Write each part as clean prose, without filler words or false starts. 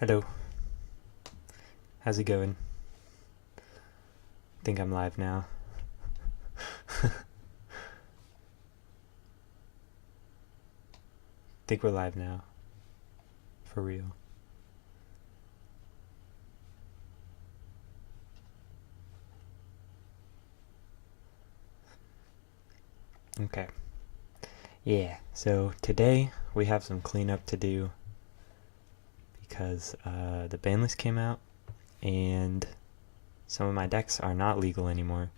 Hello. How's it going? Think I'm live now. Think we're live now. For real. Okay. Yeah, so today we have some cleanup to do because the ban list came out and some of my decks are not legal anymore.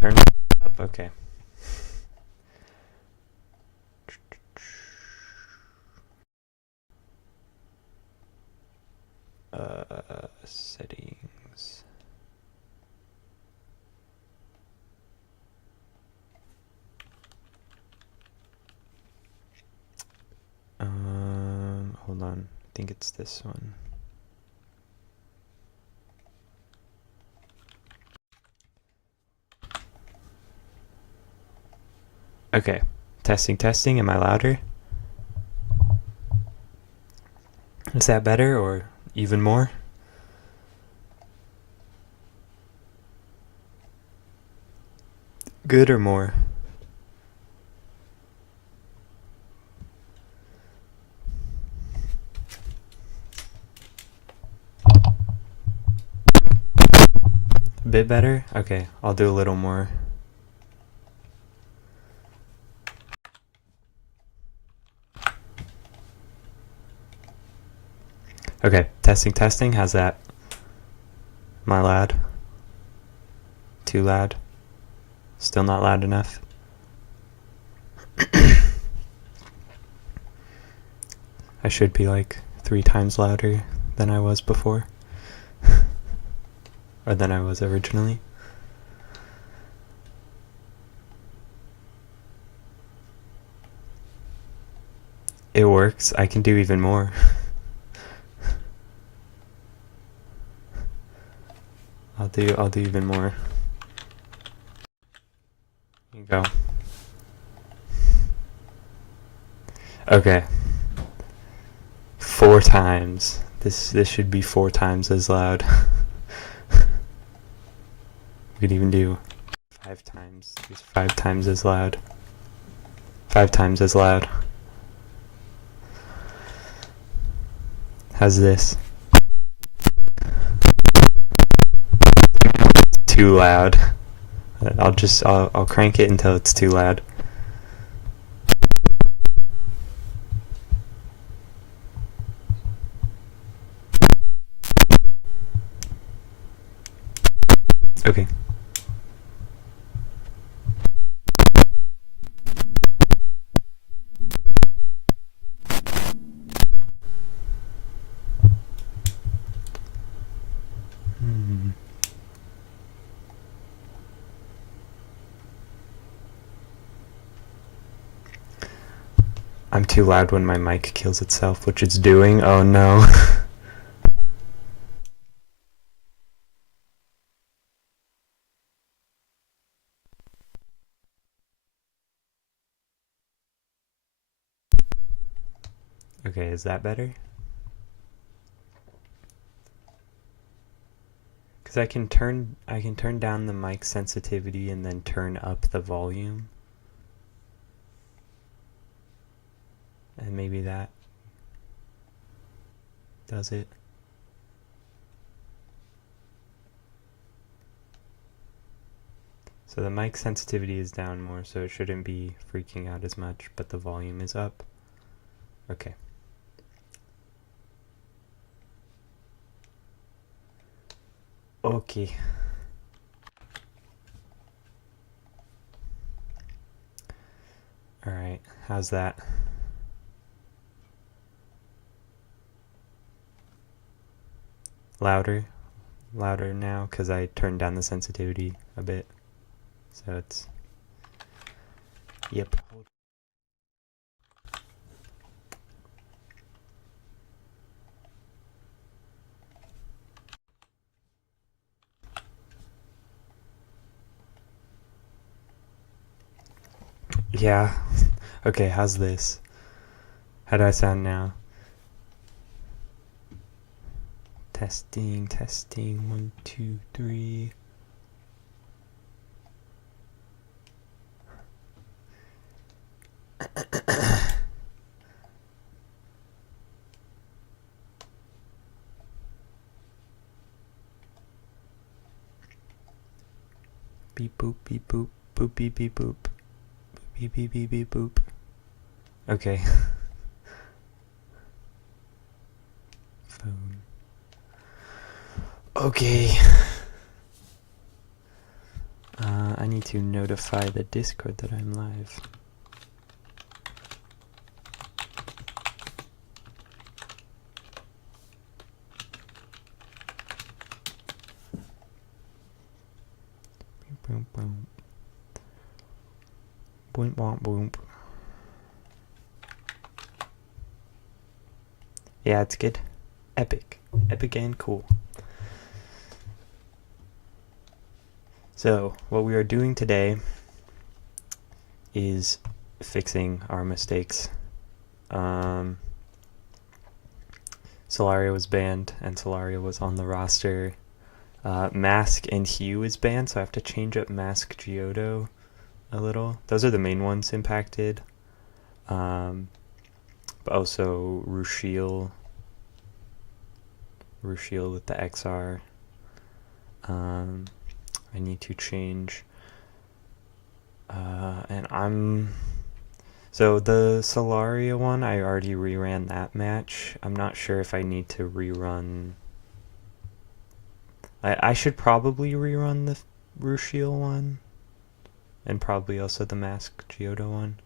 Turn up, okay. Settings. Hold on. I think it's this one. Okay. Testing. Am I louder? Is that better or even more? Good or more? A bit better? Okay, I'll do a little more. Okay, testing. How's that? Am I loud? Too loud? Still not loud enough? I should be like 3 times louder than I was before. Or than I was originally. It works. I can do even more. I'll do even more. Here you go. Okay. 4 times. This should be 4 times as loud. We could even do 5 times. It's 5 times as loud. 5 times as loud. How's this? Too loud. I'll crank it until it's too loud. Okay. I'm too loud when my mic kills itself, which it's doing. Oh no. Okay, is that better? Because I can turn down the mic sensitivity and then turn up the volume. And maybe that does it. So the mic sensitivity is down more, so it shouldn't be freaking out as much, but the volume is up. Okay. Okay. Alright, how's that? Louder now, because I turned down the sensitivity a bit. So it's... Yep. Yeah. Okay, how's this? How do I sound now? Testing, testing, 1, 2, 3. Beep boop, beep boop, boop beep beep boop, beep beep beep beep boop. Okay. Phone. Okay. I need to notify the Discord that I'm live. Boom, boom. Boom, boom, boom. Yeah, it's good. Epic. Epic and cool. So, what we are doing today is fixing our mistakes. Solaria was banned, and Solaria was on the roster. Mask and Hue is banned, so I have to change up Mask Geodo a little. Those are the main ones impacted. But also Rushiel with the XR. I need to change. So the Solaria one, I already reran that match. I'm not sure if I need to rerun. I should probably rerun the Rushiel one. And probably also the Mask Geodo one.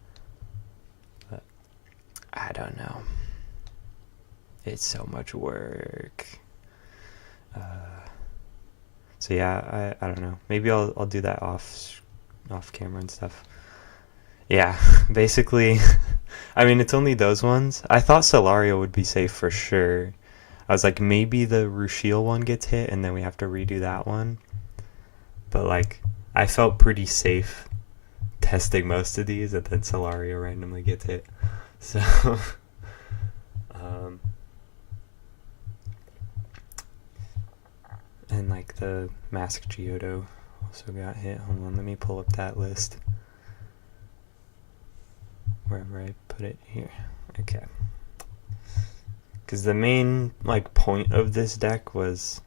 But I don't know. It's so much work. So yeah, I don't know. Maybe I'll do that off camera and stuff. Yeah, basically, I mean, it's only those ones. I thought Solaria would be safe for sure. I was like, maybe the Rushiel one gets hit and then we have to redo that one. But like, I felt pretty safe testing most of these, and then Solaria randomly gets hit. So, and like the Mask Geodo also got hit. Hold on, let me pull up that list. Wherever I put it here. Okay. Because the main like point of this deck was,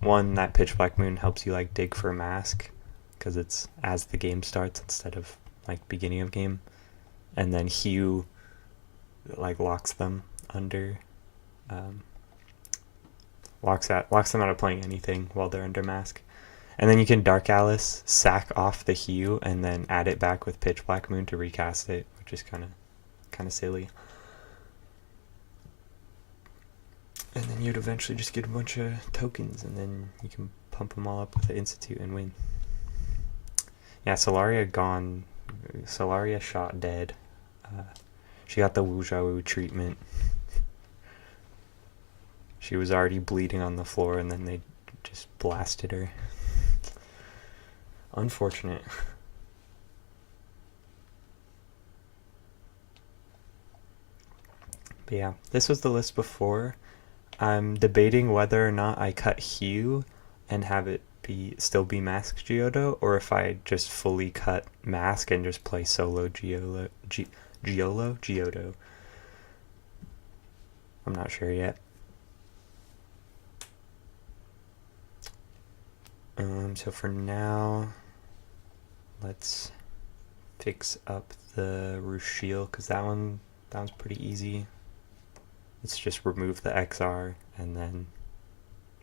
one, that Pitch Black Moon helps you like dig for Mask, because it's as the game starts instead of like beginning of game, and then Hue like locks them under, locks them out of playing anything while they're under Mask. And then you can Dark Alice, sack off the Hue, and then add it back with Pitch Black Moon to recast it, which is kind of silly. And then you'd eventually just get a bunch of tokens, and then you can pump them all up with the Institute and win. Yeah, Solaria gone. Solaria shot dead. She got the Wujiawu treatment. She was already bleeding on the floor, and then they just blasted her. Unfortunate. But yeah, this was the list before. I'm debating whether or not I cut Hue and have it still be Mask Geodo, or if I just fully cut Mask and just play solo Geodo. I'm not sure yet. So for now, let's fix up the Rushiel, because that was pretty easy. Let's just remove the XR and then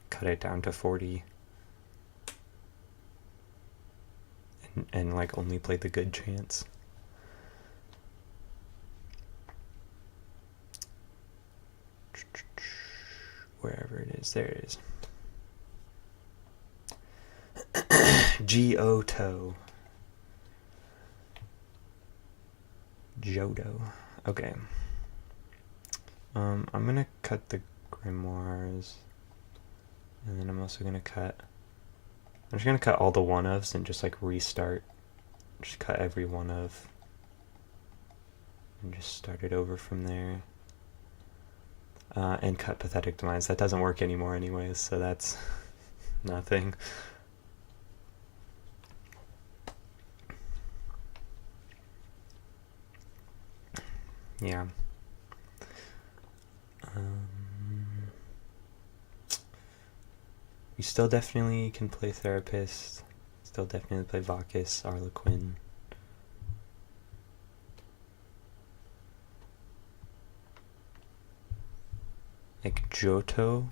cut it down to 40. And like only play the good chance. Wherever it is, there it is. Geodo. Okay. I'm gonna cut the grimoires, and then I'm also gonna cut. I'm just gonna cut all the one-ofs and just like restart. Just cut every one-of and just start it over from there. and cut Pathetic Demise. That doesn't work anymore anyways, so that's nothing. Yeah. You still definitely can play Therapist. Still definitely play Vacus, Arlequin. Like Johto.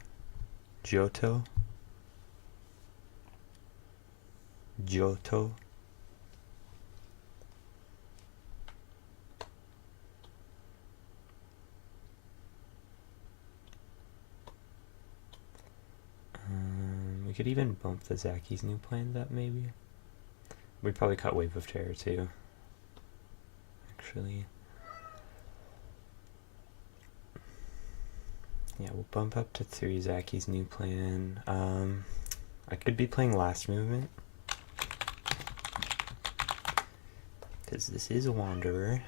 We could even bump the Zaki's new plans up, maybe. We'd probably cut Wave of Terror too, actually. Yeah, we'll bump up to 3 Zaki's new plan. I could be playing Last Movement, because this is a Wanderer.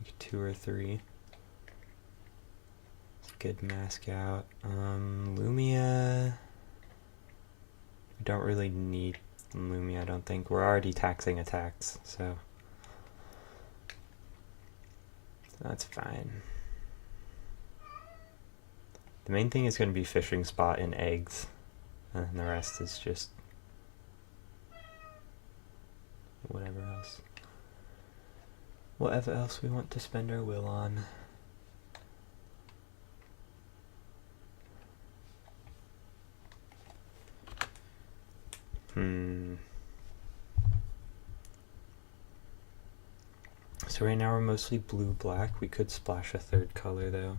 Like 2 or 3. Good mask out. Lumia. We don't really need Lumia, I don't think. We're already taxing attacks, so that's fine. The main thing is going to be Fishing Spot and Eggs, and the rest is just whatever else we want to spend our will on. So right now we're mostly blue-black. We could splash a 3rd color though.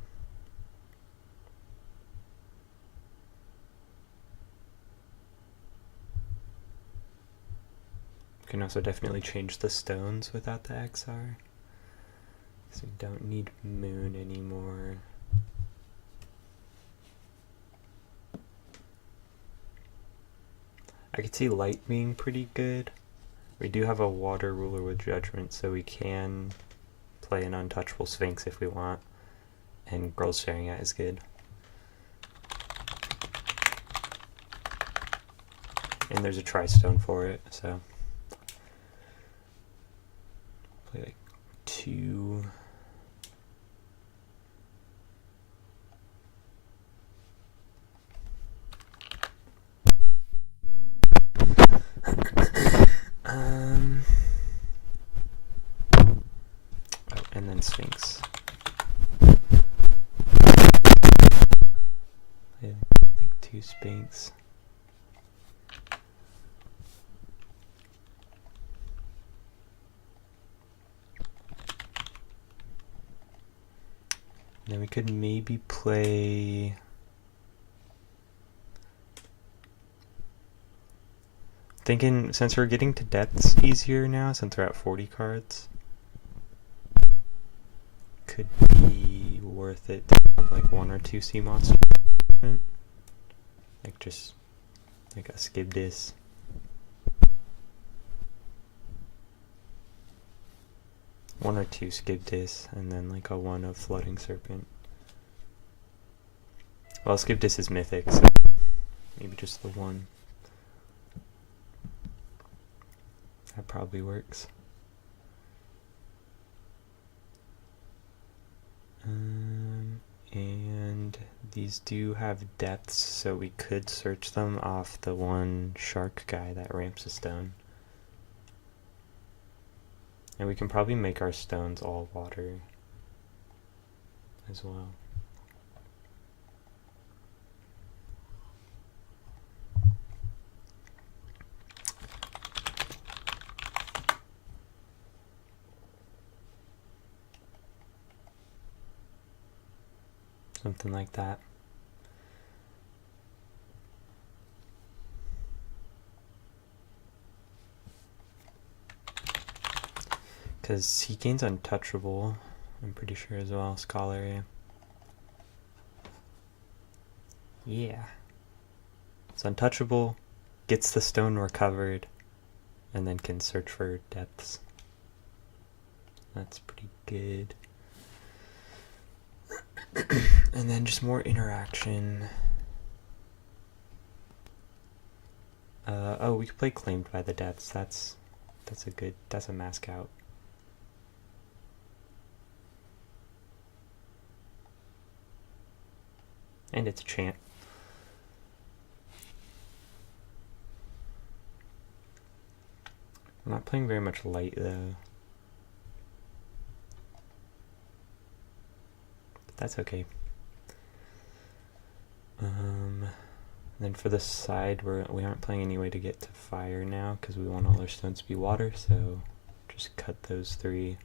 We can also definitely change the stones without the XR. So we don't need Moon anymore. I could see Light being pretty good. We do have a Water Ruler with Judgment, so we can play an Untouchable Sphinx if we want. And Girls Staring At is good. And there's a Tri-Stone for it, so play like 2. And then Sphinx. Yeah, like 2 Sphinx. Then we could maybe play thinking since we're getting to depths easier now, since we're at 40 cards, could be worth it to have like 1 or 2 sea monsters. Like just like a Skibdis. One or 2 Skibdis, and then like a 1 of Floating Serpent. Well, Skibdis is mythic, so maybe just the 1. That probably works. And these do have depths, so we could search them off the 1 shark guy that ramps a stone. And we can probably make our stones all water as well. Something like that. Because he gains Untouchable, I'm pretty sure as well, Scholar. Yeah. It's Untouchable, gets the stone recovered, and then can search for depths. That's pretty good. And then just more interaction. Oh, we could play Claimed by the Depths. That's a mask out. And it's a chant. I'm not playing very much light though. But that's okay. Then for the side, we aren't playing any way to get to fire now because we want all our stones to be water, so just cut those 3.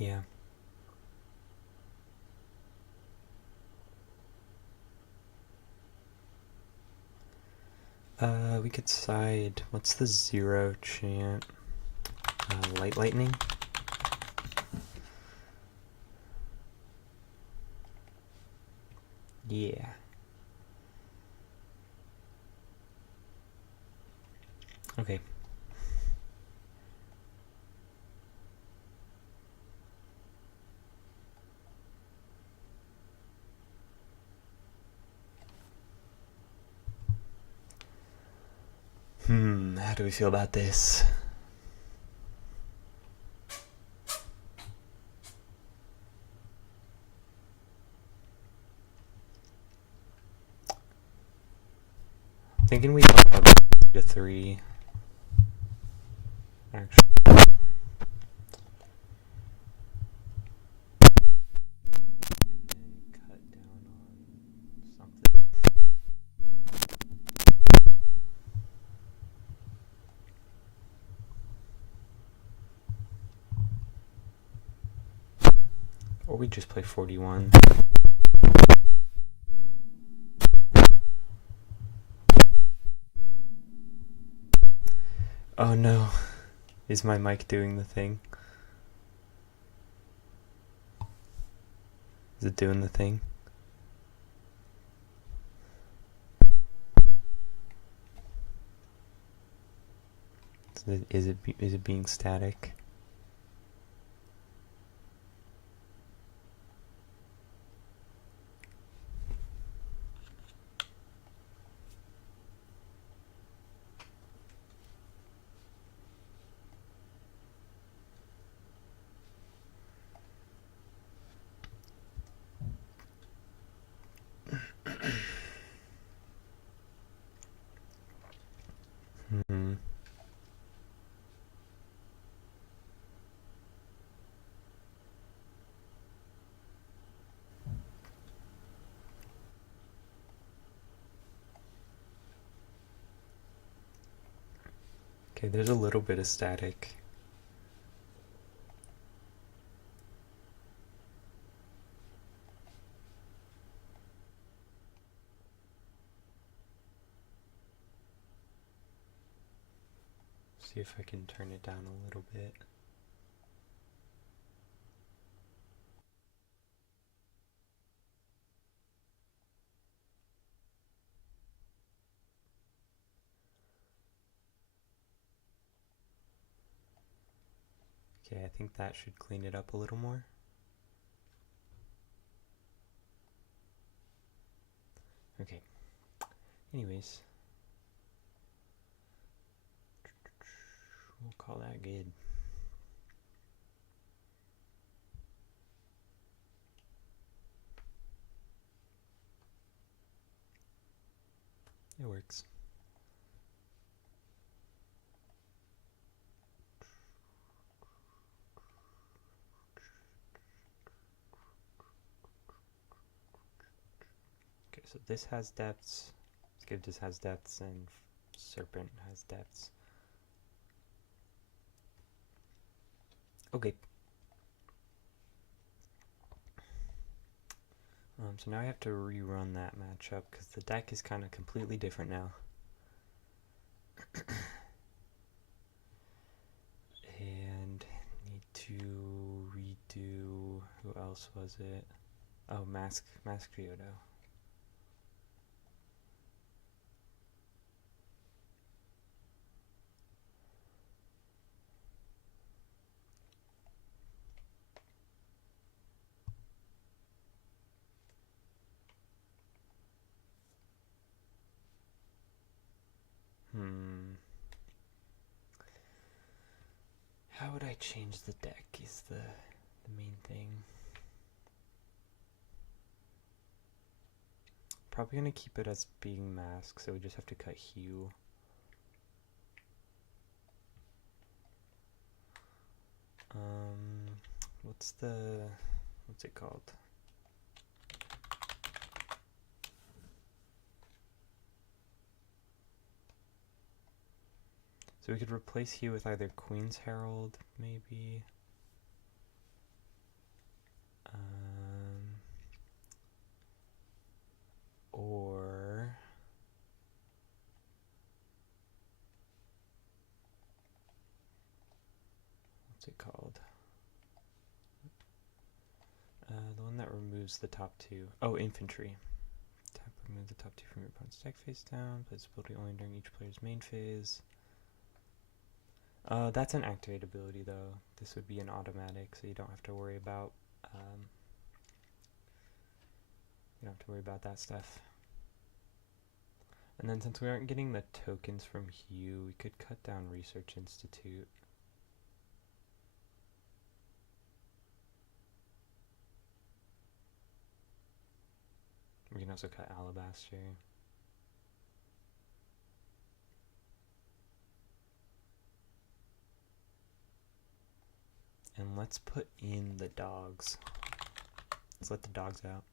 Yeah. We could side. What's the 0 chant? Light lightning. Yeah. Okay. How do we feel about this? Thinking we bump up to 3. Actually. And then cut down on something. Or we just play 41. Oh no. Is my mic doing the thing? Is it doing the thing? Is it being static? Okay, there's a little bit of static. See if I can turn it down a little bit. Okay, I think that should clean it up a little more. Okay. Anyways. We'll call that good. It works. Okay, so this has depths, Skivdus has depths, and Serpent has depths. Okay. So now I have to rerun that matchup because the deck is kind of completely different now. And need to redo, who else was it? Oh, Mask Kyoto. How would I change the deck is the main thing. Probably gonna keep it as being mask, so we just have to cut hue. What's it called? So we could replace hue with either Queen's Herald, maybe. Or what's it called? The one that removes the top two. Oh, infantry. Tap, remove the top two from your opponent's deck face down. Play this ability only during each player's main phase. That's an activate ability though. This would be an automatic, so you don't have to worry about that stuff. And then since we aren't getting the tokens from Hue, we could cut down Research Institute. We can also cut Alabaster. And let's put in the dogs. Let's let the dogs out.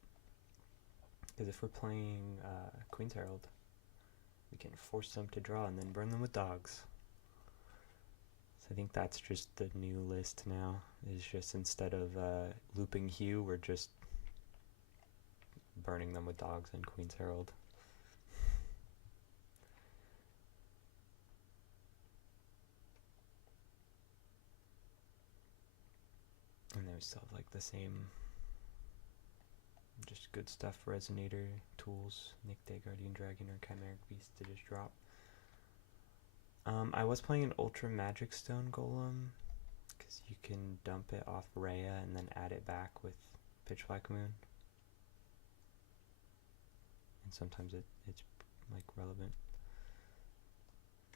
Because if we're playing Queen's Herald, we can force them to draw and then burn them with dogs. So I think that's just the new list now. Is just instead of looping Hue, we're just burning them with dogs and Queen's Herald. And then we still have like the same, just good stuff, Resonator, Tools, Nick Day, Guardian Dragon, or Chimeric Beast to just drop. I was playing an Ultra Magic Stone Golem, because you can dump it off Rhea and then add it back with Pitch Black Moon. And sometimes it's like relevant.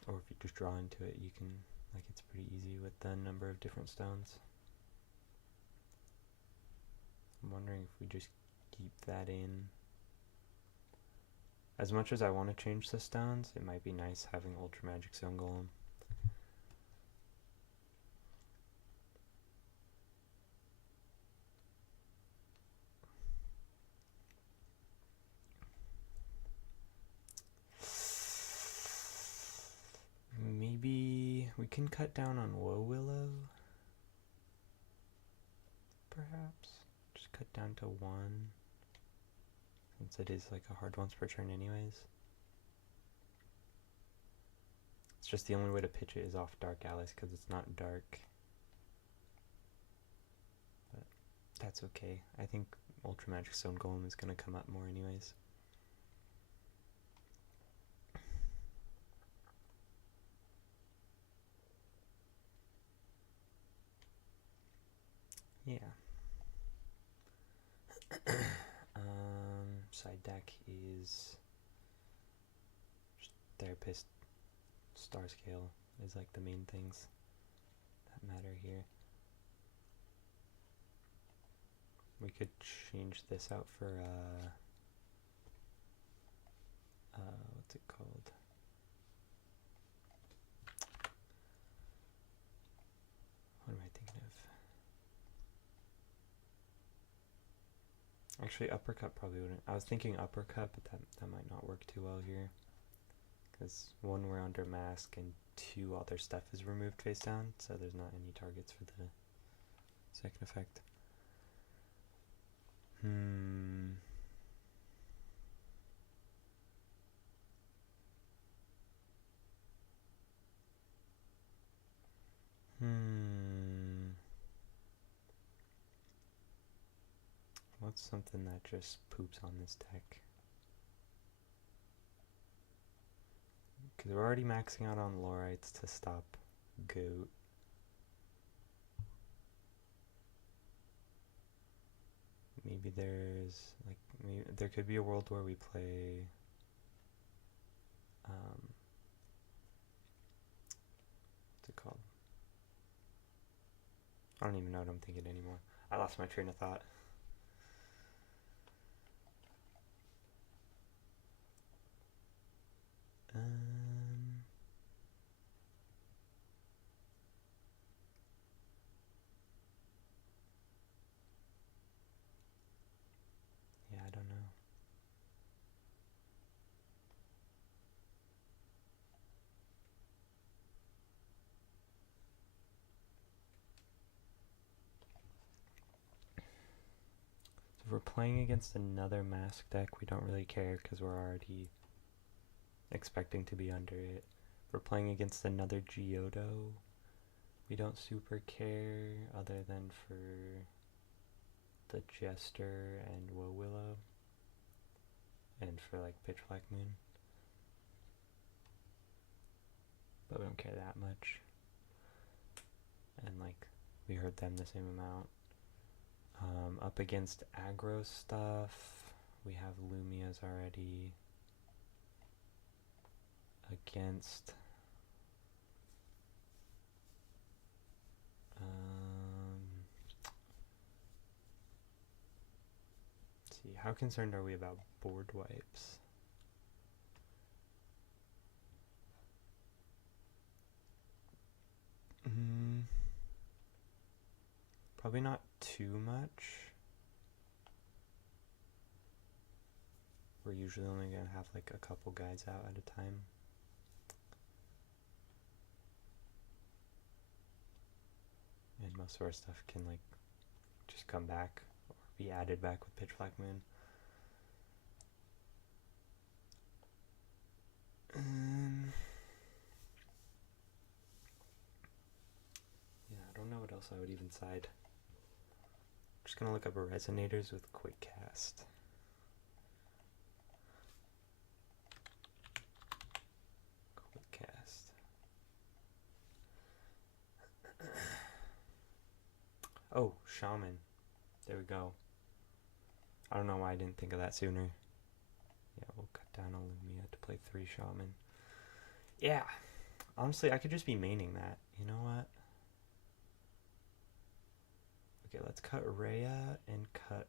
Or if you just draw into it, you can, like, it's pretty easy with the number of different stones. I'm wondering if we just keep that in. As much as I want to change the stones, it might be nice having Ultra Magic Stone Golem. Maybe we can cut down on Woe Willow. Perhaps. Just cut down to 1. Since it is like a hard once per turn anyways. It's just the only way to pitch it is off Dark Alice because it's not dark. But that's okay. I think Ultra Magic Stone Golem is going to come up more anyways. Yeah. Side deck is Therapist, Star Scale is like the main things that matter here. We could change this out for what's it called? What am I thinking of? Actually, Uppercut probably wouldn't. I was thinking Uppercut, but that might not work too well here. Because 1, we're under mask, and 2, all their stuff is removed face down, so there's not any targets for the second effect. What's something that just poops on this deck? Because we're already maxing out on Lorites to stop Goat. Maybe there's, like, maybe there could be a world where we play, what's it called? I don't even know what I'm thinking anymore. I lost my train of thought. Yeah, I don't know. So if we're playing against another mask deck, we don't really care because we're already expecting to be under it. If we're playing against another Geodo, we don't super care other than for the Jester and Woe-Willow, and for like Pitch Black Moon. But we don't care that much. And like, we hurt them the same amount. Up against aggro stuff, we have Lumias already. Against let's see, how concerned are we about board wipes? Probably not too much. We're usually only going to have like a couple guys out at a time. And most of our stuff can like just come back or be added back with Pitch Black Moon. Yeah, I don't know what else I would even side. I'm just gonna look up resonators with quick cast. Quick cast. Oh, Shaman. There we go. I don't know why I didn't think of that sooner. Yeah, we'll cut down on Lumia to play 3 Shaman. Yeah, honestly, I could just be maining that. You know what? Okay, let's cut Rhea and cut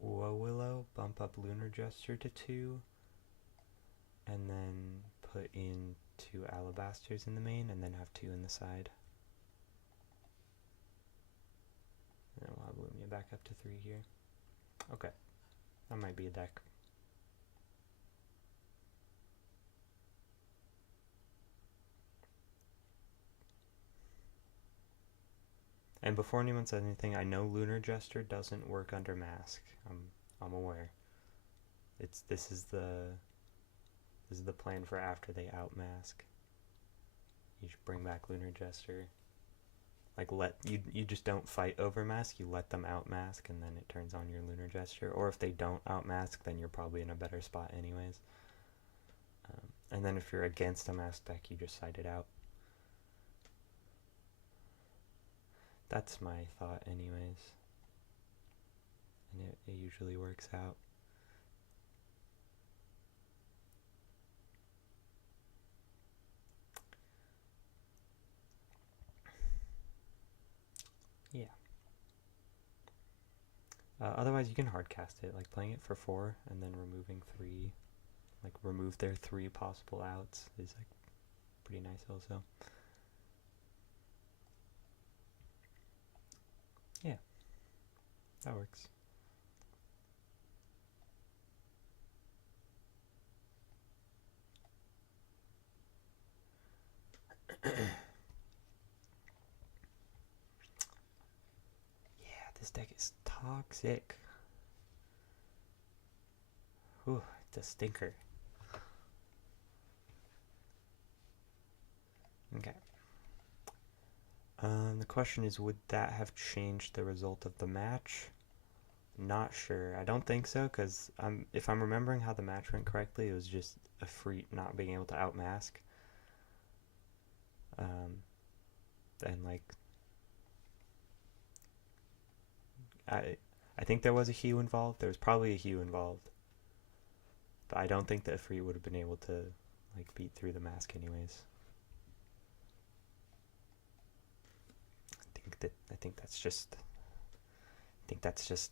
Woe-Willow, bump up Lunar Jester to 2, and then put in 2 Alabasters in the main, and then have 2 in the side. And then we'll have Lumia back up to 3 here. Okay, that might be a deck. And before anyone says anything, I know Lunar Jester doesn't work under Mask. I'm aware. This is the plan for after they out Mask. You should bring back Lunar Jester. Like you just don't fight over Mask, you let them out Mask, and then it turns on your Lunar Jester. Or if they don't out Mask, then you're probably in a better spot anyways. And then if you're against a Mask deck, you just side it out. That's my thought anyways. And it usually works out. Yeah. Otherwise, you can hardcast it, like playing it for 4 and then removing 3. Like, remove their 3 possible outs is like pretty nice also. Yeah, that works. Yeah, this deck is toxic. Whew, it's a stinker. Okay. The question is, would that have changed the result of the match? Not sure. I don't think so, because if I'm remembering how the match went correctly, it was just a free not being able to outmask. Um, and like I I think there was a hue involved. There was probably a hue involved, but I don't think that free would have been able to like beat through the mask anyways. I think that's just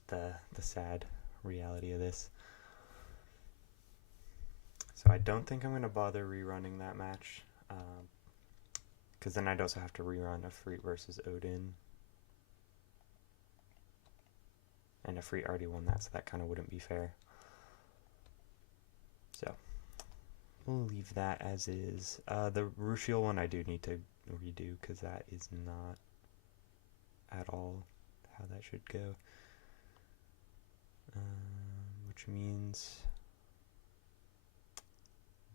the sad reality of this. So I don't think I'm gonna bother rerunning that match, because then I'd also have to rerun a free versus Odin, and a free already won that, so that kind of wouldn't be fair. So we'll leave that as is. The Rushiel one I do need to redo, because that is not at all how that should go. Which means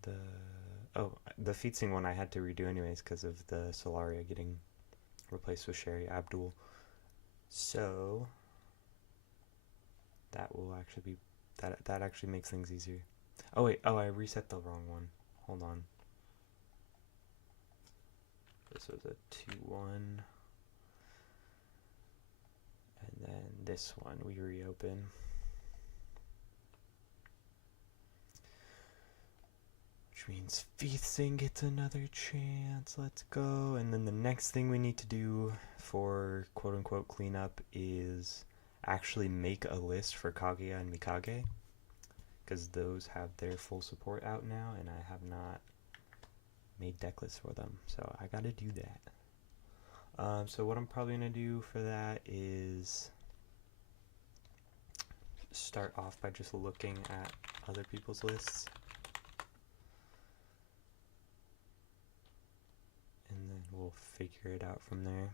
the Feetsing one I had to redo anyways because of the Solaria getting replaced with Sherry Abdul. So that will actually be that actually makes things easier. Oh wait, I reset the wrong one. Hold on. This was a 2-1. And then this one we reopen. Which means Feetsing gets another chance. Let's go. And then the next thing we need to do for quote unquote cleanup is actually make a list for Kaguya and Mikage, because those have their full support out now, and I have not made deck lists for them, so I gotta do that. So what I'm probably gonna do for that is start off by just looking at other people's lists, and then we'll figure it out from there.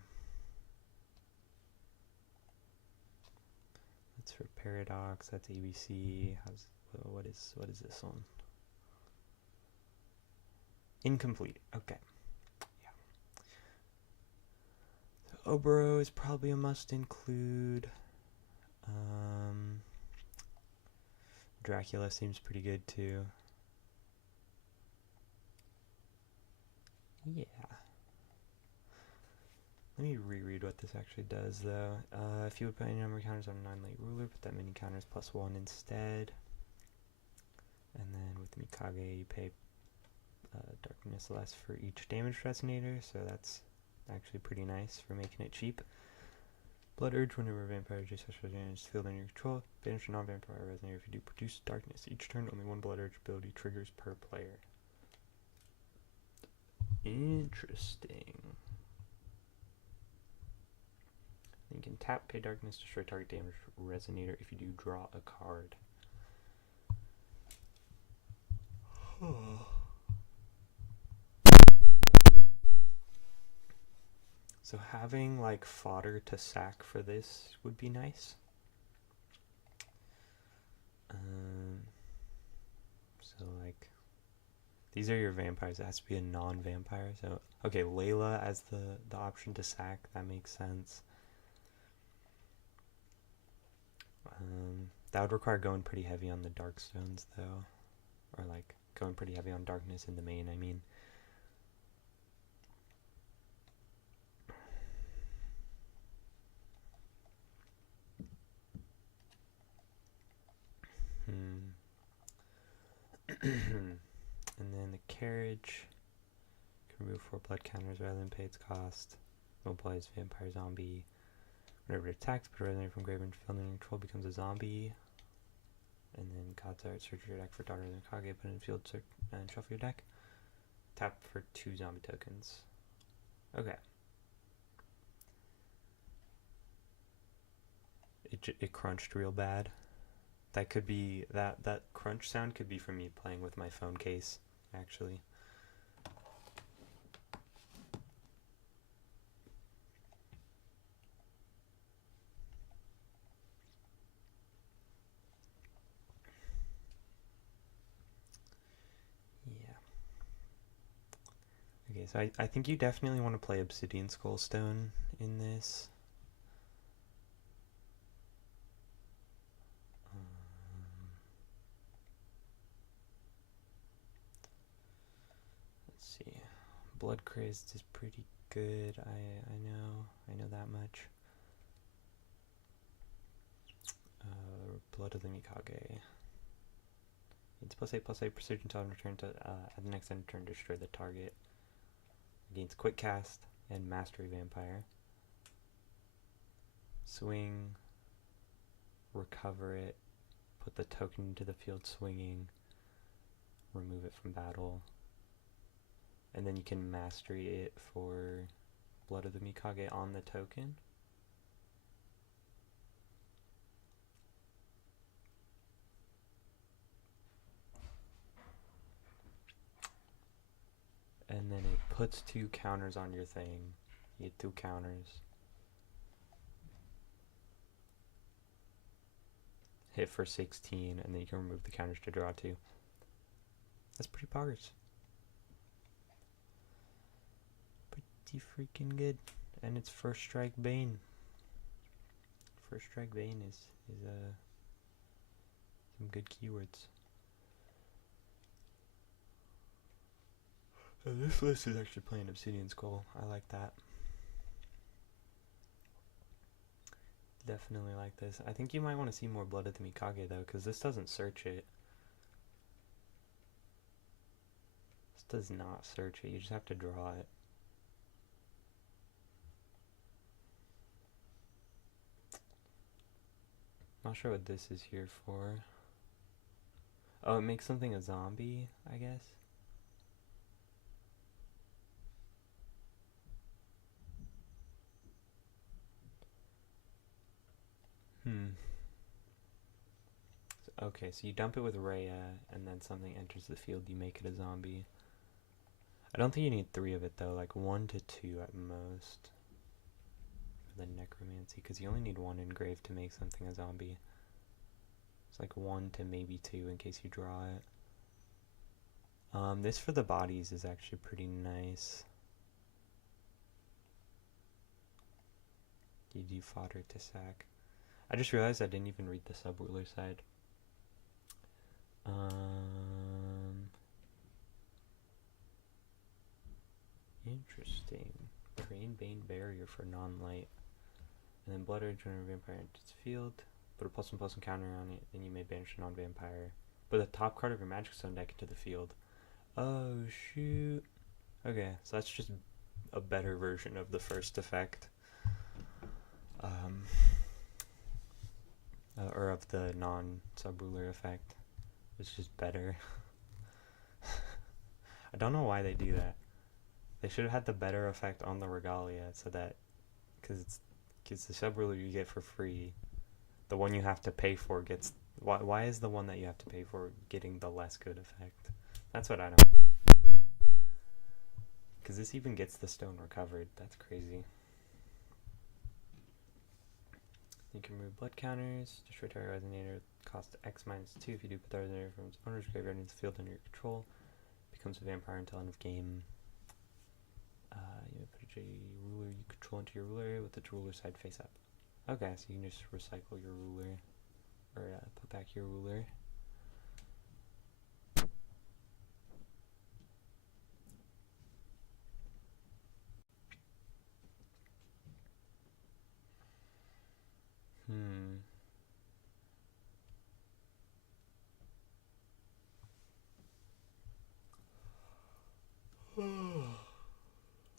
That's for Paradox, that's ABC. What is this one? Incomplete. Okay. Yeah. So Oboro is probably a must include. Dracula seems pretty good too. Yeah. Let me reread what this actually does though. If you would put any number of counters on a 9-late ruler, put that many counters +1 instead. And then with Mikage, you pay darkness less for each damage resonator, so that's actually pretty nice for making it cheap. Blood Urge, whenever a vampire J special damage is filled under your control, banish a non-vampire resonator if you do produce darkness. Each turn, only one Blood Urge ability triggers per player. Interesting. You can tap, pay darkness, destroy target damage resonator if you do draw a card. So having like fodder to sack for this would be nice. So like these are your vampires. It has to be a non-vampire. So okay, Layla as the option to sack, that makes sense. That would require going pretty heavy on the dark stones though, or like going pretty heavy on darkness in the main, I mean. And then the carriage can remove 4 blood counters rather than pay its cost. Mobilize vampire zombie. Whenever it attacks, put a resonator from graveyard field under control, becomes a zombie. And then God's Art, search your deck for Daughter of the Kage, put it in field, and shuffle your deck. Tap for 2 zombie tokens. Okay. It crunched real bad. That could be, that crunch sound could be from me playing with my phone case, actually. Yeah. Okay, so I think you definitely want to play Obsidian Skullstone in this. Blood Crazed is pretty good. I know that much. Blood of the Mikage. It's +8/+8 precision until return to at the next end turn destroy the target. Gains quick cast and mastery vampire. Swing, recover it, put the token into the field swinging, remove it from battle, and then you can mastery it for Blood of the Mikage on the token. And then it puts 2 counters on your thing. You get 2 counters. Hit for 16, and then you can remove the counters to draw 2. That's pretty poggers. Pretty freaking good. And it's First Strike Bane. First Strike Bane is some good keywords. This list is actually playing Obsidian Skull. I like that. Definitely like this. I think you might want to see more Blood of the Mikage though, because this doesn't search it. This does not search it. You just have to draw it. Not sure what this is here for. Oh, it makes something a zombie, I guess. Okay, so you dump it with Rhea, and then something enters the field, you make it a zombie. I don't think you need 3 of it though, like 1 to 2 at most. For the necromancy, because you only need 1 engrave to make something a zombie. It's like 1 to maybe 2 in case you draw it. This for the bodies is actually pretty nice. You do fodder to sack. I just realized I didn't even read the sub-ruler side. Interesting. Drain Bane Barrier for non-light. And then Blood Rage when a vampire enters the field. Put a +1/+1 counter on it, then you may banish a non-vampire. Put the top card of your Magic Stone deck into the field. Oh, shoot. Okay, so that's just a better version of the first effect. Or of the non-sub-ruler effect. It's just better. I don't know why they do that. They should have had the better effect on the Regalia, so that, because the sub-ruler you get for free, the one you have to pay for gets, why is the one that you have to pay for getting the less good effect? That's what I don't. Because this even gets the stone recovered. That's crazy. You can remove blood counters, destroy target resonator, cost X-2 if you do put the resonator from its owner's graveyard into the field under your control. Becomes a vampire until end of game. You put a ruler you control into your ruler with its ruler side face up. Okay, so you can just recycle your ruler, or put back your ruler.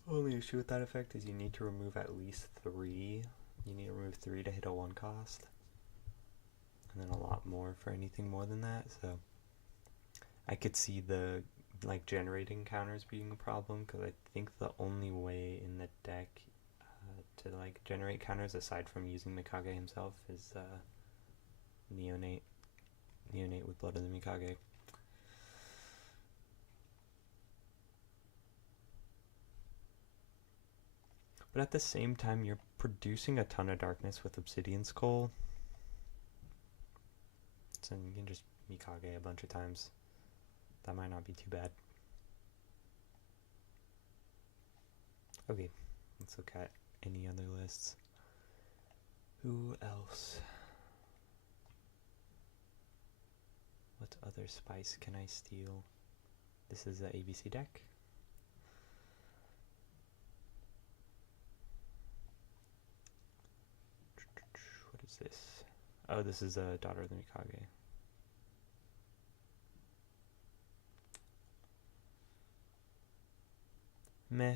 Only issue with that effect is you need to remove at least 3. You need to remove 3 to hit a 1 cost. And then a lot more for anything more than that, so I could see the generating counters being a problem, because I think the only way in the deck to generate counters aside from using Mikage himself is Neonate with Blood of the Mikage. But at the same time, you're producing a ton of darkness with Obsidian Skull. So you can just Mikage a bunch of times. That might not be too bad. Okay, let's look at any other lists. Who else? What other spice can I steal? This is the ABC deck. What's this? Oh, this is a Daughter of the Mikage. Meh.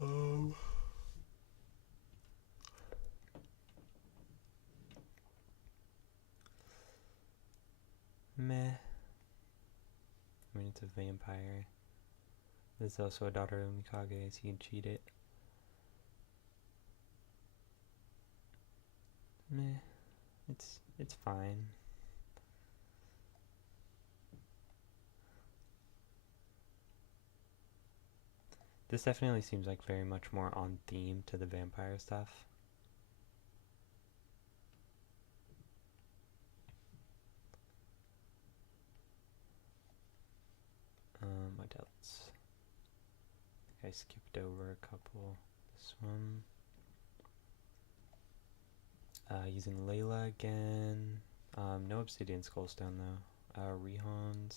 Oh. Meh. I mean, it's a vampire. There's also a Daughter of Mikage, so you can cheat it. Meh. It's fine. This definitely seems like very much more on theme to the vampire stuff. What else? I think I skipped over a couple. This one. Using Layla again. No Obsidian Skullstone though. Rehons.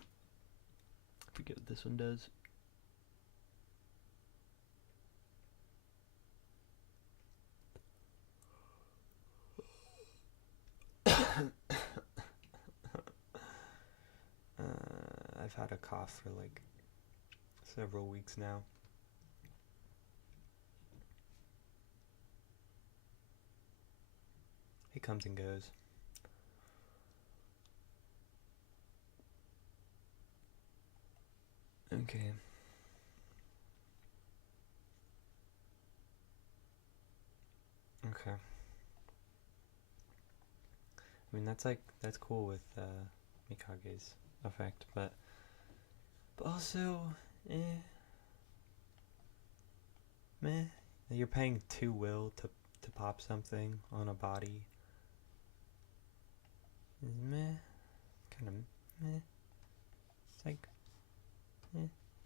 I forget what this one does. I've had a cough for like several weeks now. It comes and goes. Okay. Okay. I mean, that's cool with Mikage's effect, but also, meh. You're paying 2 will to pop something on a body. Meh. Kind of meh. It's like,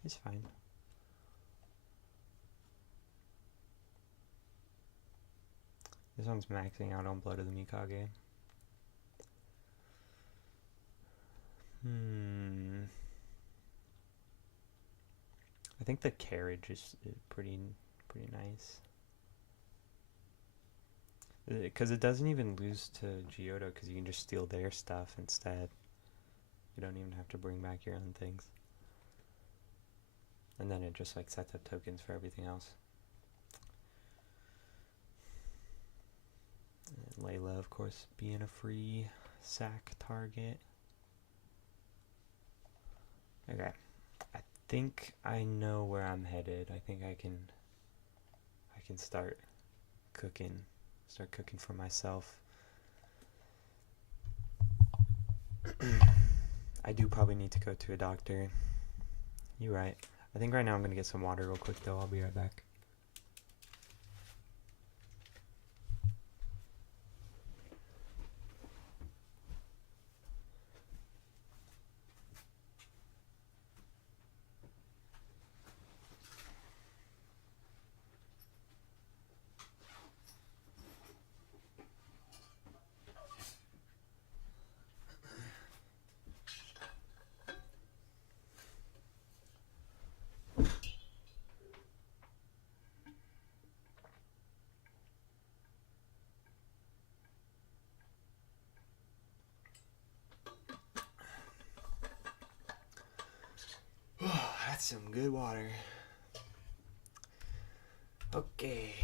it's fine. This one's maxing out on Blood of the Mikage. I think the carriage is pretty nice. Because it doesn't even lose to Giotto, because you can just steal their stuff instead. You don't even have to bring back your own things. And then it just like sets up tokens for everything else. And Layla, of course, being a free sack target. Okay. I think I know where I'm headed. I think I can start cooking. Start cooking for myself. I do probably need to go to a doctor. You're right. I think right now I'm going to get some water real quick though. I'll be right back. That's some good water. Okay.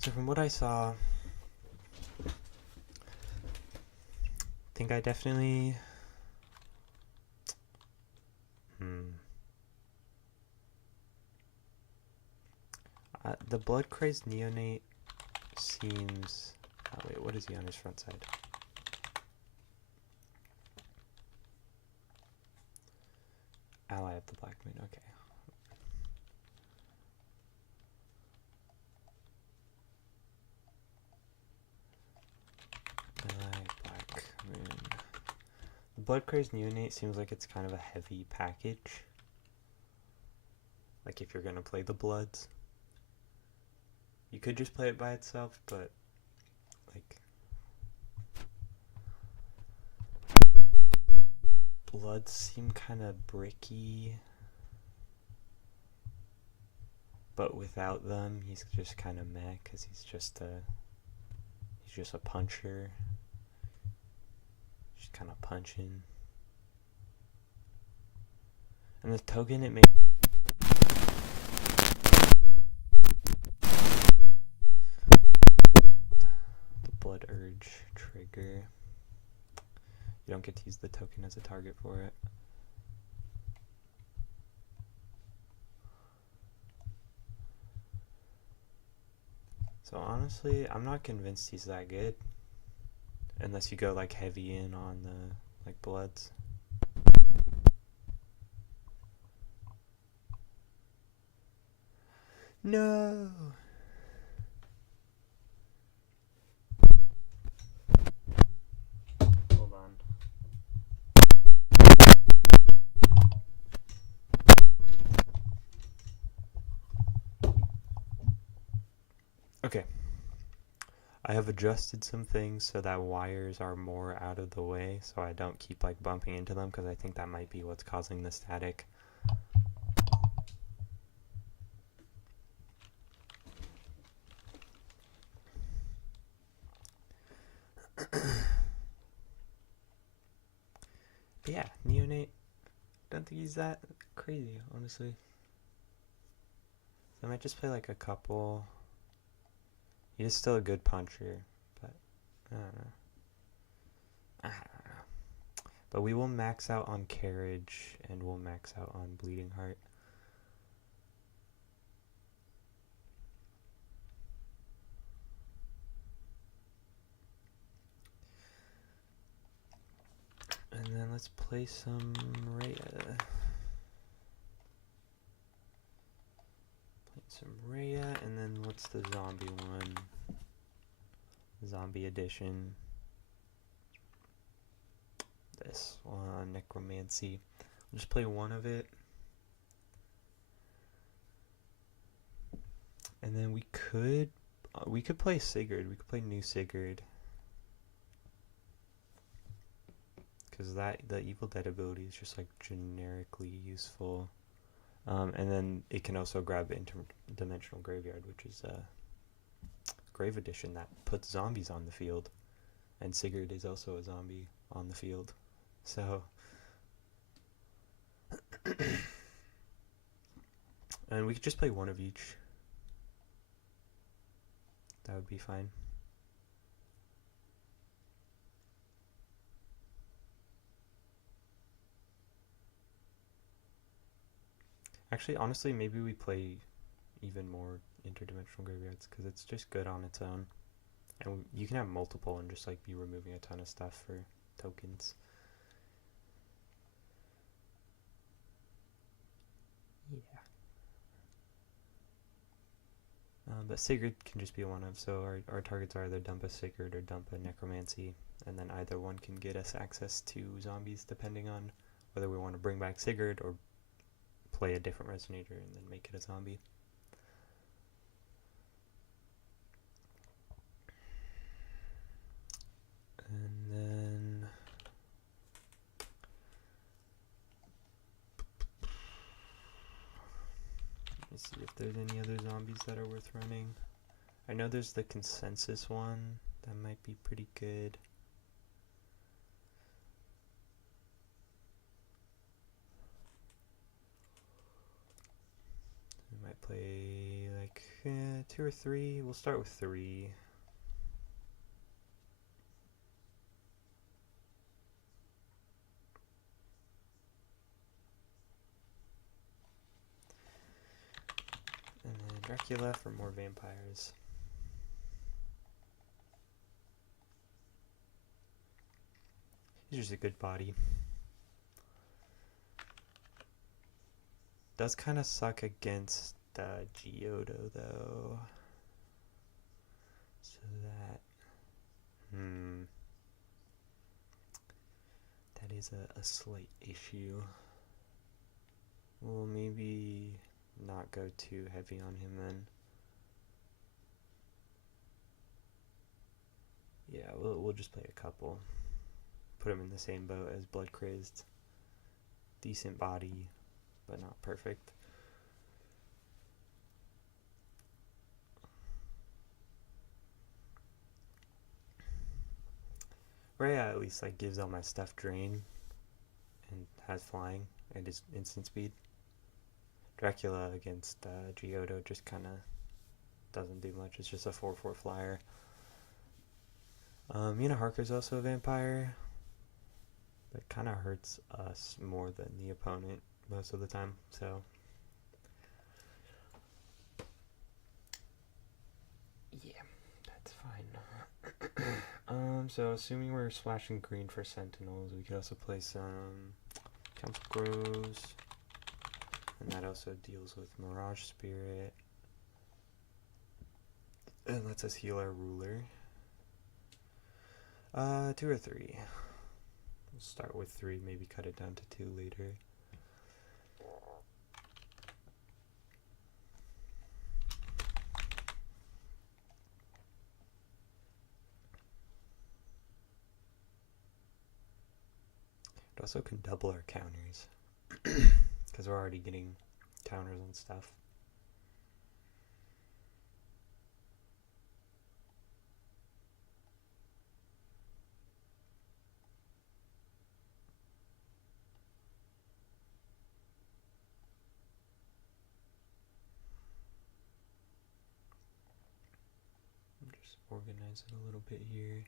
So from what I saw, I think I definitely... the blood crazed neonate seems... Oh wait, what is he on his front side? Ally of the Black Moon, okay. Ally Black Moon. The blood crazed neonate seems like it's kind of a heavy package. Like if you're gonna play the Bloods. You could just play it by itself, but like Bloods seem kind of bricky. but without them, he's just kind of meh because he's just a puncher, just kind of punching. And this token, it makes the blood urge trigger. You don't get to use the token as a target for it. So honestly, I'm not convinced he's that good. Unless you go like heavy in on the like bloods. No. Hold on. Okay. I have adjusted some things so that wires are more out of the way so I don't keep like bumping into them because I think that might be what's causing the static. But yeah, Neonate, don't think he's that crazy, honestly. So I might just play like a couple. He is still a good puncher, but I don't know. But we will max out on Carriage and we'll max out on Bleeding Heart. And then let's play some Rhea. And then what's the zombie one? Zombie edition. This one, Necromancy. I'll just play one of it. And then we could play Sigurd. We could play new Sigurd. Because the Evil Dead ability is just like generically useful. And then it can also grab Interdimensional Graveyard, which is a Grave Edition that puts zombies on the field. And Sigurd is also a zombie on the field. So... and we could just play one of each. That would be fine. Actually, honestly, maybe we play even more Interdimensional Graveyards because it's just good on its own. And you can have multiple and just like be removing a ton of stuff for tokens. Yeah. But Sigurd can just be one of, so our targets are either dump a Sigurd or dump a Necromancy, and then either one can get us access to zombies depending on whether we want to bring back Sigurd or play a different Resonator and then make it a zombie. And then... let me see if there's any other zombies that are worth running. I know there's the Consensus one. That might be pretty good. We might play like 2 or 3. We'll start with 3. And then Dracula for more vampires. He's just a good body. Does kind of suck against Geodo though. So that... that is a slight issue. We'll maybe not go too heavy on him then. Yeah, we'll just play a couple. Put him in the same boat as Blood Crazed. Decent body, but not perfect. Rhea at least like gives all my stuff drain and has flying and is instant speed. Dracula against Geodo just kind of doesn't do much. It's just a 4/4 flyer. Harker's also a vampire, but kind of hurts us more than the opponent most of the time. So yeah, that's fine. So assuming we're splashing green for Sentinels, we could also play some Council Grows, and that also deals with Mirage Spirit, and lets us heal our ruler. 2 or 3. We'll start with 3, maybe cut it down to 2 later. It also can double our counters, because we're already getting counters on stuff. Just organize it a little bit here.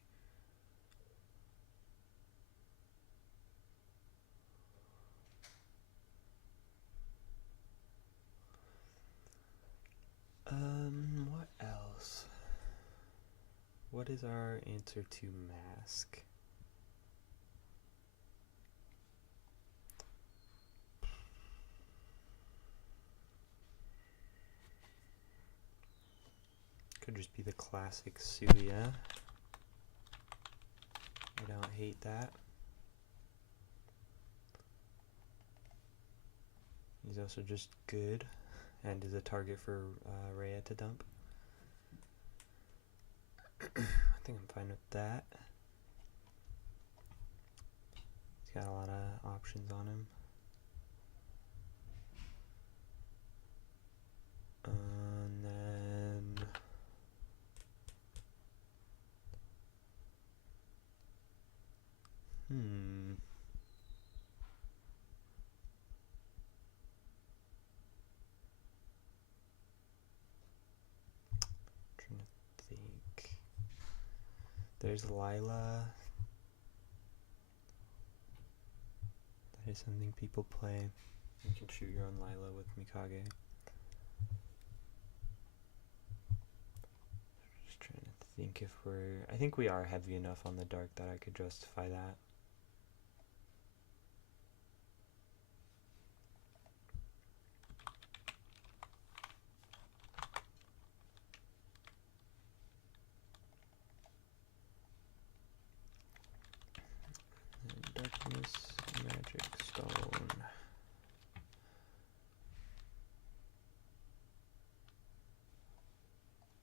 What else? What is our answer to mask? Could just be the classic Suya. I don't hate that. He's also just good and is a target for Rhea to dump. I think I'm fine with that. He's got a lot of options on him. And then trying to think. There's Lila. That is something people play. You can shoot your own Lila with Mikage. Just trying to think if I think we are heavy enough on the dark that I could justify that. Darkness, Magic Stone.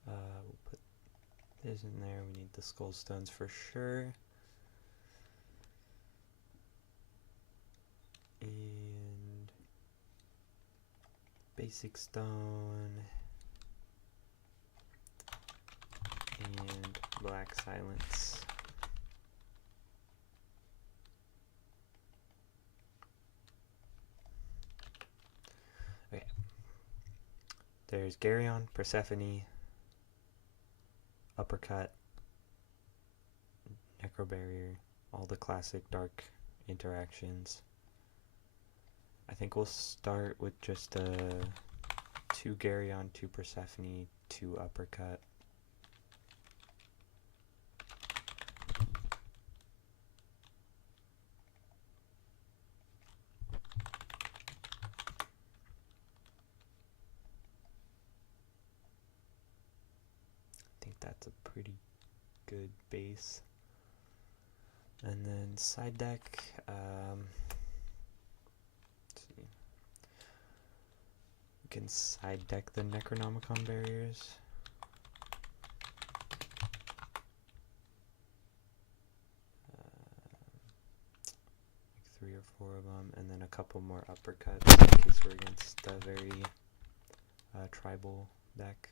We'll put this in there. We need the Skull Stones for sure. And Basic Stone. And Black Silence. Okay. There's Garyon, Persephone, Uppercut, Necro Barrier, all the classic dark interactions. I think we'll start with just 2 Garyon, 2 Persephone, 2 Uppercut. I think that's a pretty good base. And then side deck, let's see. We can side deck the Necronomicon barriers. Like 3 or 4 of them, and then a couple more uppercuts in case we're against a very tribal deck.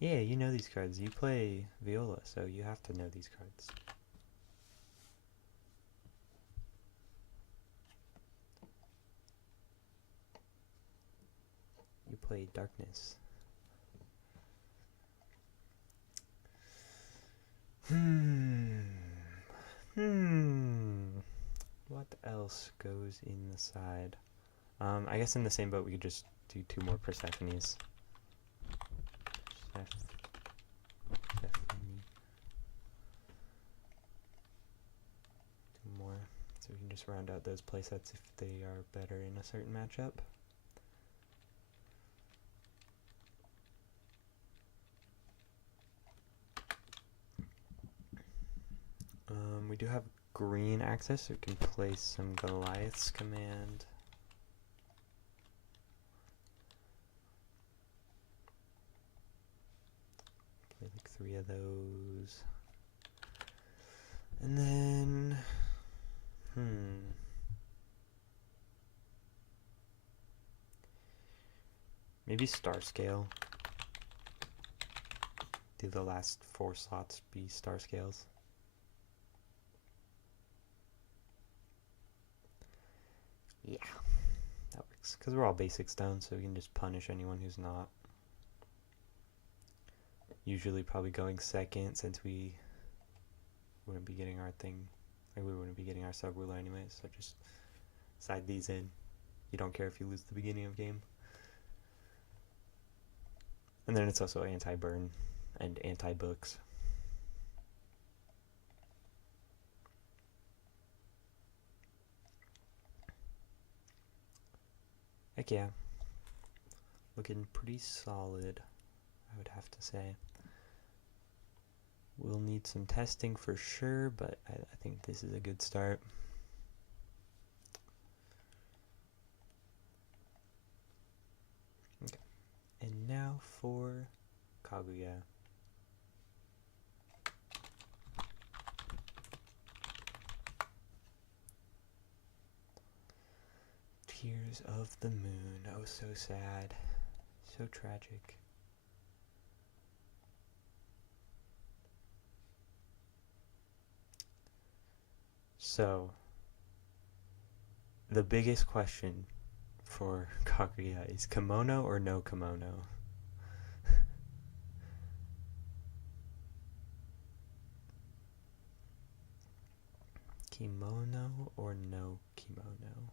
Yeah, you know these cards. You play Viola, so you have to know these cards. You play Darkness. What else goes in the side? I guess in the same boat we could just do 2 more Persephones. Persephone. 2 more. So we can just round out those playsets if they are better in a certain matchup. We do have green access, so we can play some Goliath's Command. Play like 3 of those. And then, maybe Star Scale. Do the last 4 slots be Star Scales? Yeah, that works. Because we're all basic stone, so we can just punish anyone who's not. Usually probably going second, since we wouldn't be getting our thing. Like, we wouldn't be getting our sub-ruler anyway, so just side these in. You don't care if you lose the beginning of game. And then it's also anti-burn and anti-books. Heck yeah. Looking pretty solid, I would have to say. We'll need some testing for sure, but I think this is a good start. Okay. And now for Kaguya. Tears of the Moon. Oh, so sad. So tragic. So, the biggest question for Kaguya is kimono or no kimono? Kimono or no kimono?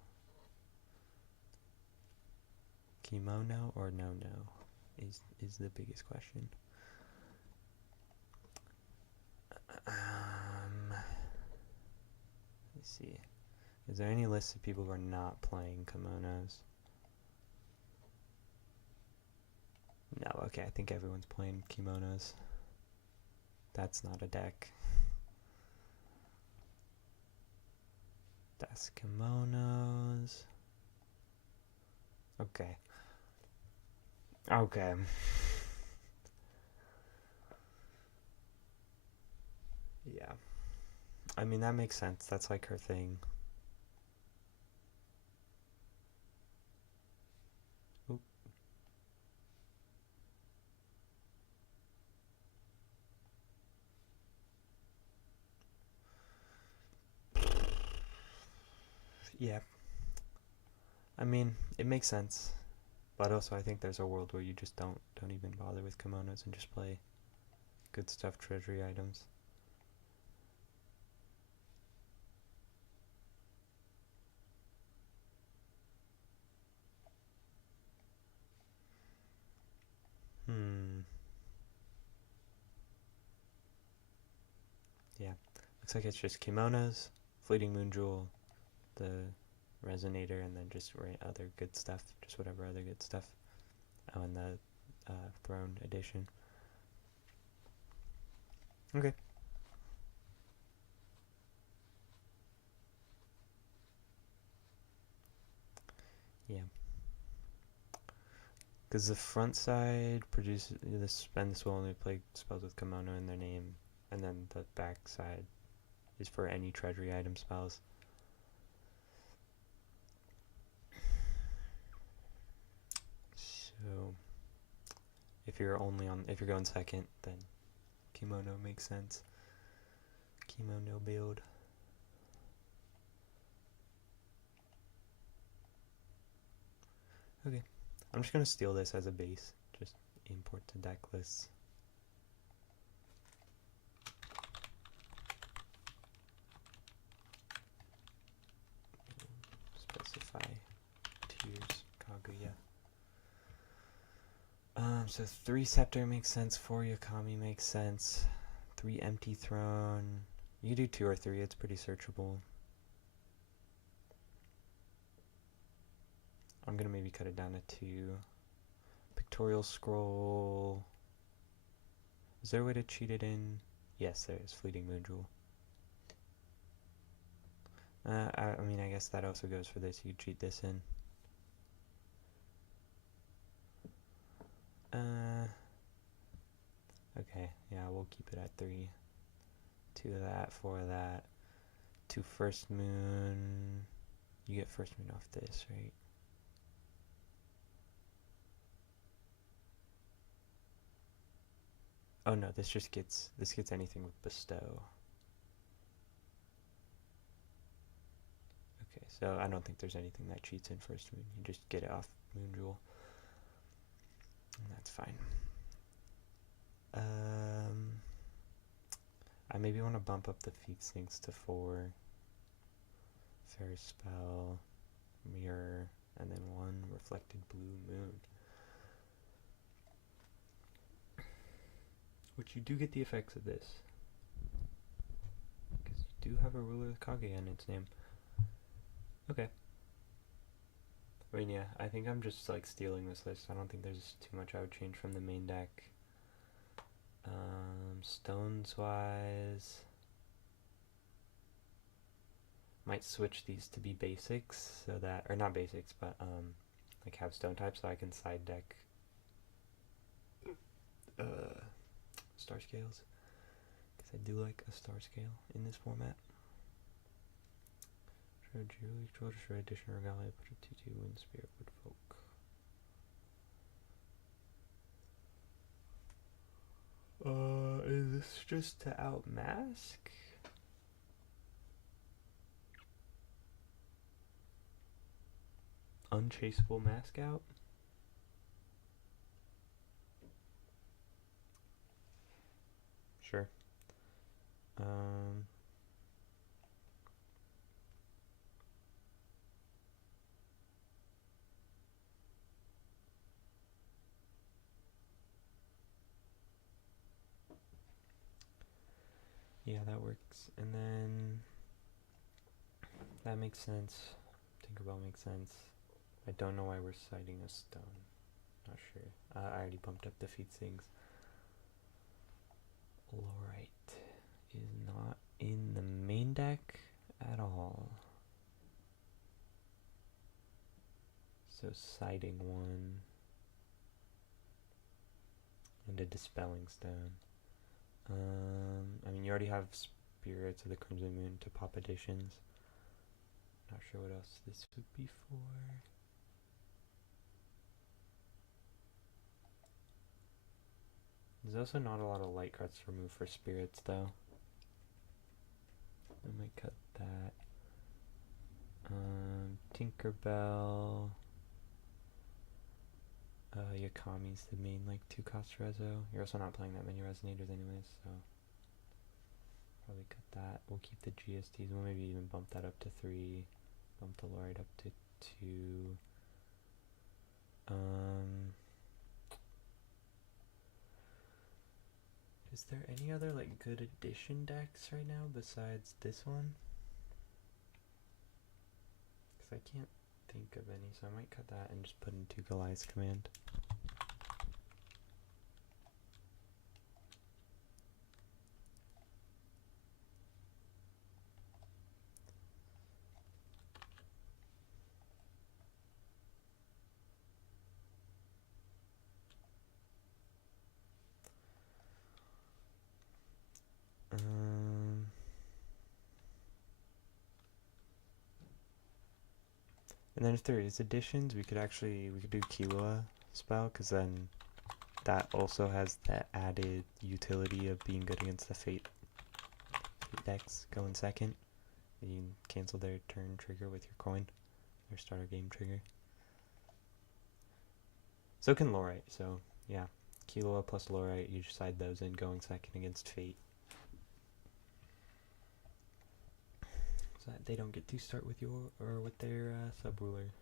Kimono or no is the biggest question. Let's see. Is there any list of people who are not playing kimonos? No, okay, I think everyone's playing kimonos. That's not a deck. That's kimonos. Okay. Okay. Yeah. I mean, that makes sense. That's like her thing. Oop. Yeah. I mean, it makes sense. But also I think there's a world where you just don't even bother with kimonos and just play good stuff treasury items. Yeah. Looks like it's just kimonos, Fleeting Moon Jewel, the Resonator, and then just other good stuff. Just whatever other good stuff. Oh, and the Throne Edition. Okay. Yeah. Because the front side produces this, and this will only play spells with kimono in their name, and then the back side is for any treasury item spells. So if you're going second, then kimono makes sense. Kimono build. Okay, I'm just gonna steal this as a base. Just import to deck lists. Specify tiers, Kaguya. So 3 Scepter makes sense, 4 Yakami makes sense, 3 Empty Throne. You do 2 or 3, it's pretty searchable. I'm gonna maybe cut it down to 2. Pictorial Scroll. Is there a way to cheat it in? Yes, there is. Fleeting Moon Jewel. I mean, I guess that also goes for this. You cheat this in. Okay, yeah, we'll keep it at 3. 2 of that, 4 of that. 2 First Moon. You get First Moon off this, right? Oh no, this gets anything with Bestow. Okay, so I don't think there's anything that cheats in First Moon. You just get it off Moon Jewel. And that's fine. I maybe want to bump up the feat sinks to 4. Fair Spell, Mirror, and then 1 Reflected Blue Moon. Which you do get the effects of this. Because you do have a ruler with Kage in its name. Okay. I mean, yeah, I think I'm just like stealing this list. I don't think there's too much I would change from the main deck. Stones wise, might switch these to be basics so that, or not basics, but like have stone types so I can side deck star scales, because I do like a star scale in this format. Shred Jewelry, Troll, Shred Addition Regalia, put a 2/2 Wind Spirit Wood Folk. Is this just to outmask? Unchaseable mask out? Sure. Yeah, that works. And then that makes sense. Tinkerbell makes sense. I don't know why we're citing a stone. Not sure. I already bumped up the feat things. Lorite is not in the main deck at all. So citing 1 and a dispelling stone. I mean, you already have Spirits of the Crimson Moon to pop additions. Not sure what else this would be for. There's also not a lot of light cards to remove for Spirits, though. I might cut that. Tinkerbell. Yakami's the main, like, 2-cost reso. You're also not playing that many resonators anyways, so probably cut that. We'll keep the GSTs. We'll maybe even bump that up to 3. Bump the Lorite up to 2. Is there any other, like, good addition decks right now besides this one? Because I can't think of any, so I might cut that and just put in 2 Goliath's Command. And then if there is additions, we could do Killua spell, because then that also has the added utility of being good against the Fate decks. Go in second. You can cancel their turn trigger with your coin, their starter game trigger. So can Lorite, so yeah. Killua plus Lorite, you just side those in going second against Fate. So that they don't get to start with your or with their sub-ruler.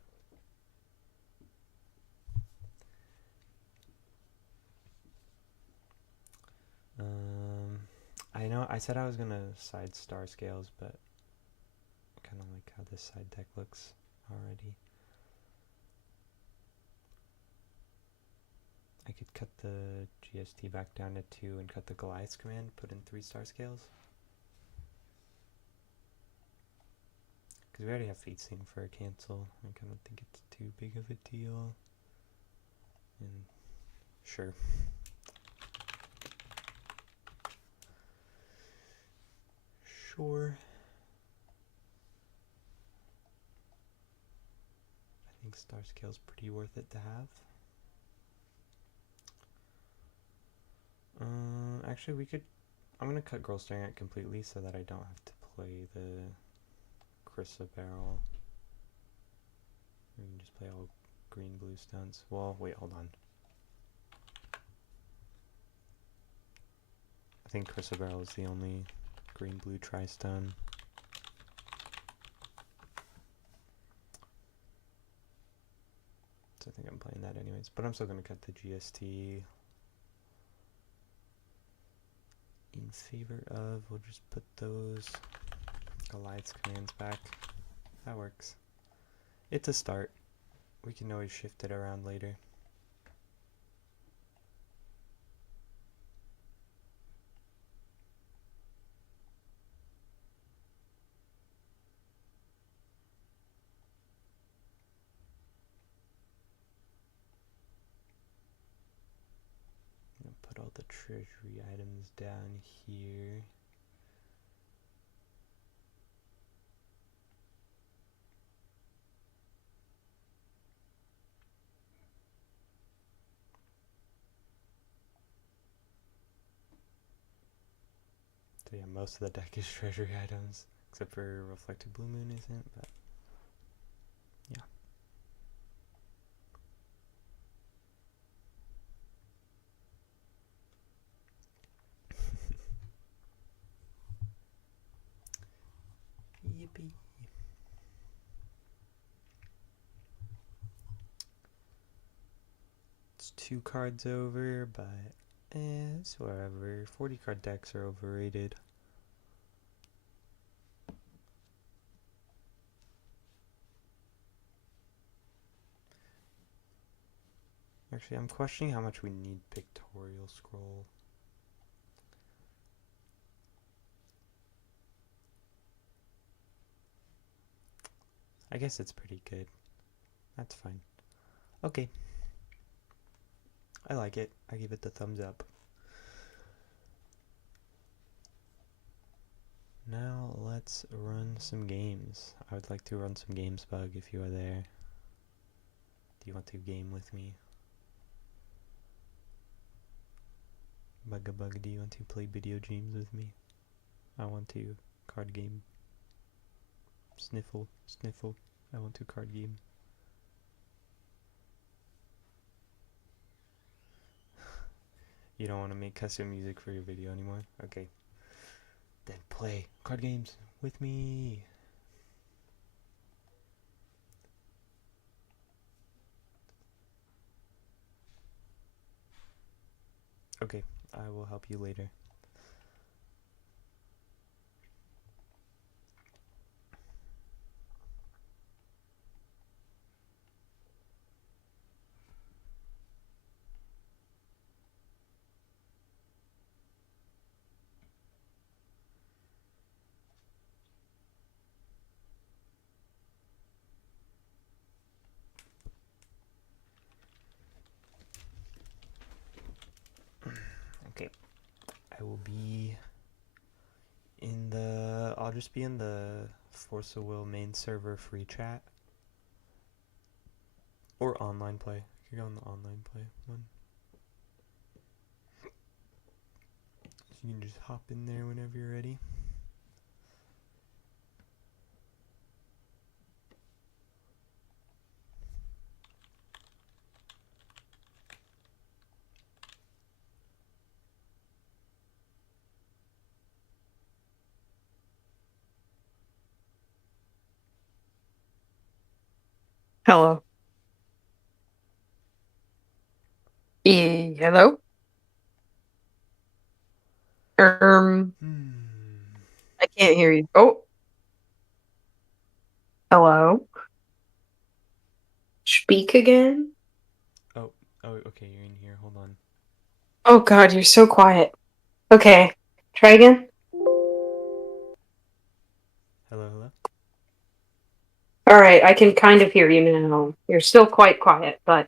I know I said I was gonna side star scales, but I kinda like how this side deck looks already. I could cut the GST back down to 2 and cut the Goliath command, put in 3 star scales. Because we already have Fate Sting for a cancel. I kind of think it's too big of a deal. And sure. Sure. I think star scale's pretty worth it to have. Actually, we could. I'm gonna cut Girl Staring At completely so that I don't have to play the Chrysa Barrel. We can just play all green blue stunts. Well, wait, hold on. I think Chrysa Barrel is the only green blue tri-stun. So I think I'm playing that anyways. But I'm still gonna cut the GST. In favor of, we'll just put those Goliath's commands back. That works. It's a start. We can always shift it around later. I'm gonna put all the treasury items down here. So yeah, most of the deck is treasury items, except for Reflected Blue Moon isn't, but yeah. Yippee. It's 2 cards over, but it's whatever. 40 card decks are overrated. Actually, I'm questioning how much we need Pictorial Scroll. I guess it's pretty good. That's fine. Okay. I like it. I give it the thumbs up. Now let's run some games. I would like to run some games, Bug, if you are there. Do you want to game with me? Bug, do you want to play video games with me? I want to card game. Sniffle, I want to card game. You don't want to make custom music for your video anymore? Okay. Then play card games with me. Okay, I will help you later. Okay, I will be in the, I'll just be in the Force of Will main server free chat. Or online play. I could go on the online play one. You can just hop in there whenever you're ready. Hello. Hello? Hmm. I can't hear you. Oh, hello. Speak again? Oh, okay, you're in here. Hold on. Oh God, you're so quiet. Okay, try again. Hello, hello. All right, I can kind of hear you now. You're still quite quiet, but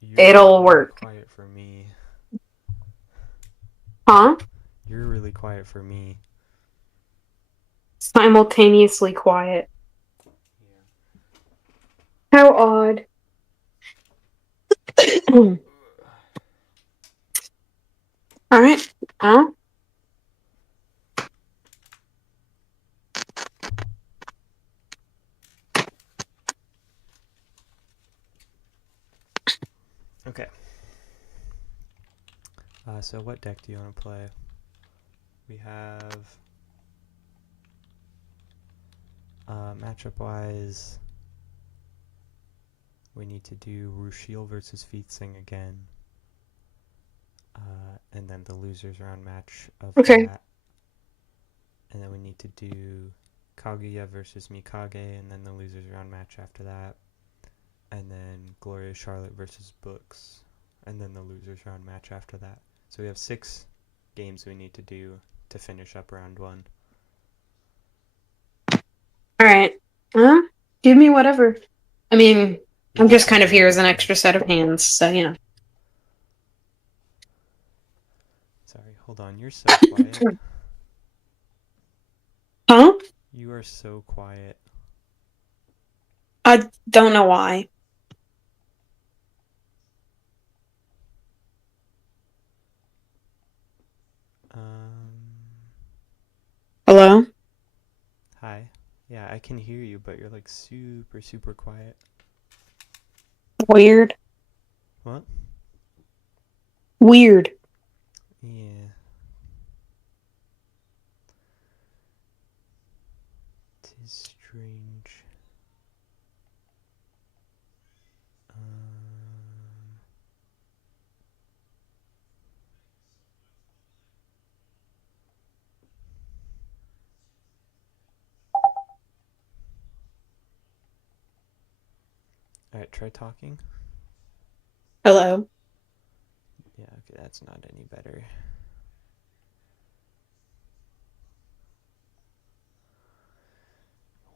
You're it'll really work. quiet for me. Huh? You're really quiet for me. Simultaneously quiet. Yeah. How odd. All right. Huh? Okay. So what deck do you want to play? We have matchup wise. We need to do Rushiel versus Feetsing again, and then the losers round match of Okay. that, and then we need to do Kaguya versus Mikage, and then the losers round match after that, and then Gloria Charlotte versus Books, and then the losers round match after that. So we have 6 games we need to do to finish up round 1. All right. Huh? Give me whatever. I mean, Yeah, I'm you just can kind of do here as an whatever. extra set of hands, so you Sorry, hold on. You're so quiet. know. Huh? You are so quiet. I don't know why. Um, Hello? Hi. Yeah, I can hear you, but you're like super, super quiet. Weird. What? Weird. Yeah, it is strange. Alright, try talking. Hello. Yeah, okay, that's not any better.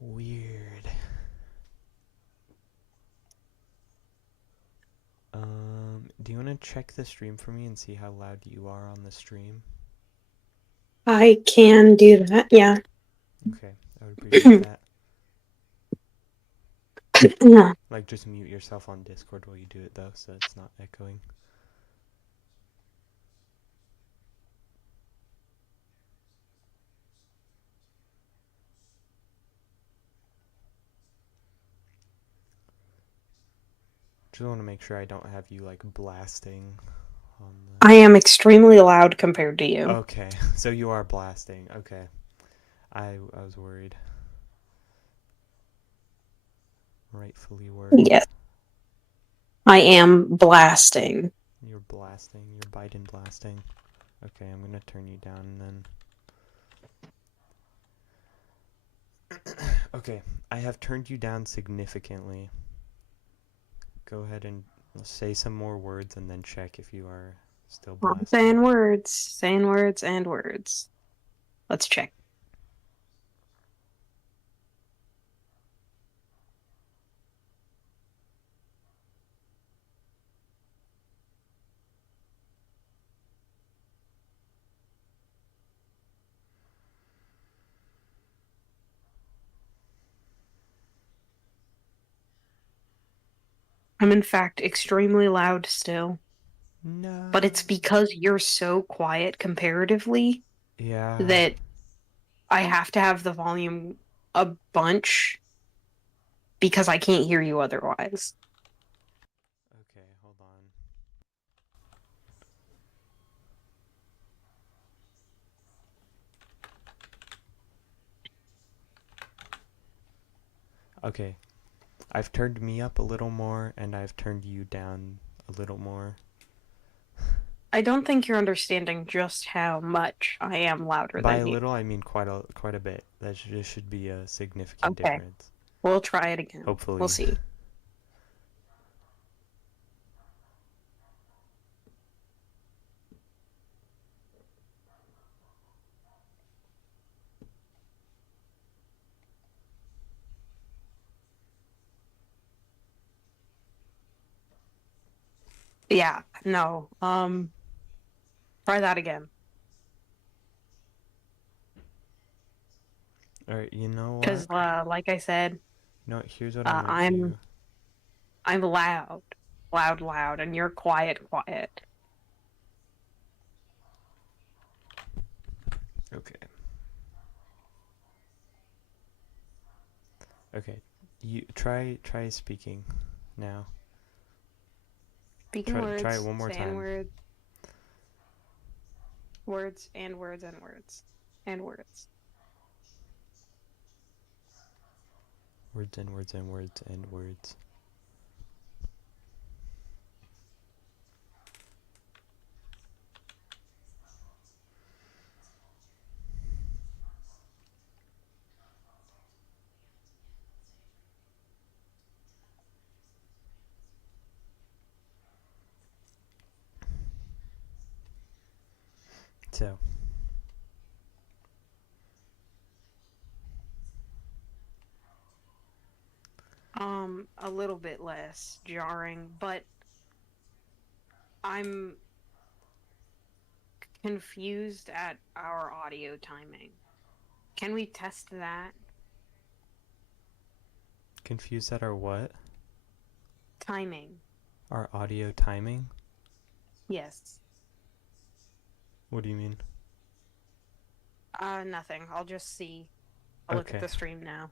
Weird. Do you want to check the stream for me and see how loud you are on the stream? I can do that, yeah. Okay, I would appreciate that. Like, just mute yourself on Discord while you do it, though, so it's not echoing. Just want to make sure I don't have you, like, blasting on the... I am extremely loud compared to you. Okay, so you are blasting. Okay. I was worried. Rightfully worried. Yes, I am blasting. You're blasting. You're Biden blasting. Okay, I'm gonna turn you down then. Okay, I have turned you down significantly. Go ahead and say some more words and then check if you are still I'm blasting. saying words and words. Let's check. I'm in fact extremely loud still. but it's No. because you're so quiet comparatively Yeah. that I have to have the volume a bunch because I can't hear you otherwise. Okay, hold on. Okay, I've turned me up a little more and I've turned you down a little more. I don't think you're understanding just how much I am louder By than a you. little, I mean quite a bit. This should be a significant Okay, difference. we'll try it again. We'll Hopefully. see. Yeah, no. Try that again. Alright, you know what? Because, like I said, No, here's what I uh, might I'm do. I'm loud, loud, and you're quiet. Okay. Okay. You try speaking now. Speaking Try it words, one more saying time. words, words and words and words and words. Words and words and words and words. So, A little bit less jarring, but I'm confused at our audio timing. Can we test that? confused at our what? Timing. Our audio timing? Yes. What do you mean? Nothing. I'll just see. I'll look at Okay. the stream now.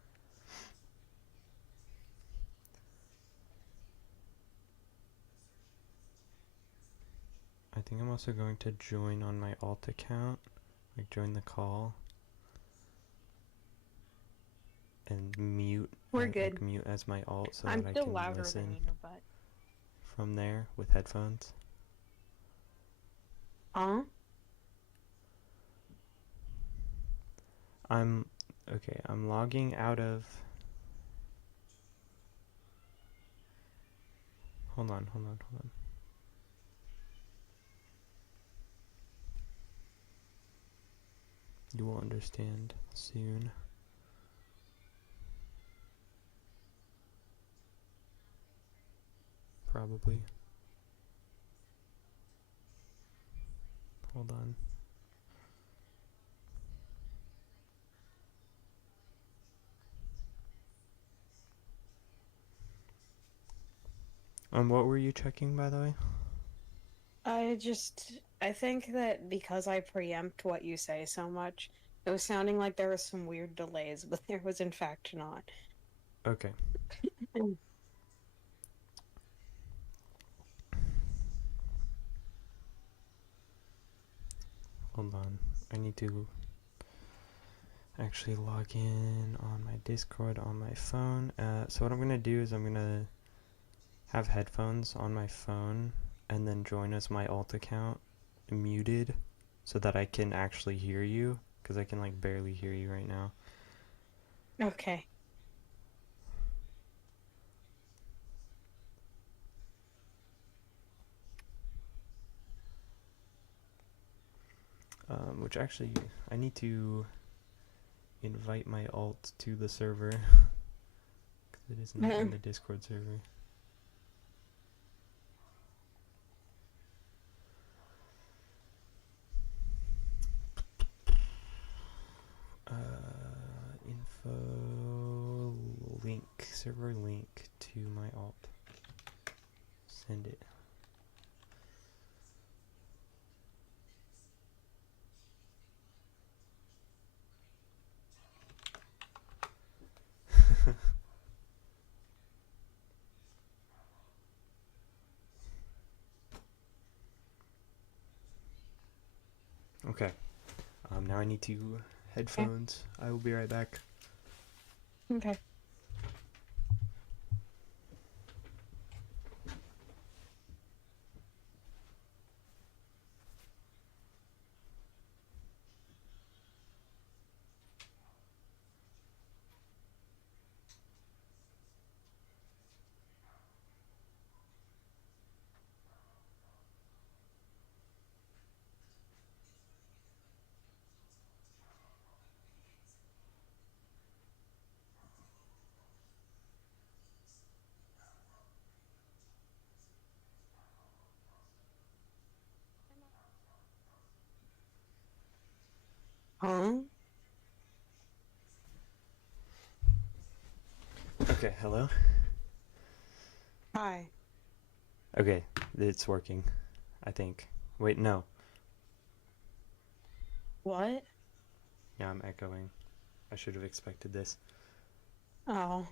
I think I'm also going to join on my alt account. Like join the call and mute We're like good. mute as my alt so I'm that I still can louder than listen you, but from there with headphones. huh? I'm okay, I'm logging out of hold on. You will understand soon. Probably. Hold on. What were you checking by the way? I think that because I preempt what you say so much, it was sounding like there was some weird delays, but there was in fact not. Okay. Hold on. I need to actually log in on my Discord on my phone. So what I'm gonna do is I'm gonna have headphones on my phone and then join as my alt account muted so that I can actually hear you because I can like barely hear you right now. Okay. Which actually I need to invite my alt to the server because it is not in the Discord server. Info link, server link to my alt. Send it. Okay. Now I need to Okay. headphones. I will be right back. Okay. Huh? Okay, hello? Hi. Okay, it's working, I think. Wait, no. What? Yeah, I'm echoing. I should have expected this. Oh.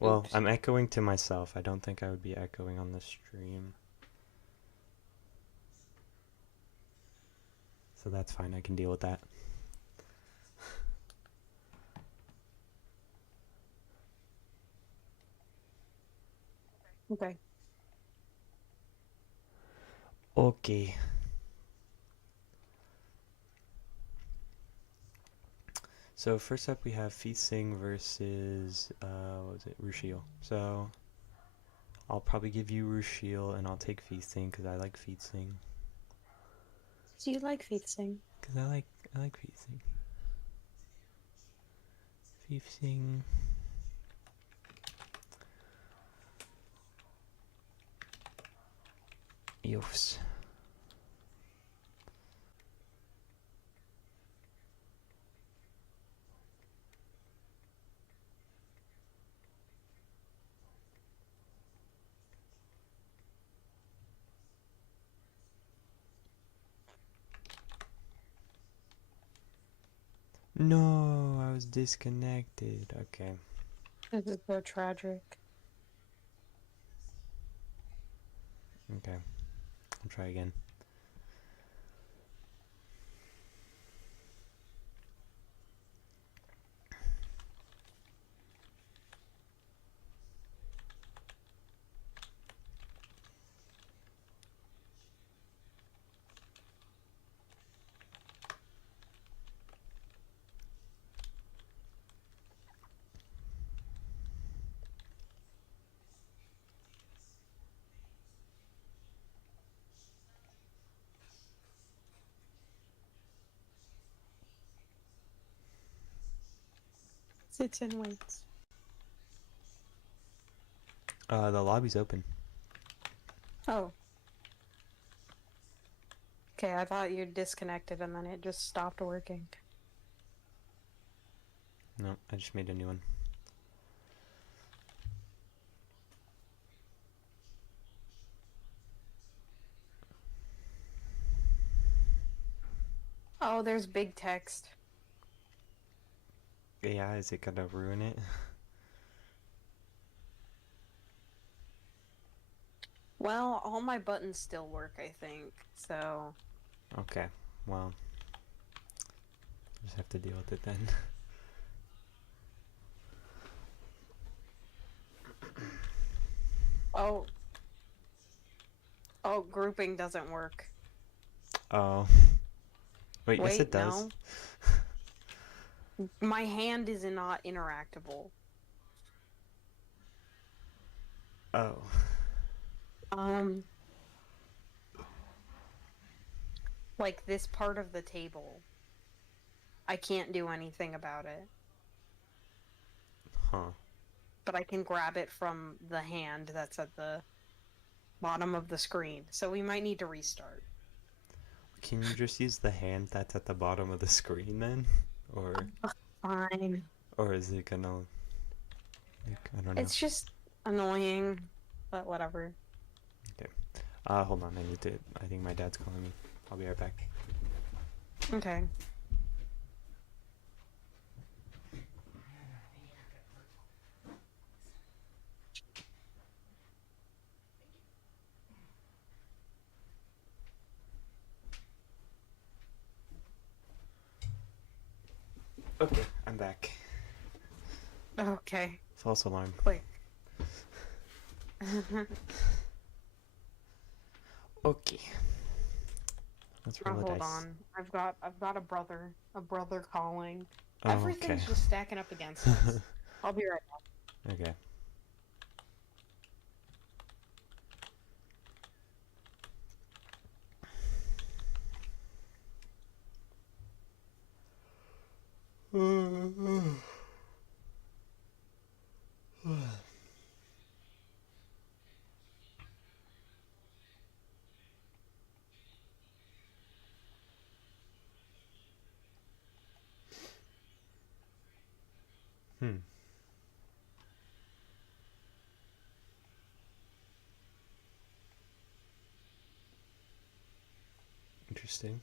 Well, Oops. I'm echoing to myself. I don't think I would be echoing on the stream. So that's fine, I can deal with that. Okay. Okay. So first up we have Feasting versus, what was it, Rushiel. So I'll probably give you Rushiel and I'll take Feasting because I like Feasting. Do you like feasting? Because I like Feasting. Feasting. Yoofs. No, I was disconnected. Okay. This is so tragic. Okay. I'll try again. Sits and waits. The lobby's open. Oh. Okay, I thought you disconnected and then it just stopped working. No, I just made a new one. Oh, there's big text. Yeah, is it gonna ruin it? Well, all my buttons still work, I think. So, Okay, well, just have to deal with it then. oh, oh, grouping doesn't work. Oh. Wait, yes it Wait, does. no. My hand is not interactable. Oh. Um, like this part of the table. I can't do anything about it, Huh. but I can grab it from the hand that's at the bottom of the screen. So we might need to restart. Can you just use the hand that's at the bottom of the screen then? Or Fine. or is it gonna, like, I don't know. It's just annoying, but whatever. Okay. Hold on, I think my dad's calling me. I'll be right back. Okay. Okay, I'm back. Okay, False alarm. quick. Okay. Let's Oh, roll a hold dice. on. I've got a brother calling. Oh, okay. Everything's just stacking up against us. I'll be right Okay. Hmm. Interesting.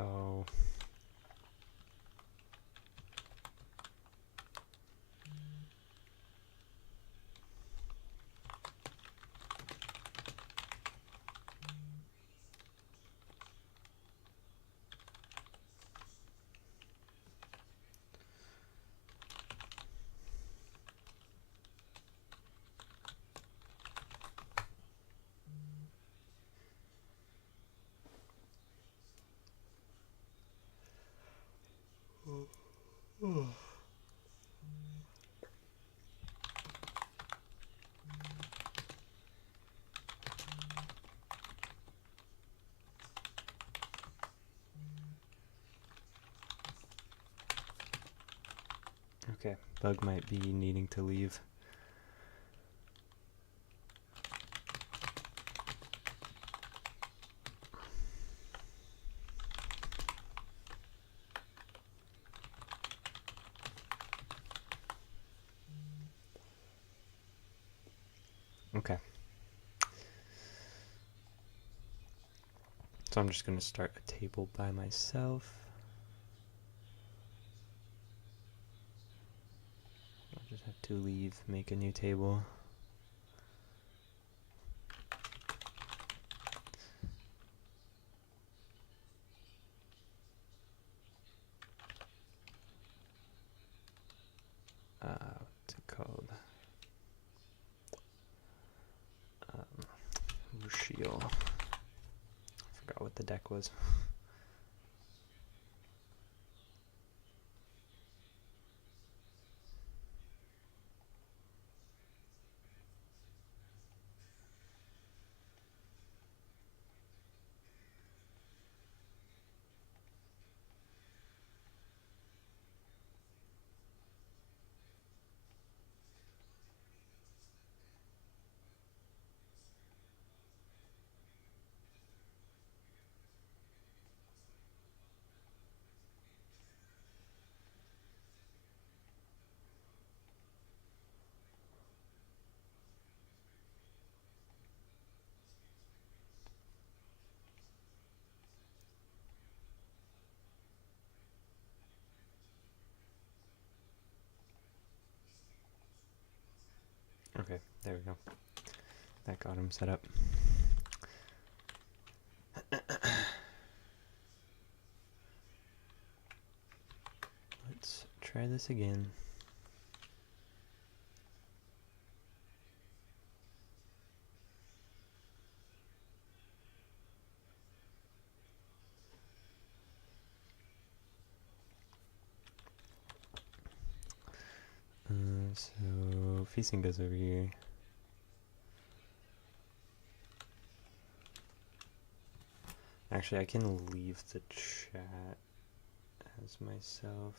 Oh. Okay. Bug might be needing to leave. Okay. So I'm just going to start a table by myself. I'll just have to leave, make a new table. What's it called? Rushiel. I forgot what the deck was. Okay, there we go. That got him set up. Let's try this again. So facing goes over here. Actually, I can leave the chat as myself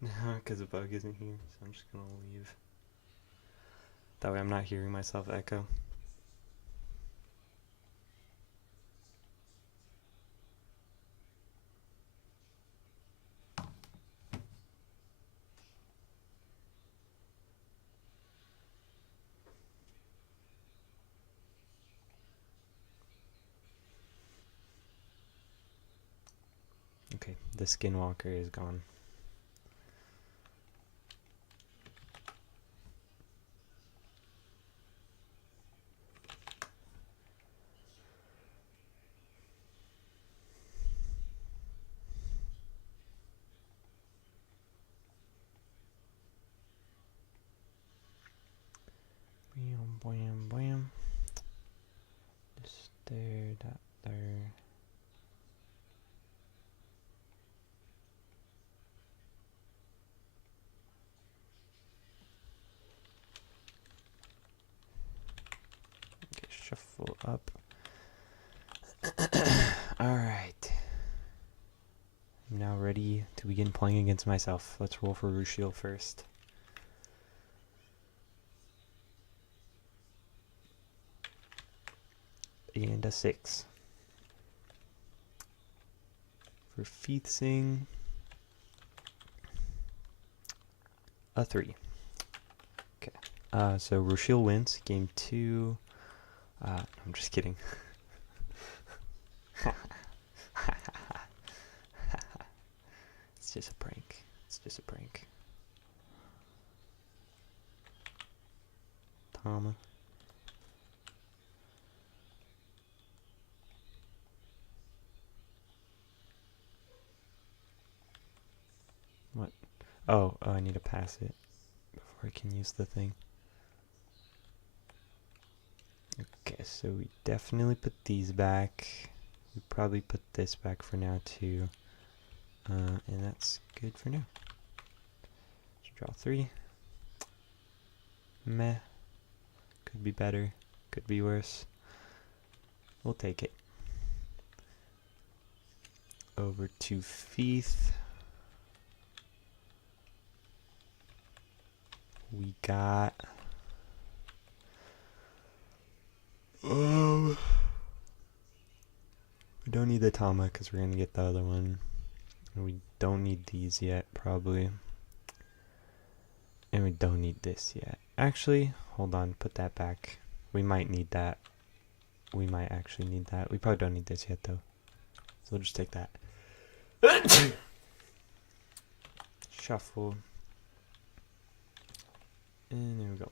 now because the bug isn't here, so I'm just gonna leave. That way I'm not hearing myself echo. Okay, the skinwalker is gone. Bam, bam, bam. Just there, that there. Okay, shuffle up. Alright. I'm now ready to begin playing against myself. Let's roll for Rushiel first. And a 6. For Feethsing, a 3. Okay. So Rushiel wins game 2. I'm just kidding. It's just a prank. It's just a prank. Tama. What? Oh, I need to pass it before I can use the thing. Okay, so we definitely put these back. We probably put this back for now too. And that's good for now. Just draw 3. Meh. Could be better. Could be worse. We'll take it. Over to Feeth. We got... we don't need the Tama because we're going to get the other one. And we don't need these yet, probably. And we don't need this yet. Actually, hold on, put that back. We might need that. We might actually need that. We probably don't need this yet, though. So we'll just take that. Shuffle. And there we go.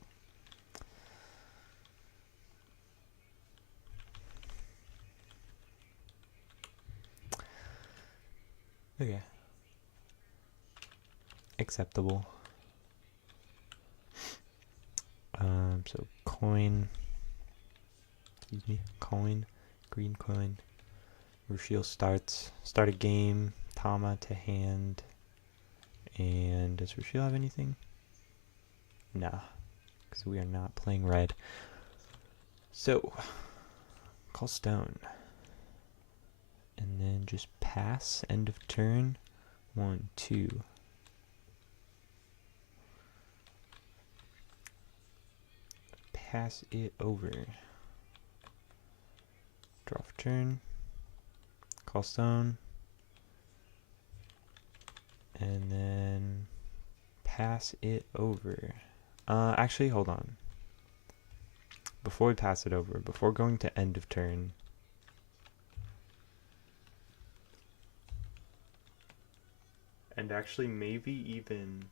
Okay. Acceptable. So coin. Excuse me. Coin. Green coin. Rushiel starts. Start a game. Tama to hand. And does Rushiel have anything? Nah. Because we are not playing red. So, call stone. And then just pass. End of turn. 1, 2. Pass it over. Draw for turn. Call stone. And then pass it over. Actually, hold on. Before we pass it over, before going to end of turn, and actually maybe even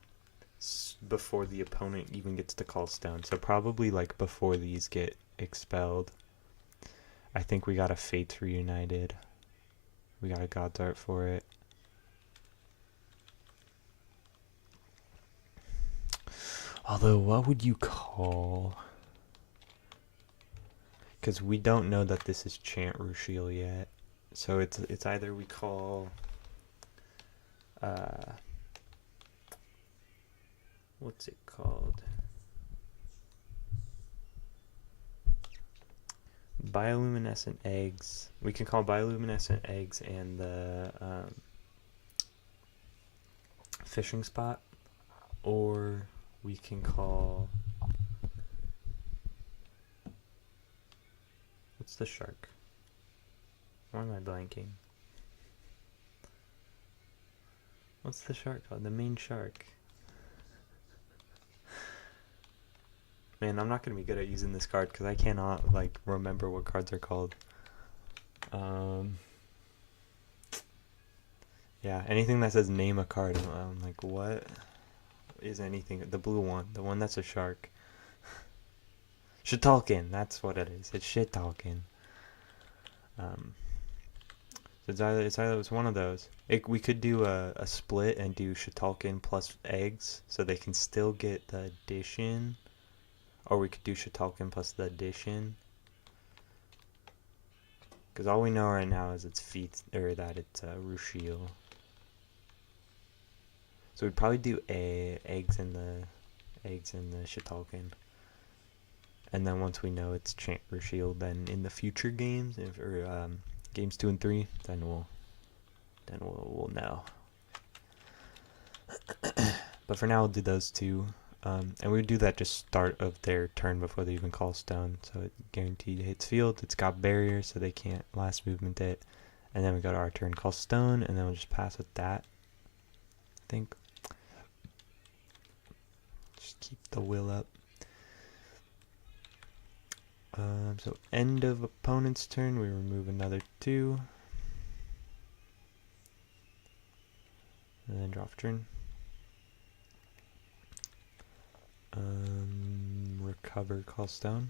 before the opponent even gets to call stone. So probably like before these get expelled. I think we got a Fates Reunited. We got a God's Art for it. Although, what would you call? Because we don't know that this is Chant Rushiel yet. So it's either we call... what's it called? Bioluminescent eggs. We can call bioluminescent eggs and the fishing spot, or we can call... what's the shark? Why am I blanking? What's the shark called? The main shark. Man, I'm not gonna be good at using this card because I cannot like remember what cards are called. Yeah, anything that says name a card, I'm like, what is anything? The blue one, the one that's a shark. Shitalkin, that's what it is. It's Shitalkin. It's one of those. We could do a split and do Shitalkin plus eggs, so they can still get the addition. Or we could do Shitalkin plus the addition. Because all we know right now is it's feet, or that it's Rushiel. So we'd probably do eggs in the Shitalkin. And then once we know it's Chant Rushiel, then in the future games, games 2 and 3, then we'll know. But for now, we'll do those two. And we would do that just start of their turn before they even call stone. So it guaranteed hits field. It's got barriers, so they can't last movement it. And then we go to our turn, call stone, and then we'll just pass with that. I think. Just keep the will up. So end of opponent's turn, we remove another 2. And then draw for turn. Recover, call stone.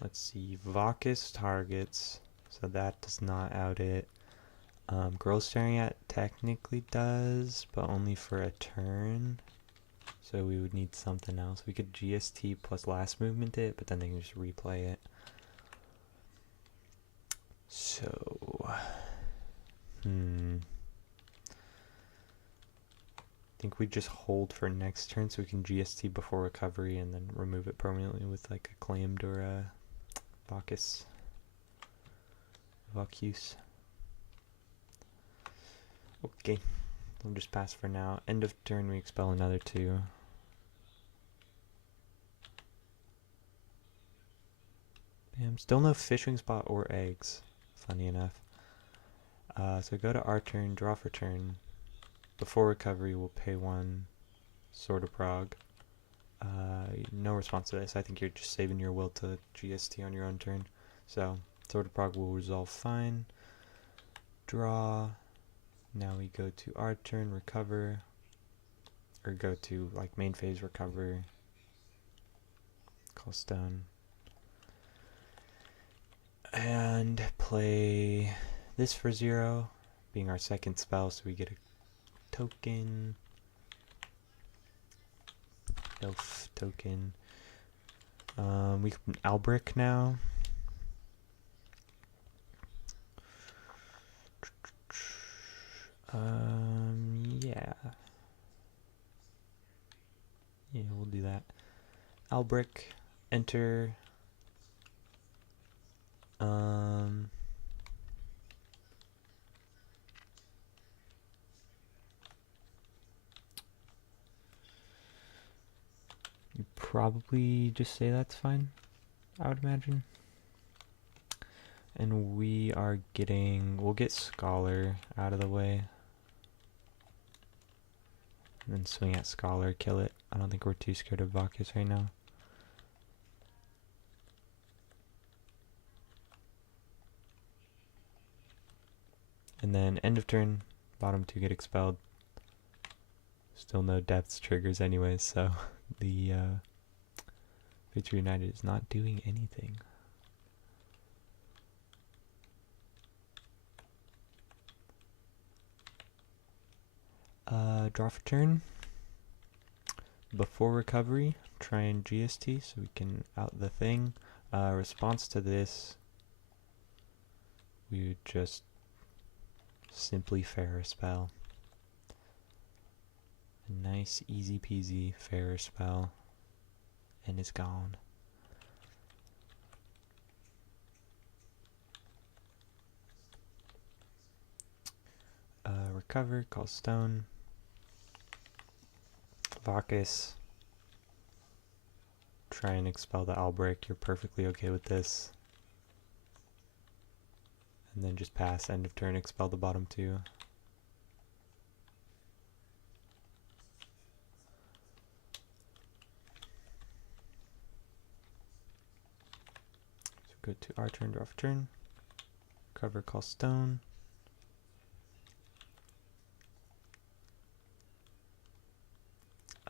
Let's see, Vacus targets, so that does not out it. Girl Staring At technically does, but only for a turn. So we would need something else. We could GST plus last movement it, but then they can just replay it. So, I think we just hold for next turn so we can GST before recovery and then remove it permanently with like a claimed or a Vacus. Okay, we'll just pass for now. End of turn, we expel another 2. Bam, still no fishing spot or eggs, funny enough. So go to our turn, draw for turn. Before recovery, we'll pay 1 Sword of Prague. No response to this. I think you're just saving your will to GST on your own turn. So, Sword of Prague will resolve fine. Draw. Now we go to our turn, recover. Or go to, like, main phase, recover. Call stone. And play this for 0, being our second spell, so we get a token. Elf token. We can Albrick now. Yeah. Yeah, we'll do that. Albrick, enter. Probably just say that's fine, I would imagine. And we'll get Scholar out of the way. And then swing at Scholar, kill it. I don't think we're too scared of Vacus right now. And then end of turn, Bottom two get expelled. Still no depths triggers anyways, so the Victory United is not doing anything. Draw for turn. Before recovery, try and GST so we can out the thing. Response to this, we would just simply Fair Spell. A nice, easy peasy Fair Spell, and it's gone. Recover, call stone. Vacus. Try and expel the Albrick. You're perfectly okay with this. And then just pass, end of turn, expel the bottom two. So go to our turn, draw for turn. Cover, call stone.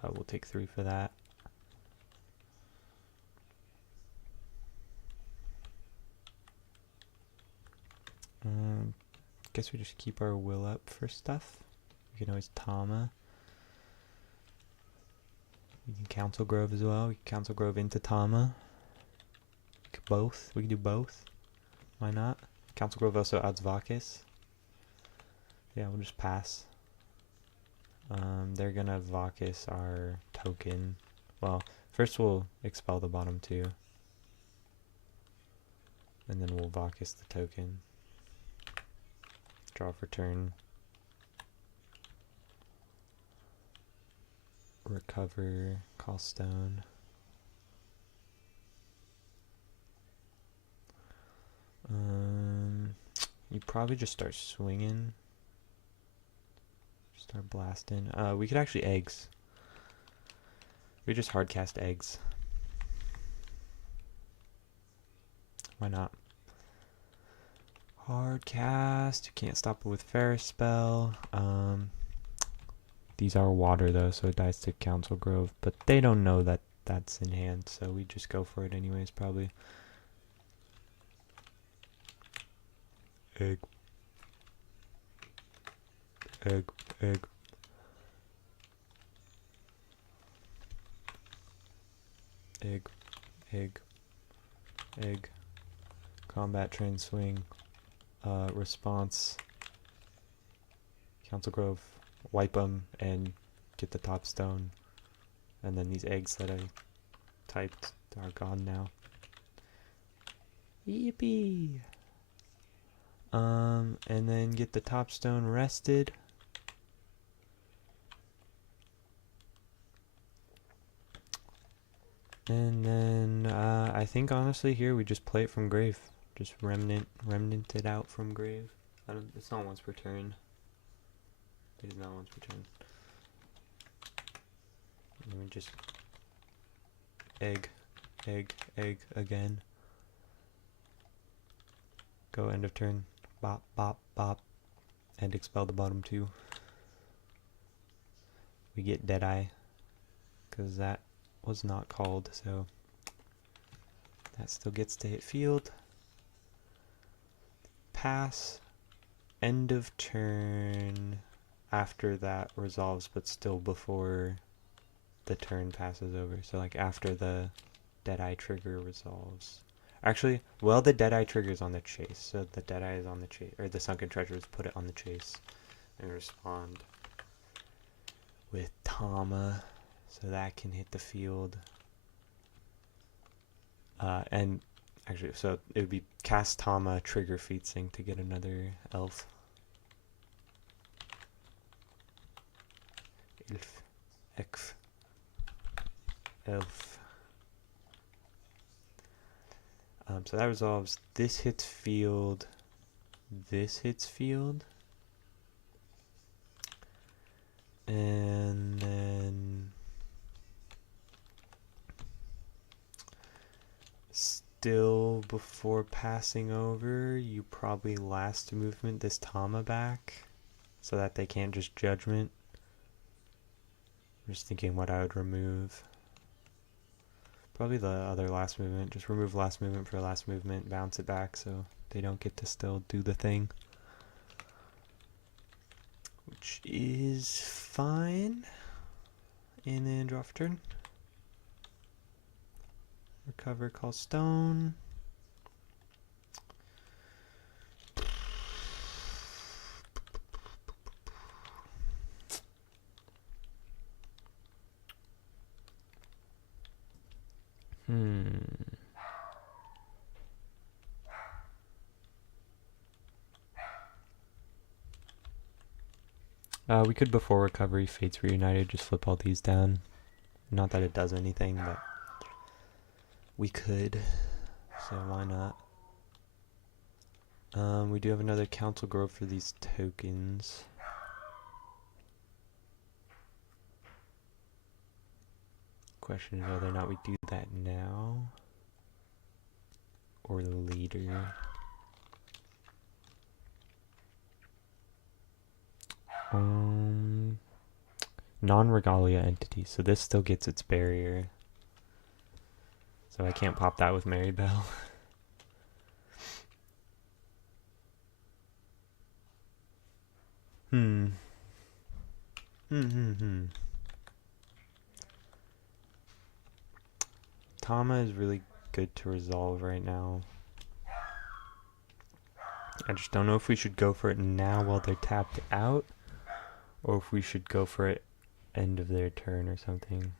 We'll take 3 for that. Guess we just keep our will up for stuff. We can always Tama. We can Council Grove as well. We can Council Grove into Tama. Both. We can do both. Why not? Council Grove also adds Vacus. Yeah, we'll just pass. They're gonna Vacus our token. Well, first we'll expel the bottom two. And then we'll Vacus the token. Draw for turn. Recover, call stone. You probably just start swinging. Start blasting. We could actually eggs. We just hard cast eggs. Why not? Hard cast. You can't stop it with Ferris spell. These are water though, so it dies to Council Grove, but they don't know that that's in hand, so we just go for it anyways, probably. Egg. Egg. Egg. Egg. Egg. Egg. Combat train swing. Response. Council Grove. Wipe them and get the top stone. And then these eggs that I typed are gone now. Yippee! And then get the top stone rested. And then I think honestly here we just play it from grave. Just remnant it out from grave. It's not once per turn. It is not once per turn. And we just egg again. Go end of turn. Bop, bop, bop. And expel the bottom two. We get Deadeye. Because that was not called, so that still gets to hit field. Pass. End of turn. After that resolves, but still before the turn passes over. So like after the Deadeye trigger resolves. Actually, well, the Deadeye trigger is on the chase, so the Deadeye is on the chase, or the Sunken Treasures put it on the chase and respond with Tama, so that can hit the field. And actually, so it would be cast Tama, trigger Feet Sync to get another elf. Elf. So that resolves. This hits field. This hits field. And then still before passing over, you probably last movement this Tama back. so that they can't just judgment. I'm just thinking what I would remove. Probably the other last movement. Just remove last movement for last movement, bounce it back so they don't get to still do the thing. Which is fine. And then draw for turn. Recover, call stone. We could, before recovery, Fates Reunited, just flip all these down. Not that it does anything, but we could. So why not? We do have another Council Grove for these tokens. Question is whether or not we do that now or later. Non-regalia entity, so this still gets its barrier. So I can't pop that with Maribel. Tama is really good to resolve right now. I just don't know if we should go for it now while they're tapped out, or if we should go for it end of their turn or something.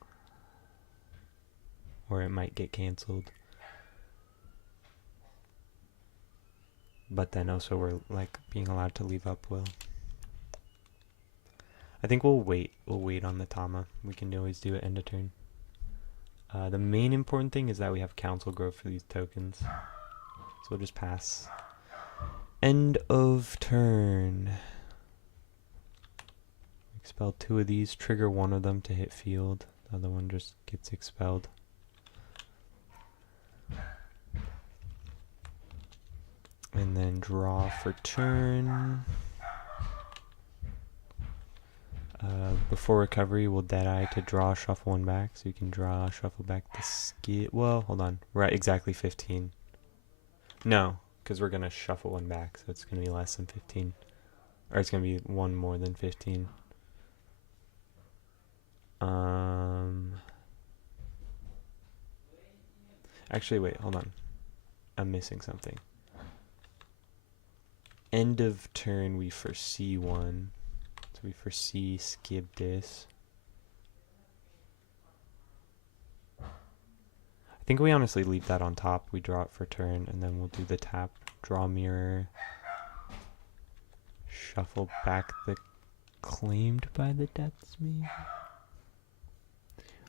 Or it might get cancelled. But then also we're like being allowed to leave up will. I think we'll wait. We'll wait on the Tama. We can always do it end of turn. The main important thing is that we have Council Growth for these tokens. So we'll just pass. End of turn. Expel 2 of these. Trigger 1 of them to hit field. The other one just gets expelled. And then draw for turn. Before recovery, we'll Deadeye to draw, shuffle 1 back. So you can draw, shuffle back the skid. Well, hold on. We're at exactly 15. No, because we're going to shuffle 1 back. So it's going to be less than 15. Or it's going to be 1 more than 15. Actually, wait, hold on. I'm missing something. End of turn, we foresee 1. So we foresee skip this. I think we honestly leave that on top. We draw it for turn, and then we'll do the tap, draw mirror, shuffle back the claimed by the depths, maybe?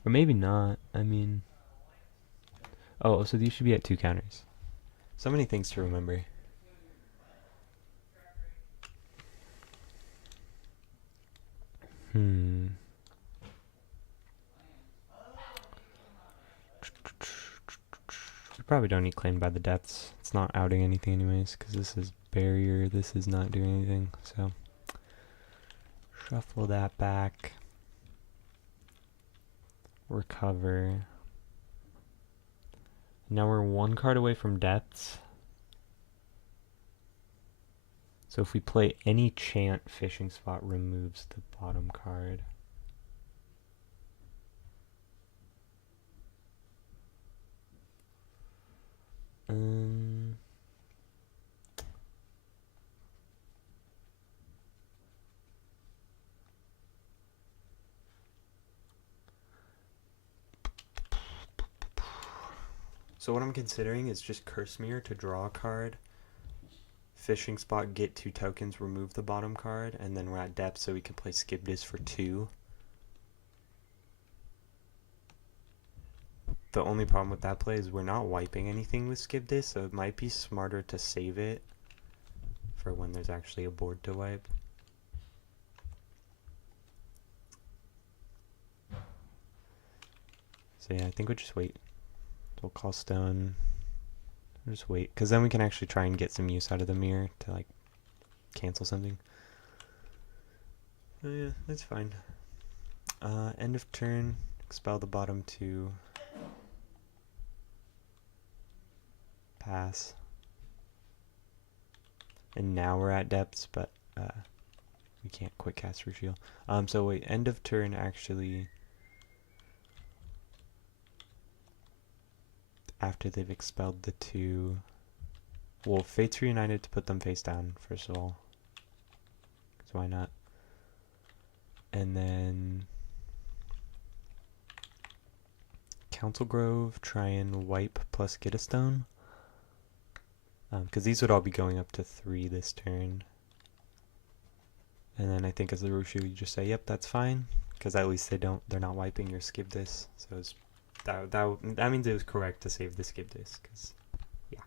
Or maybe not. I mean... Oh, so these should be at 2 counters. So many things to remember. We probably don't need claimed by the depths. It's not outing anything anyways, because this is barrier, this is not doing anything, so... Shuffle that back. Recover. Now we're 1 card away from depths. So if we play any chant, Fishing Spot removes the bottom card. So what I'm considering is just Curse Mirror to draw a card. Fishing Spot, get 2 tokens, remove the bottom card, and then we're at depth so we can play Skip This for 2. The only problem with that play is we're not wiping anything with Skip This, so it might be smarter to save it for when there's actually a board to wipe. So yeah, I think we'll just wait. We'll call stone. We'll just wait, because then we can actually try and get some use out of the mirror to like cancel something. Oh yeah, that's fine. End of turn, expel the bottom two. Pass. And now we're at depths, but we can't quick cast for shield. So wait, end of turn actually, after they've expelled the two, well, Fates Reunited to put them face down, first of all. Because why not? And then Council Grove, try and wipe plus get a stone. Because these would all be going up to 3 this turn. And then I think as the Roshu, you just say, yep, that's fine. Because at least they're not wiping your skip this. So it's, that means it was correct to save the skip this. Because, yeah,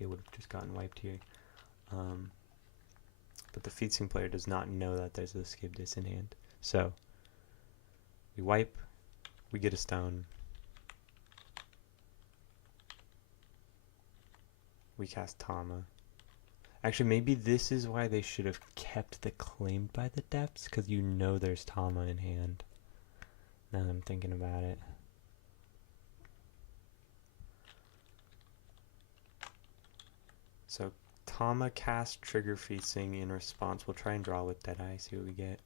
it would have just gotten wiped here. But the featsing player does not know that there's a skip this in hand. So, we wipe, we get a stone. We cast Tama. Actually, maybe this is why they should have kept the claimed by the depths, because you know there's Tama in hand. Now that I'm thinking about it. So, Tama cast trigger feasting in response. We'll try and draw with Deadeye, see what we get.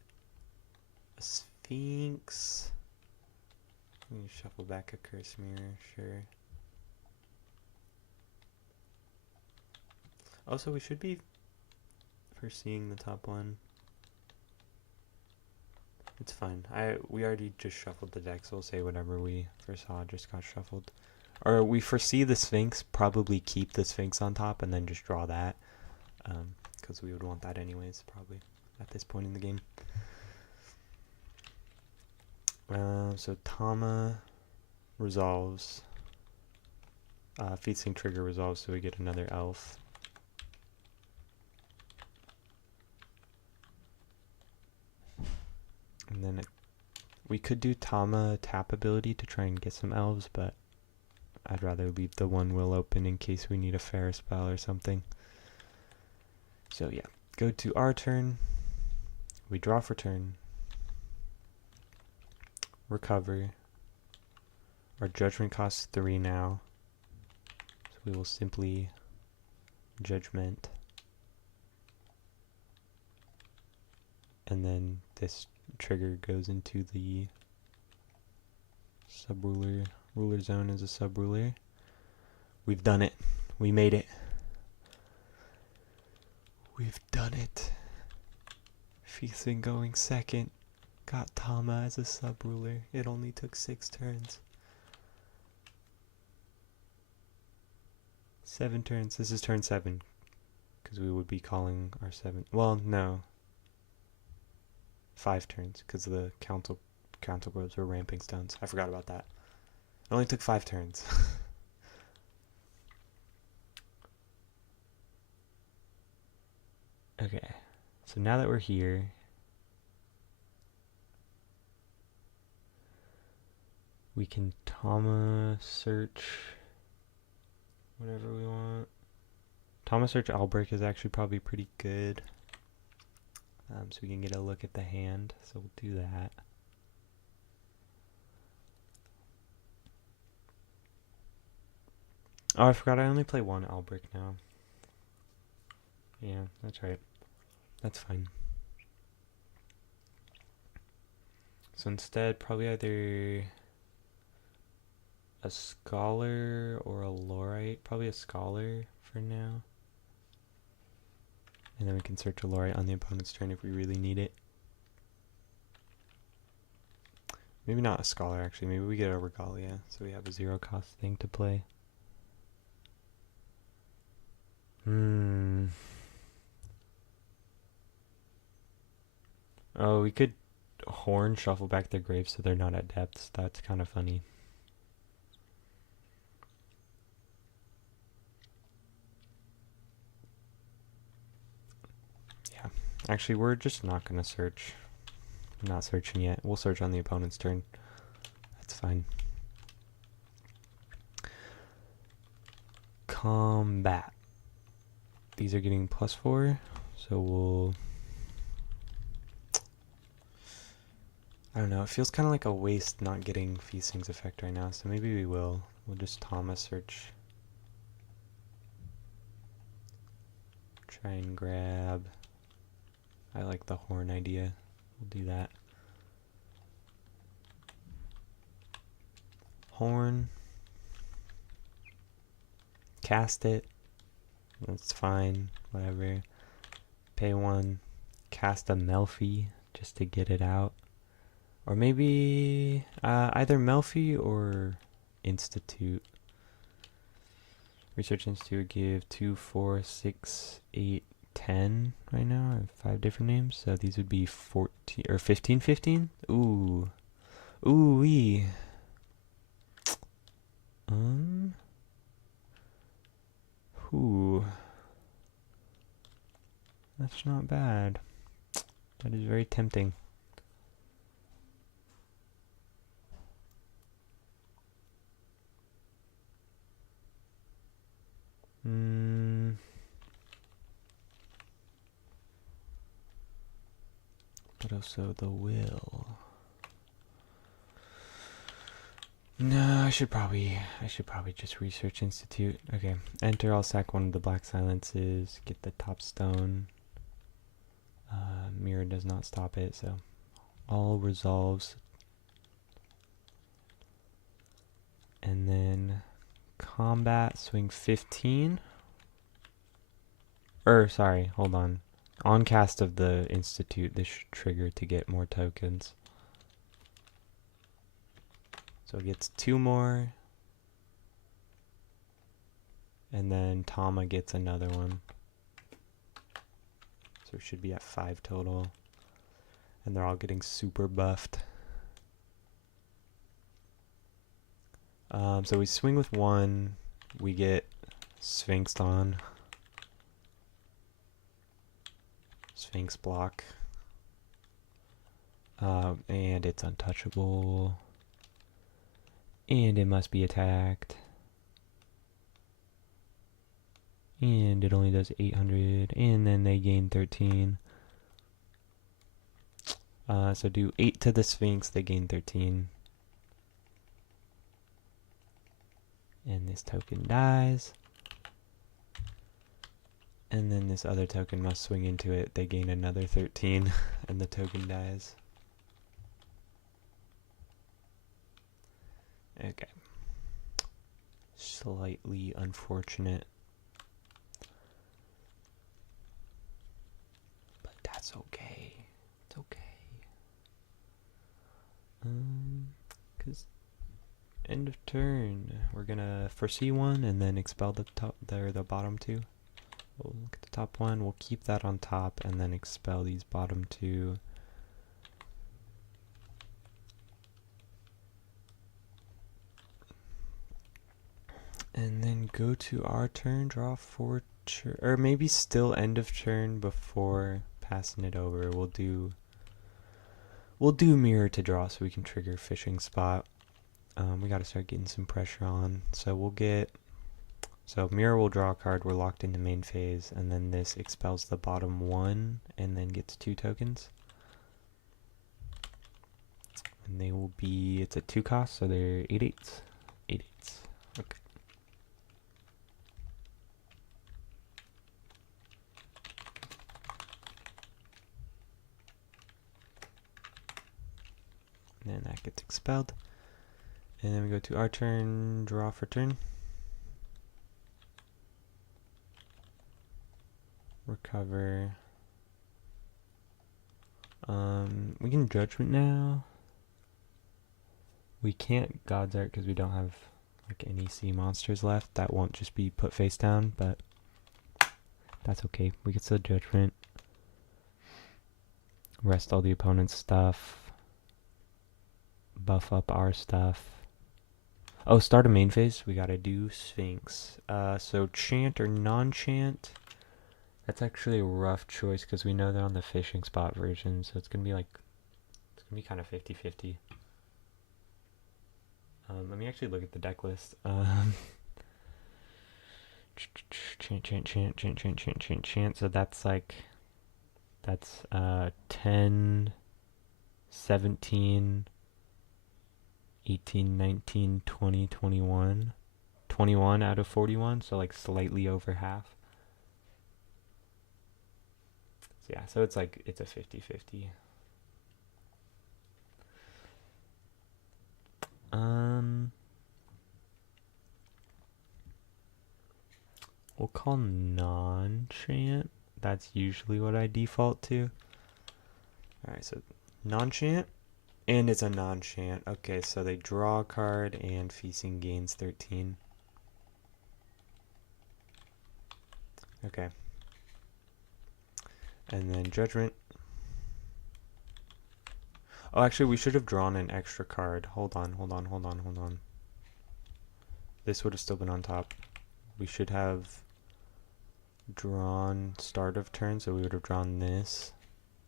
A Sphinx. Let me shuffle back a Curse Mirror, sure. Also, we should be foreseeing the top one. It's fine. We already just shuffled the deck, so we'll say whatever we foresaw just got shuffled. Or we foresee the Sphinx, probably keep the Sphinx on top and then just draw that. Because we would want that anyways, probably, at this point in the game. So Tama resolves. Featsing trigger resolves, so we get another elf. And then we could do Tama tap ability to try and get some elves, but I'd rather leave the one will open in case we need a fair spell or something. So yeah, go to our turn. We draw for turn. Recover. Our judgment costs 3 now. So we will simply judgment. And then this trigger goes into the sub-ruler. Ruler zone is a sub-ruler. We've done it. We made it. We've done it. Feasting going second. Got Tama as a sub-ruler. It only took 6 turns. 7 turns. This is turn 7. Because we would be calling our 7. Well, no. 5 turns. Because the council groves were ramping stones. I forgot about that. It only took 5 turns. Okay. So now that we're here, we can Tama search whatever we want. Tama search Albrecht is actually probably pretty good. So we can get a look at the hand. So we'll do that. Oh, I forgot I only play 1 Albrecht now. Yeah, that's right. That's fine. So instead, probably either a Scholar or a Lorite. Probably a Scholar for now. And then we can search a Lorite on the opponent's turn if we really need it. Maybe not a Scholar, actually. Maybe we get a Regalia, so we have a 0 cost thing to play. Oh, we could Horn shuffle back their graves so they're not at depths. That's kind of funny. Yeah. Actually, we're just not going to search. I'm not searching yet. We'll search on the opponent's turn. That's fine. Combat. These are getting +4, so we'll I don't know. It feels kind of like a waste not getting Feasting's effect right now, so maybe we will. We'll just Thomas search. Try and grab. I like the horn idea. We'll do that. Horn. Cast it. That's fine. Whatever. Pay one. Cast a Melfi just to get it out. Or maybe either Melfi or Institute. Research Institute would give 2, 4, 6, 8, 10 right now. I have 5 different names. So these would be 14 or 15, 15. Ooh. Ooh wee. Ooh. That's not bad. That is very tempting. But also the will. No, I should probably just research Institute. Okay, enter. I'll sack one of the black silences. Get the top stone. Mirror does not stop it, so all resolves. And then combat swing 15. Sorry, hold on. On cast of the Institute, this should trigger to get more tokens. So it gets 2 more. And then Tama gets another one. So it should be at 5 total. And they're all getting super buffed. So we swing with 1. We get Sphinxed on. Sphinx block. And it's untouchable. And it must be attacked. And it only does 800. And then they gain 13. So do 8 to the Sphinx, they gain 13. And this token dies. And then this other token must swing into it. They gain another 13, and the token dies. Okay. Slightly unfortunate. But that's okay. It's okay. Because end of turn, we're gonna foresee one and then expel the top, the bottom 2. We'll look at the top one, we'll keep that on top and then expel these bottom 2. And then go to our turn, draw 4, or maybe still end of turn before passing it over. We'll do mirror to draw so we can trigger fishing spot. We gotta start getting some pressure on. So we'll get, so mirror will draw a card, we're locked into main phase, and then this expels the bottom 1 and then gets 2 tokens. And they will be, it's a 2 cost, so they're 8/8s. 8/8s. Okay. And then that gets expelled. And then we go to our turn, draw for turn. Recover. We can Judgment now. We can't God's Art because we don't have like any sea monsters left. That won't just be put face down, but that's okay. We can still Judgment. Rest all the opponent's stuff. Buff up our stuff. Oh, start a main phase. We gotta do Sphinx. So chant or non-chant. That's actually a rough choice because we know they're on the fishing spot version, so it's gonna be like, it's gonna be kind of 50-50. Let me actually look at the deck list. Chant. So that's like, that's 10, 17, 18, 19, 20, 21. 21 out of 41, so like slightly over half. So yeah, so it's like it's a 50-50. We'll call non-chant. That's usually what I default to. Alright, so non-chant, and it's a non-chant. Okay, so they draw a card and feasting gains 13. Okay. And then judgment. Oh, actually, we should have drawn an extra card. Hold on. This would have still been on top. We should have drawn start of turn, so we would have drawn this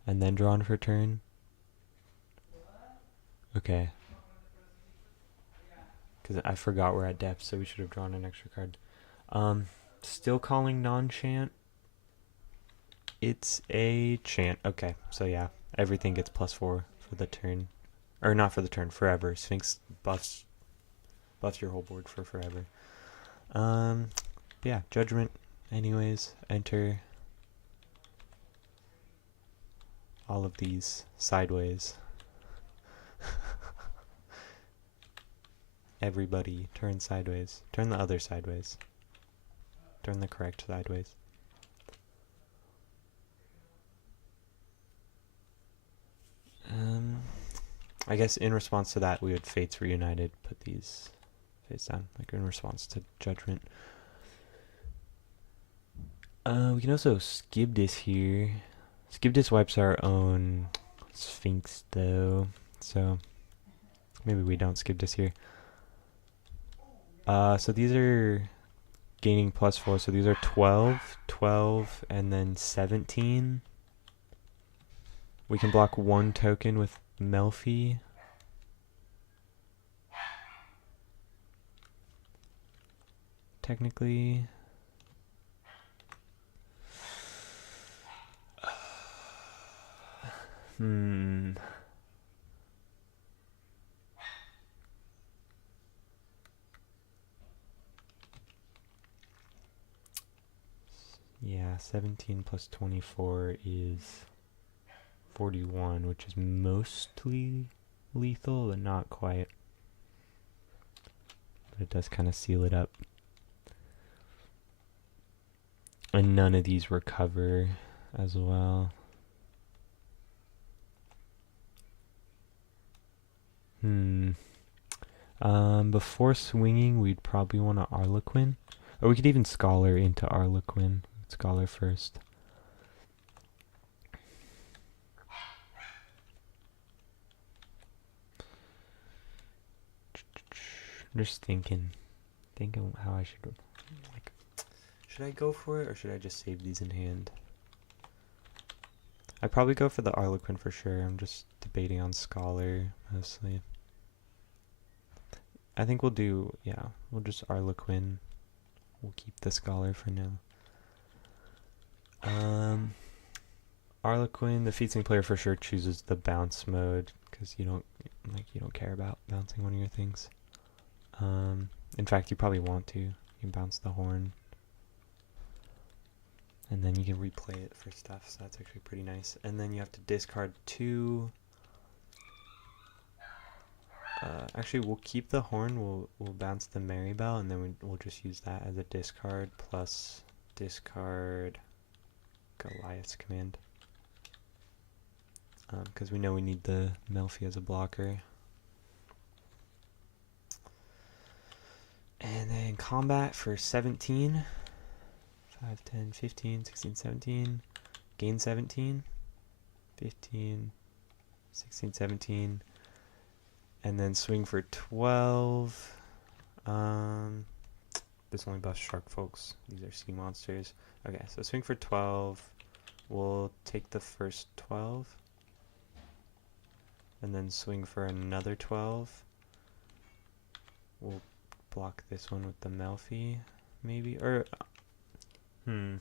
and then drawn for turn. Okay. Because I forgot we're at depth, so we should have drawn an extra card. Still calling non-chant. It's a chant. Okay, so yeah, everything gets +4 for the turn. Or not for the turn, forever. Sphinx buffs your whole board for forever. Yeah, judgment. Anyways, enter all of these sideways. Everybody turn sideways. Turn the other sideways. Turn the correct sideways. I guess in response to that, we would Fates Reunited put these face down, like in response to judgment. We can also skip this here. Skip this wipes our own Sphinx though, so maybe we don't skip this here. So these are gaining +4, so these are 12, 12, and then 17. We can block one token with Melfi. Technically. Yeah, 17 plus 24 is 41, which is mostly lethal, but not quite. But it does kind of seal it up. And none of these recover as well. Before swinging, we'd probably want to Arlequin. Or we could even Scholar into Arlequin. Scholar first. Just thinking how I should, like, should I go for it or should I just save these in hand? I'd probably go for the Arlequin for sure. I'm just debating on Scholar mostly. I think we'll just Arlequin. We'll keep the Scholar for now. Arlequin, the featuring player for sure chooses the bounce mode because you don't care about bouncing one of your things. In fact, you probably want to. You can bounce the horn, and then you can replay it for stuff. So that's actually pretty nice. And then you have to discard 2. Actually, we'll keep the horn. We'll bounce the Maribel, and then we'll just use that as a discard plus discard Goliath's command. Because we know we need the Melfi as a blocker. And then combat for 17. 5, 10, 15, 16, 17. Gain 17. 15, 16, 17. And then swing for 12. This only buffs shark folks. These are sea monsters. Okay, so swing for 12. We'll take the first 12. And then swing for another 12. We'll block this one with the Melfi, maybe? Or, I'm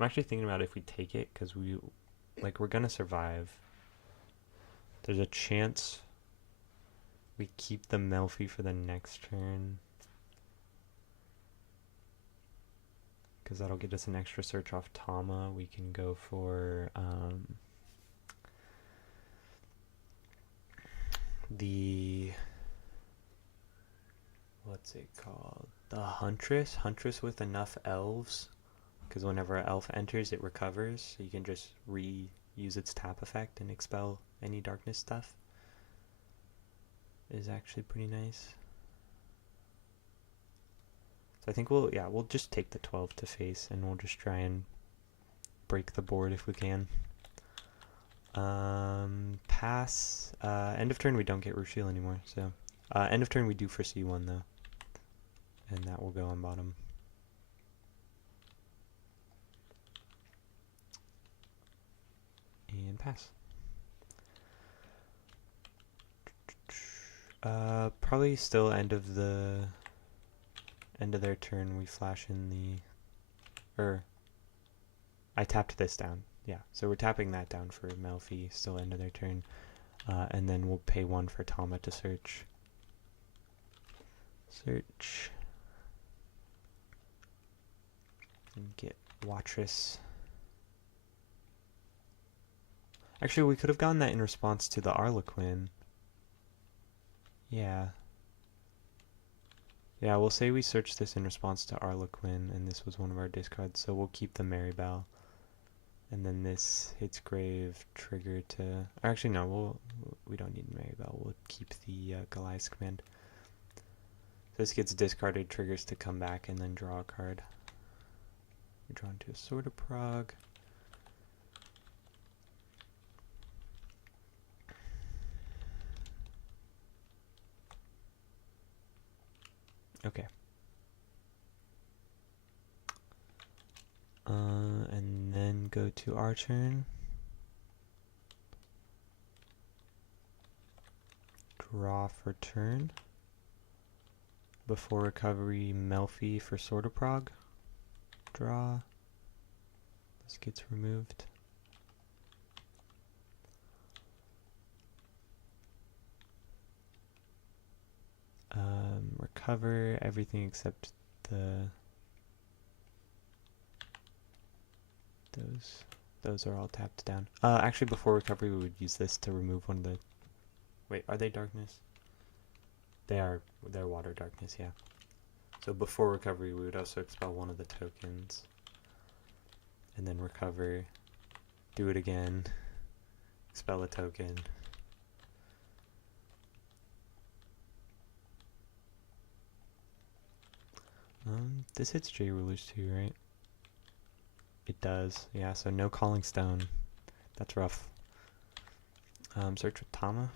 actually thinking about if we take it, because we're gonna survive. There's a chance we keep the Melfi for the next turn, because that'll get us an extra search off Tama. We can go for the, what's it called? The Huntress. Huntress with enough elves, because whenever an elf enters, it recovers. So you can just reuse its tap effect and expel any darkness stuff. Is actually pretty nice. So I think we'll just take the 12 to face, and we'll just try and break the board if we can. Pass. End of turn we don't get Rushiel anymore, so end of turn we do foresee one though, and that will go on bottom. And pass. Probably still end of their turn we flash in the, I tapped this down. Yeah, so we're tapping that down for Melfi, still end of their turn. And then we'll pay 1 for Tama to search. Search. And get Wattress. Actually, we could have gotten that in response to the Arlequin. Yeah. Yeah, we'll say we searched this in response to Arlequin, and this was one of our discards, so we'll keep the Maribel. And then this hits grave, trigger to... Actually, no, we don't need Maribel. We'll keep the Goliath's command. So this gets discarded, triggers to come back, and then draw a card. We're drawn to a Sword of Prague. Okay. And then go to our turn. Draw for turn. Before recovery, Melfi for Sword of Prague. Draw. This gets removed. Recover everything except those are all tapped down. Actually, before recovery, we would use this to remove one of the... Wait, are they darkness? They're water darkness, yeah. So before recovery, we would also expel one of the tokens. And then recover, do it again, expel a token. This hits J rulers too, right? It does, yeah, so no calling stone. That's rough. Search with Tama.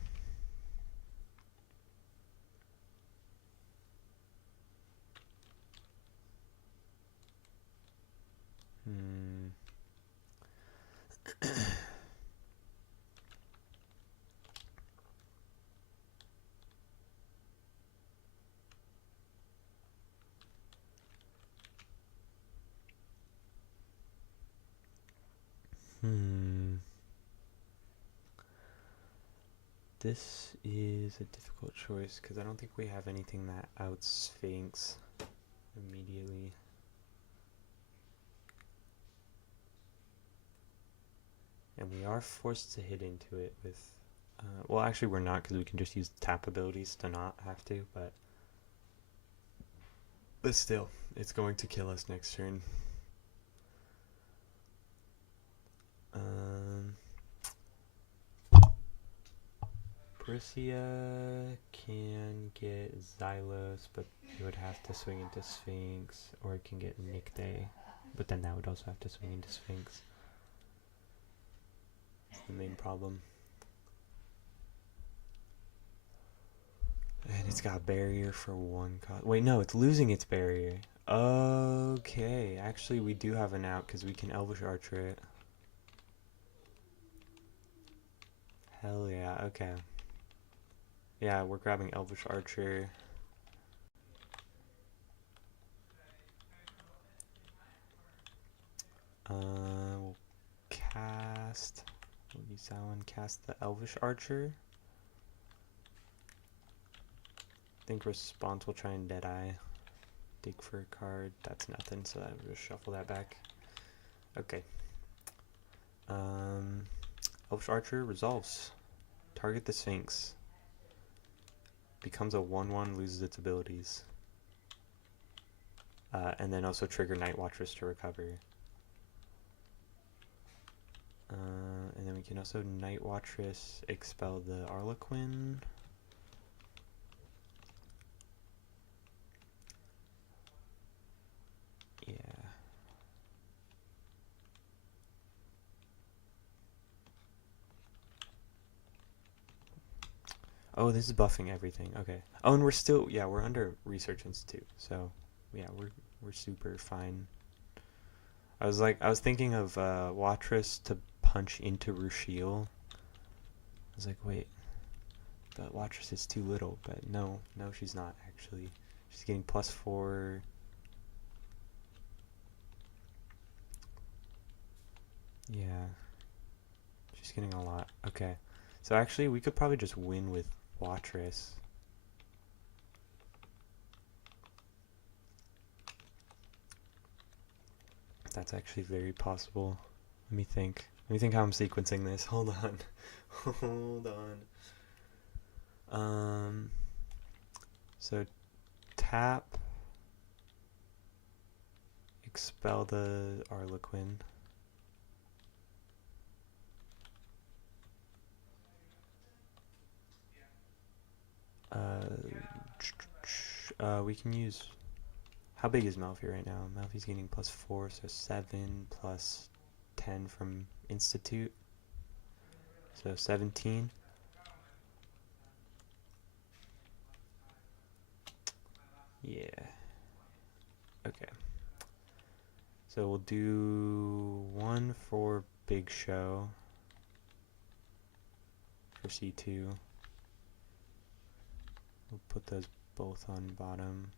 This is a difficult choice because I don't think we have anything that outs Sphinx immediately. And we are forced to hit into it with... well, actually we're not, because we can just use tap abilities to not have to, but... But still, it's going to kill us next turn. Bricia can get Xylos, but it would have to swing into Sphinx, or it can get Nycte, but then that would also have to swing into Sphinx. That's the main problem. And it's got barrier for 1 cost. Wait, no, it's losing its barrier. Okay, actually we do have an out because we can Elvish Archer it. Hell yeah, okay. Yeah, we're grabbing Elvish Archer. We'll cast We'll use that one. Cast the Elvish Archer. I think response will try and Deadeye. Dig for a card. That's nothing, so I will just shuffle that back. Okay. Elvish Archer resolves. Target the Sphinx. Becomes a 1/1, loses its abilities. And then also trigger Night Watchers to recover. And then we can also Night Watchers expel the Arlequin. Yeah. Oh, this is buffing everything. Okay. Oh, and we're still, yeah, we're under Research Institute. So, yeah, we're super fine. I was thinking of Wattress to punch into Rushiel. I was like, wait, but Wattress is too little. But no, she's not actually. She's getting +4. Yeah, she's getting a lot. Okay, so actually we could probably just win with Wattress. That's actually very possible. Let me think. Let me think how I'm sequencing this. Hold on. Hold on. So tap, expel the Arlequin. We can use. How big is Malfi right now? Malfi's getting +4, so 7 plus 10 from Institute. So 17. Yeah. Okay. So we'll do 1 for Big Show for C2. We'll put those both on bottom.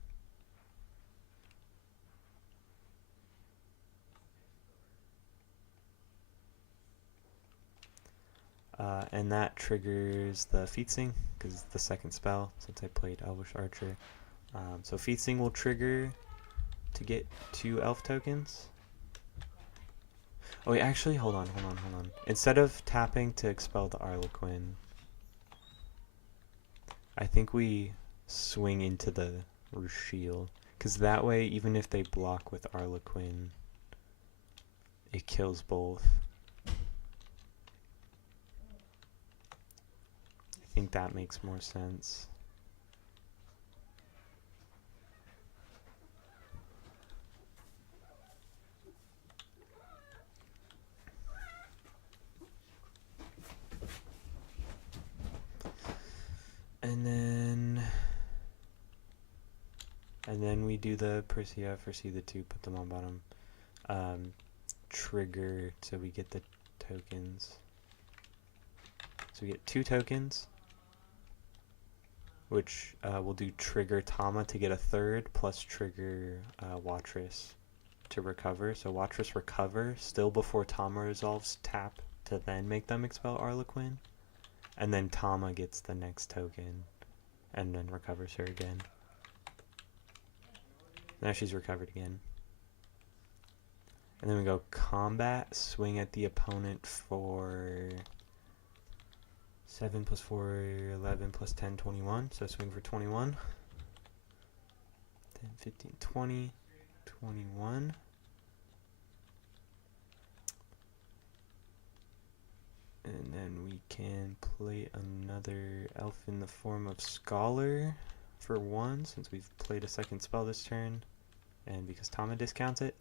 And that triggers the Feat Sing, because it's the second spell, since I played Elvish Archer. So Feat Sing will trigger to get 2 elf tokens. Oh wait, actually, hold on. Instead of tapping to expel the Arlequin, I think we swing into the Rushiel, because that way, even if they block with Arlequin, it kills both. I think that makes more sense. And then we do the Persia for C2, put them on bottom. Trigger, so we get the tokens. So we get 2 tokens, which will do trigger Tama to get a 3rd, plus trigger Wattress to recover. So Wattress recover, still before Tama resolves, tap to then make them expel Arlequin. And then Tama gets the next token, and then recovers her again. Now she's recovered again. And then we go combat, swing at the opponent for 7 plus 4, 11 plus 10, 21. So swing for 21. 10, 15, 20, 21. And then we can play another elf in the form of Scholar for 1, since we've played a second spell this turn. And because Tama discounts it,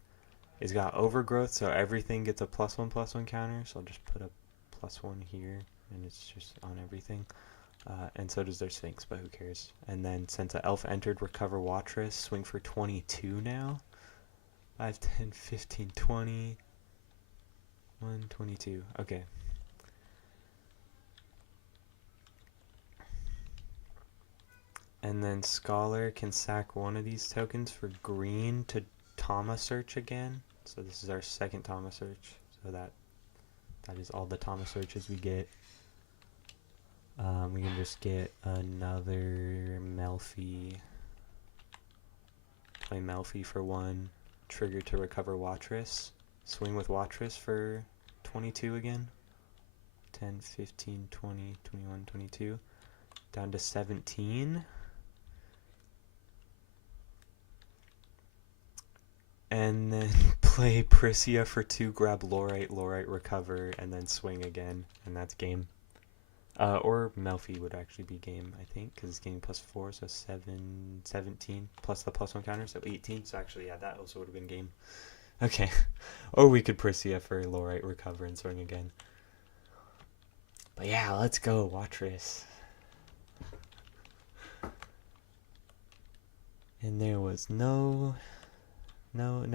it's got Overgrowth, so everything gets a +1/+1 counter. So I'll just put a +1 here, and it's just on everything. And so does their Sphinx, but who cares? And then since an elf entered, recover Wattress, swing for 22 now. 5, 10, 15, 20. 1, 22. Okay. And then Scholar can sack one of these tokens for green to Tama search again. So this is our second Tama search. So that That is all the Thomas searches we get. We can just get another Melfi. Play Melfi for 1. Trigger to recover Wattress. Swing with Wattress for 22 again. 10, 15, 20, 21, 22. Down to 17. And then play Priscia for 2, grab Lorite, recover, and then swing again. And that's game. Or Melfi would actually be game, I think, because it's game +4, so 17, plus the +1 counter, so 18. So actually, yeah, that also would have been game. Okay. Or we could Priscia for Lorite, recover, and swing again. But yeah, let's go, Wattress. And there was no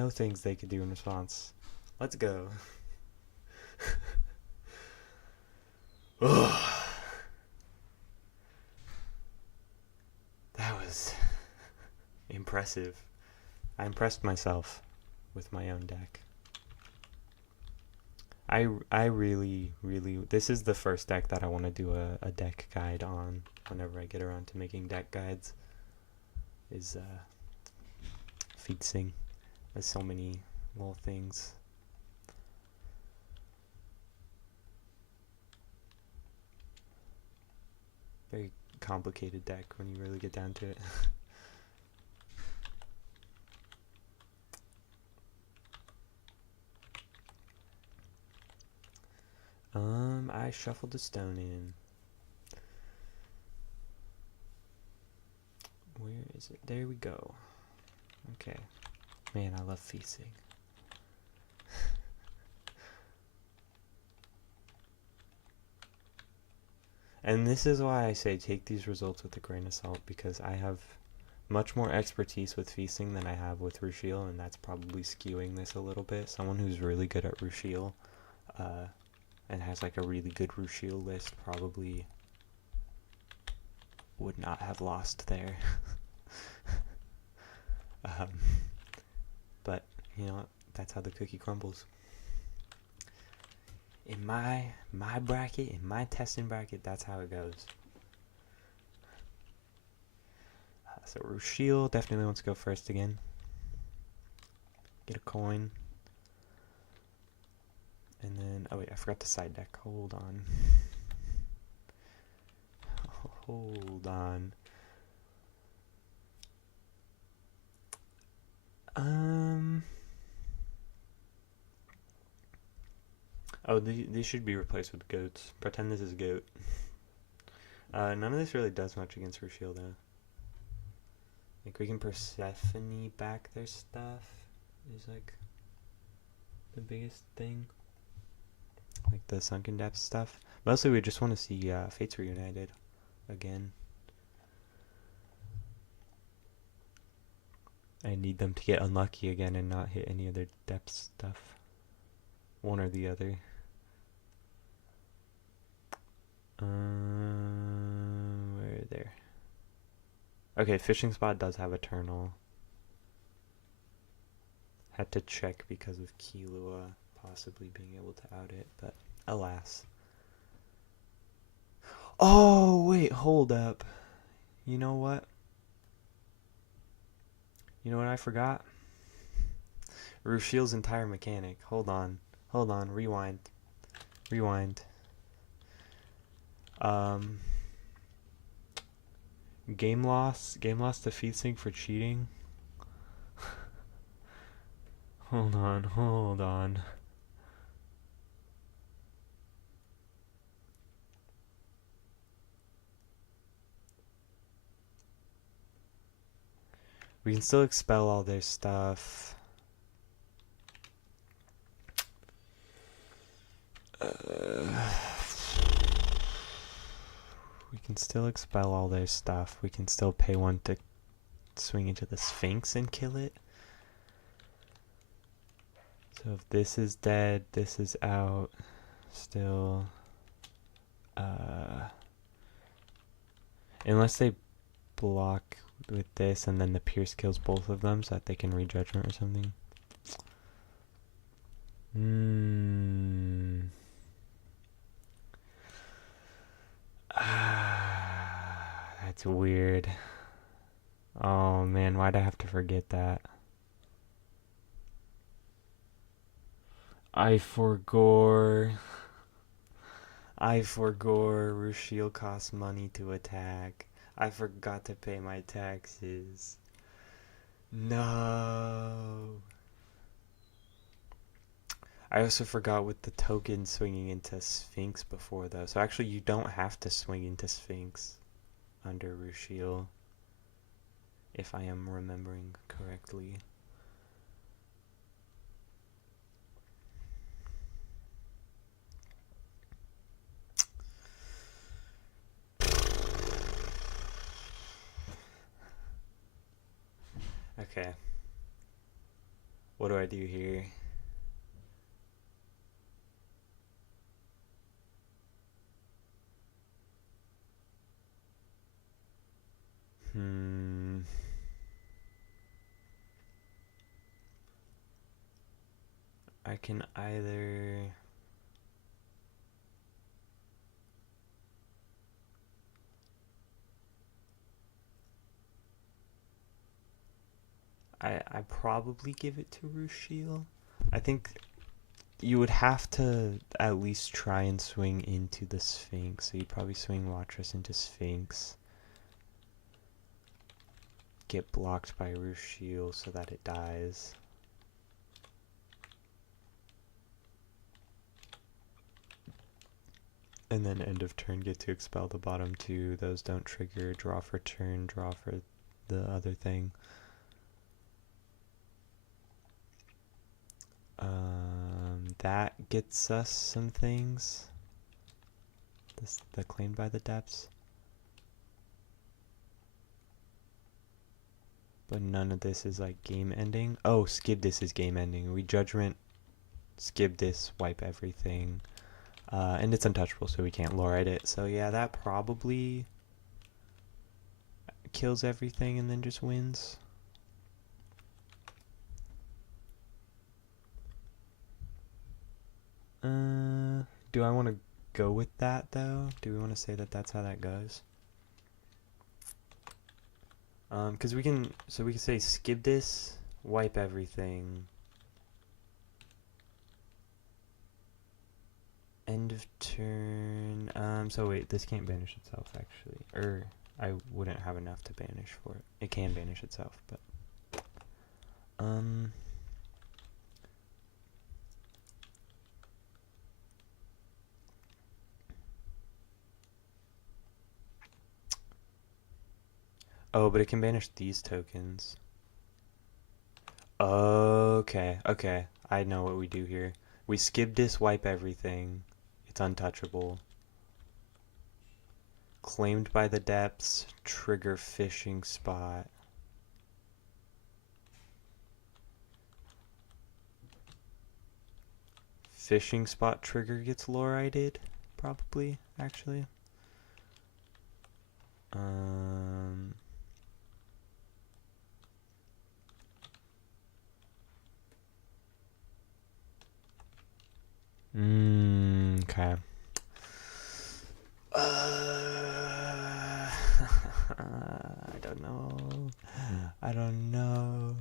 things they could do in response. Let's go. That was impressive. I impressed myself with my own deck. I really, this is the first deck that I want to do a deck guide on whenever I get around to making deck guides. Is Featsing. There's so many little things. Very complicated deck when you really get down to it. I shuffled a stone in. Where is it? There we go. Okay. Man, I love feasting. And this is why I say take these results with a grain of salt, because I have much more expertise with feasting than I have with Rushiel, and that's probably skewing this a little bit. Someone who's really good at Rushiel and has like a really good Rushiel list probably would not have lost there. But you know what? That's how the cookie crumbles. In my bracket, in my testing bracket, that's how it goes. So Rushiel definitely wants to go first again. Get a coin. And then, oh wait, I forgot the side deck. Hold on. Hold on. Oh, these should be replaced with goats. Pretend this is a goat. None of this really does much against Rushiel, though. Like, we can Persephone back their stuff is, like, the biggest thing. Like, the Sunken Depths stuff. Mostly, we just want to see Fates Reunited again. I need them to get unlucky again and not hit any other depth stuff. One or the other. Where there? Okay, Fishing Spot does have Eternal. Had to check because of Kilua possibly being able to out it, but alas. Oh, wait, hold up. You know what? You know what I forgot? Rushiel's entire mechanic. Hold on, rewind. Game loss to Featsing for cheating. Hold on. We can still expel all their stuff. We can still expel all their stuff. We can still pay 1 to swing into the Sphinx and kill it. So if this is dead, this is out. Still. Unless they block with this and then the Pierce kills both of them so that they can re-judgment or something. That's weird. Oh man, why'd I have to forget that? I forgore. I forgore. Rushiel costs money to attack. I forgot to pay my taxes. No. I also forgot with the token swinging into Sphinx before though. So actually you don't have to swing into Sphinx under Rushiel, if I am remembering correctly. Okay. What do I do here? Hmm. I can either... I probably give it to Rushiel. I think you would have to at least try and swing into the Sphinx. So you'd probably swing Watras into Sphinx. Get blocked by Rushiel so that it dies. And then end of turn get to expel the bottom two. Those don't trigger. Draw for turn, draw for the other thing. That gets us some things. The claimed by the depths. But none of this is like game ending. Oh, skip this is game ending. We judgment, skip this, wipe everything. And it's untouchable, so we can't lorite it. So yeah, that probably kills everything and then just wins. Do I want to go with that though? Do we want to say that that's how that goes? Because we can say skip this, wipe everything. End of turn. So wait, this can't banish itself actually. Or I wouldn't have enough to banish for it. It can banish itself, but oh, but it can banish these tokens. Okay, okay. I know what we do here. We skip this, wipe everything. It's untouchable. Claimed by the depths, trigger fishing spot. Fishing spot trigger gets lorited, probably, actually. Okay. I don't know. I don't know.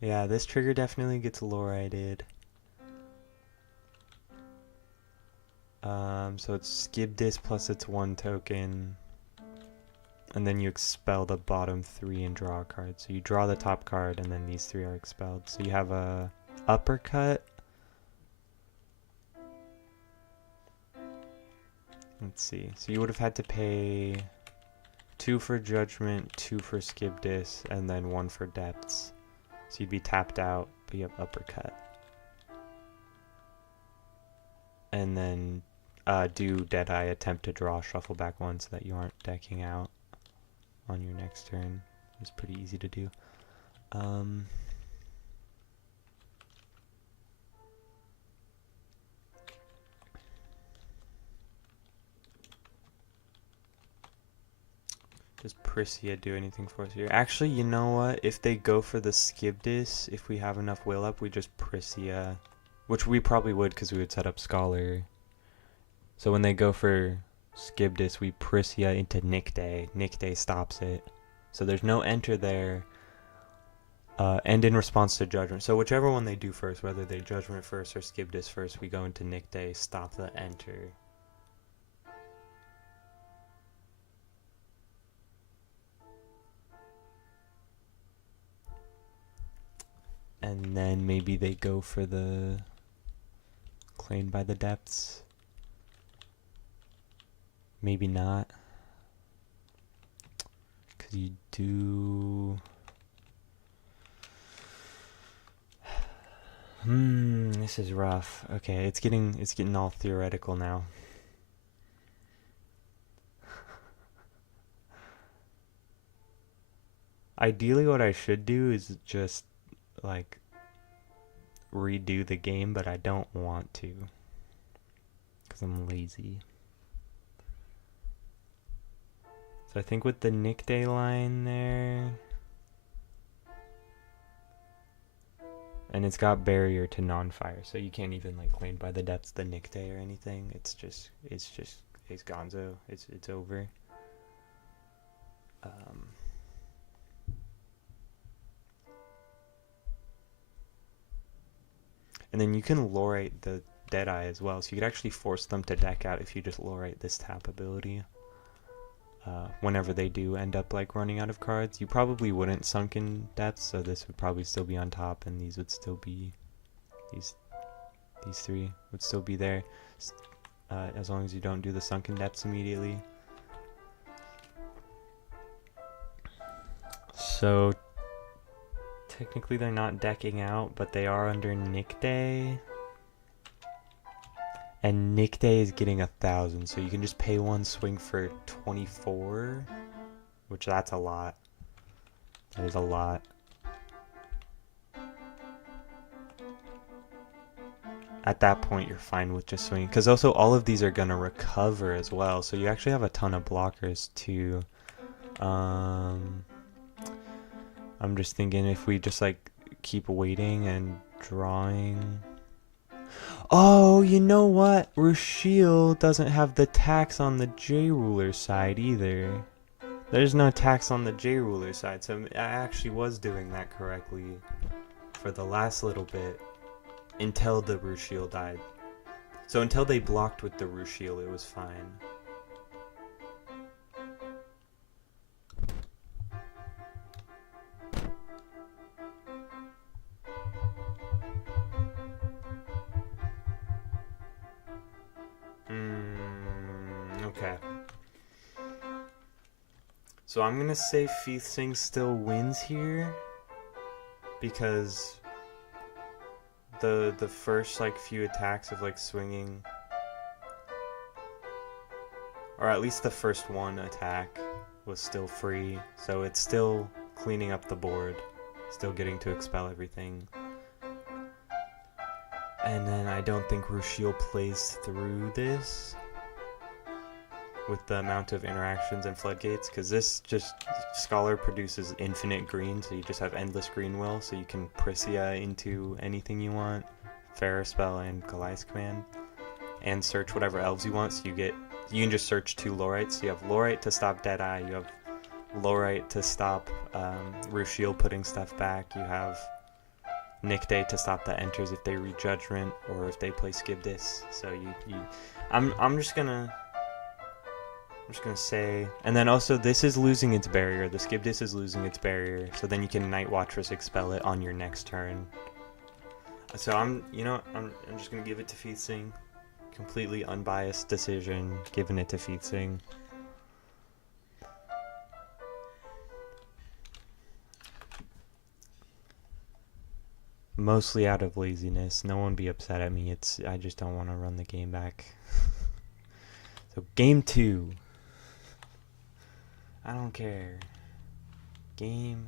Yeah, this trigger definitely gets lorited. So it's skip this plus it's one token. And then you expel the bottom three and draw a card. So you draw the top card and then these three are expelled. So you have a uppercut. Let's see. So you would have had to pay 2 for judgment, 2 for skip dis, and then 1 for depths. So you'd be tapped out, but you have uppercut. And then do Deadeye, attempt to draw, shuffle back 1 so that you aren't decking out on your next turn. It's pretty easy to do. Does Priscia do anything for us here? Actually, you know what? If they go for the skip dis, if we have enough will up, we just Priscia. Which we probably would because we would set up Scholar. So when they go for skip this, we Prisia into Nick Day. Nick Day stops it. So there's no enter there. And in response to judgment. So whichever one they do first, whether they judgment first or skip this first, we go into Nick Day, stop the enter. And then maybe they go for the claim by the depths. Maybe not. Cause you do. This is rough. Okay, it's getting all theoretical now. Ideally what I should do is just like redo the game, but I don't want to because I'm lazy. So I think with the Nick Day line there, and it's got barrier to non-fire, so you can't even like claim by the depths the Nick Day or anything. It's gonzo. It's over. And then you can lorate the Deadeye as well, so you could actually force them to deck out if you just lorate this tap ability. Whenever they do end up like running out of cards, you probably wouldn't Sunken Depths, so this would probably still be on top, and these would still be these three would still be there, as long as you don't do the Sunken Depths immediately. So technically they're not decking out, but they are under Nick Day. And Nick Day is getting 1,000, so you can just pay one swing for 24, which that's a lot. That is a lot. At that point, you're fine with just swinging, because also all of these are gonna recover as well, so you actually have a ton of blockers too. I'm just thinking if we just like keep waiting and drawing. Oh, you know what? Rushiel doesn't have the tax on the J-Ruler side either. There's no tax on the J-Ruler side, so I actually was doing that correctly for the last little bit until the Rushiel died. So until they blocked with the Rushiel, it was fine. Okay. So I'm gonna say Feith Sing still wins here because the first like few attacks of like swinging, or at least the first one attack, was still free, so it's still cleaning up the board, still getting to expel everything. And then I don't think Rushiel plays through this with the amount of interactions and floodgates, because this just Scholar produces infinite green, so you just have endless green will, so you can Prisia into anything you want, Pharaoh Spell and Goliath's Command, and search whatever elves you want, so you can just search 2 Lorites, so you have Lorite to stop Deadeye, you have Lorite to stop Rushiel putting stuff back, you have Nick Day to stop the enters if they read Judgment, or if they play Skip This, so I'm just gonna say, and then also this is losing its barrier. The Skip This is losing its barrier, so then you can Night Watchers expel it on your next turn. So I'm just gonna give it to Feith Sing. Completely unbiased decision, giving it to Feith Sing. Mostly out of laziness. No one be upset at me. I just don't want to run the game back. So game 2. I don't care. Game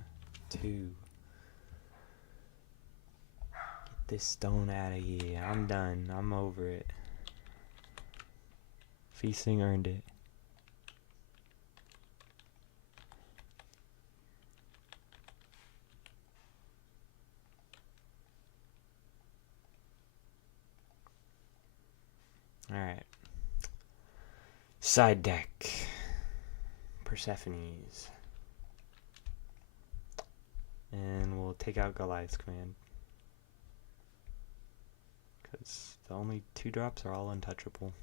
2. Get this stone out of here. I'm done. I'm over it. Feith Sing earned it. Alright. Side deck. Persephone's. And we'll take out Goliath's command. Because the only 2-drops are all untouchable.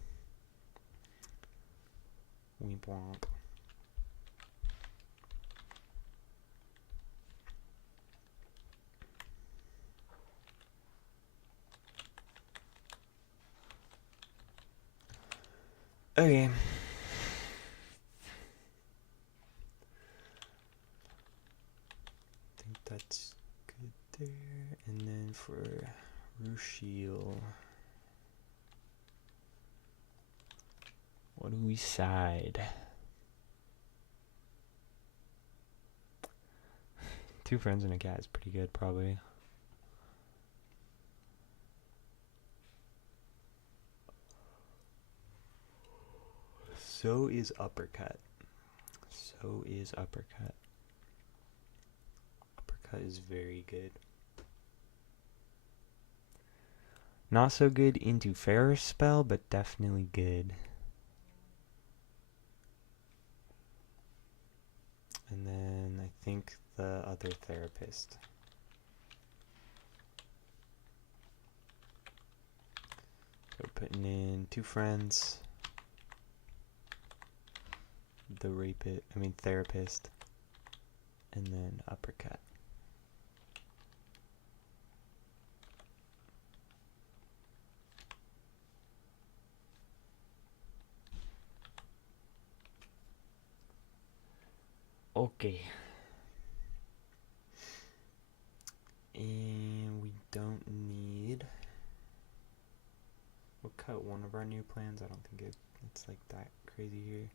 Weep womp. Okay. I think that's good there. And then for Rushiel, what do we side? 2 friends and a cat is pretty good, probably. So is uppercut. So is uppercut. Uppercut is very good. Not so good into Ferris spell, but definitely good. And then I think the other therapist. So putting in 2 friends. The therapist. And then uppercut. Okay. And we don't need... We'll cut one of our new plans. I don't think it's like that crazy here.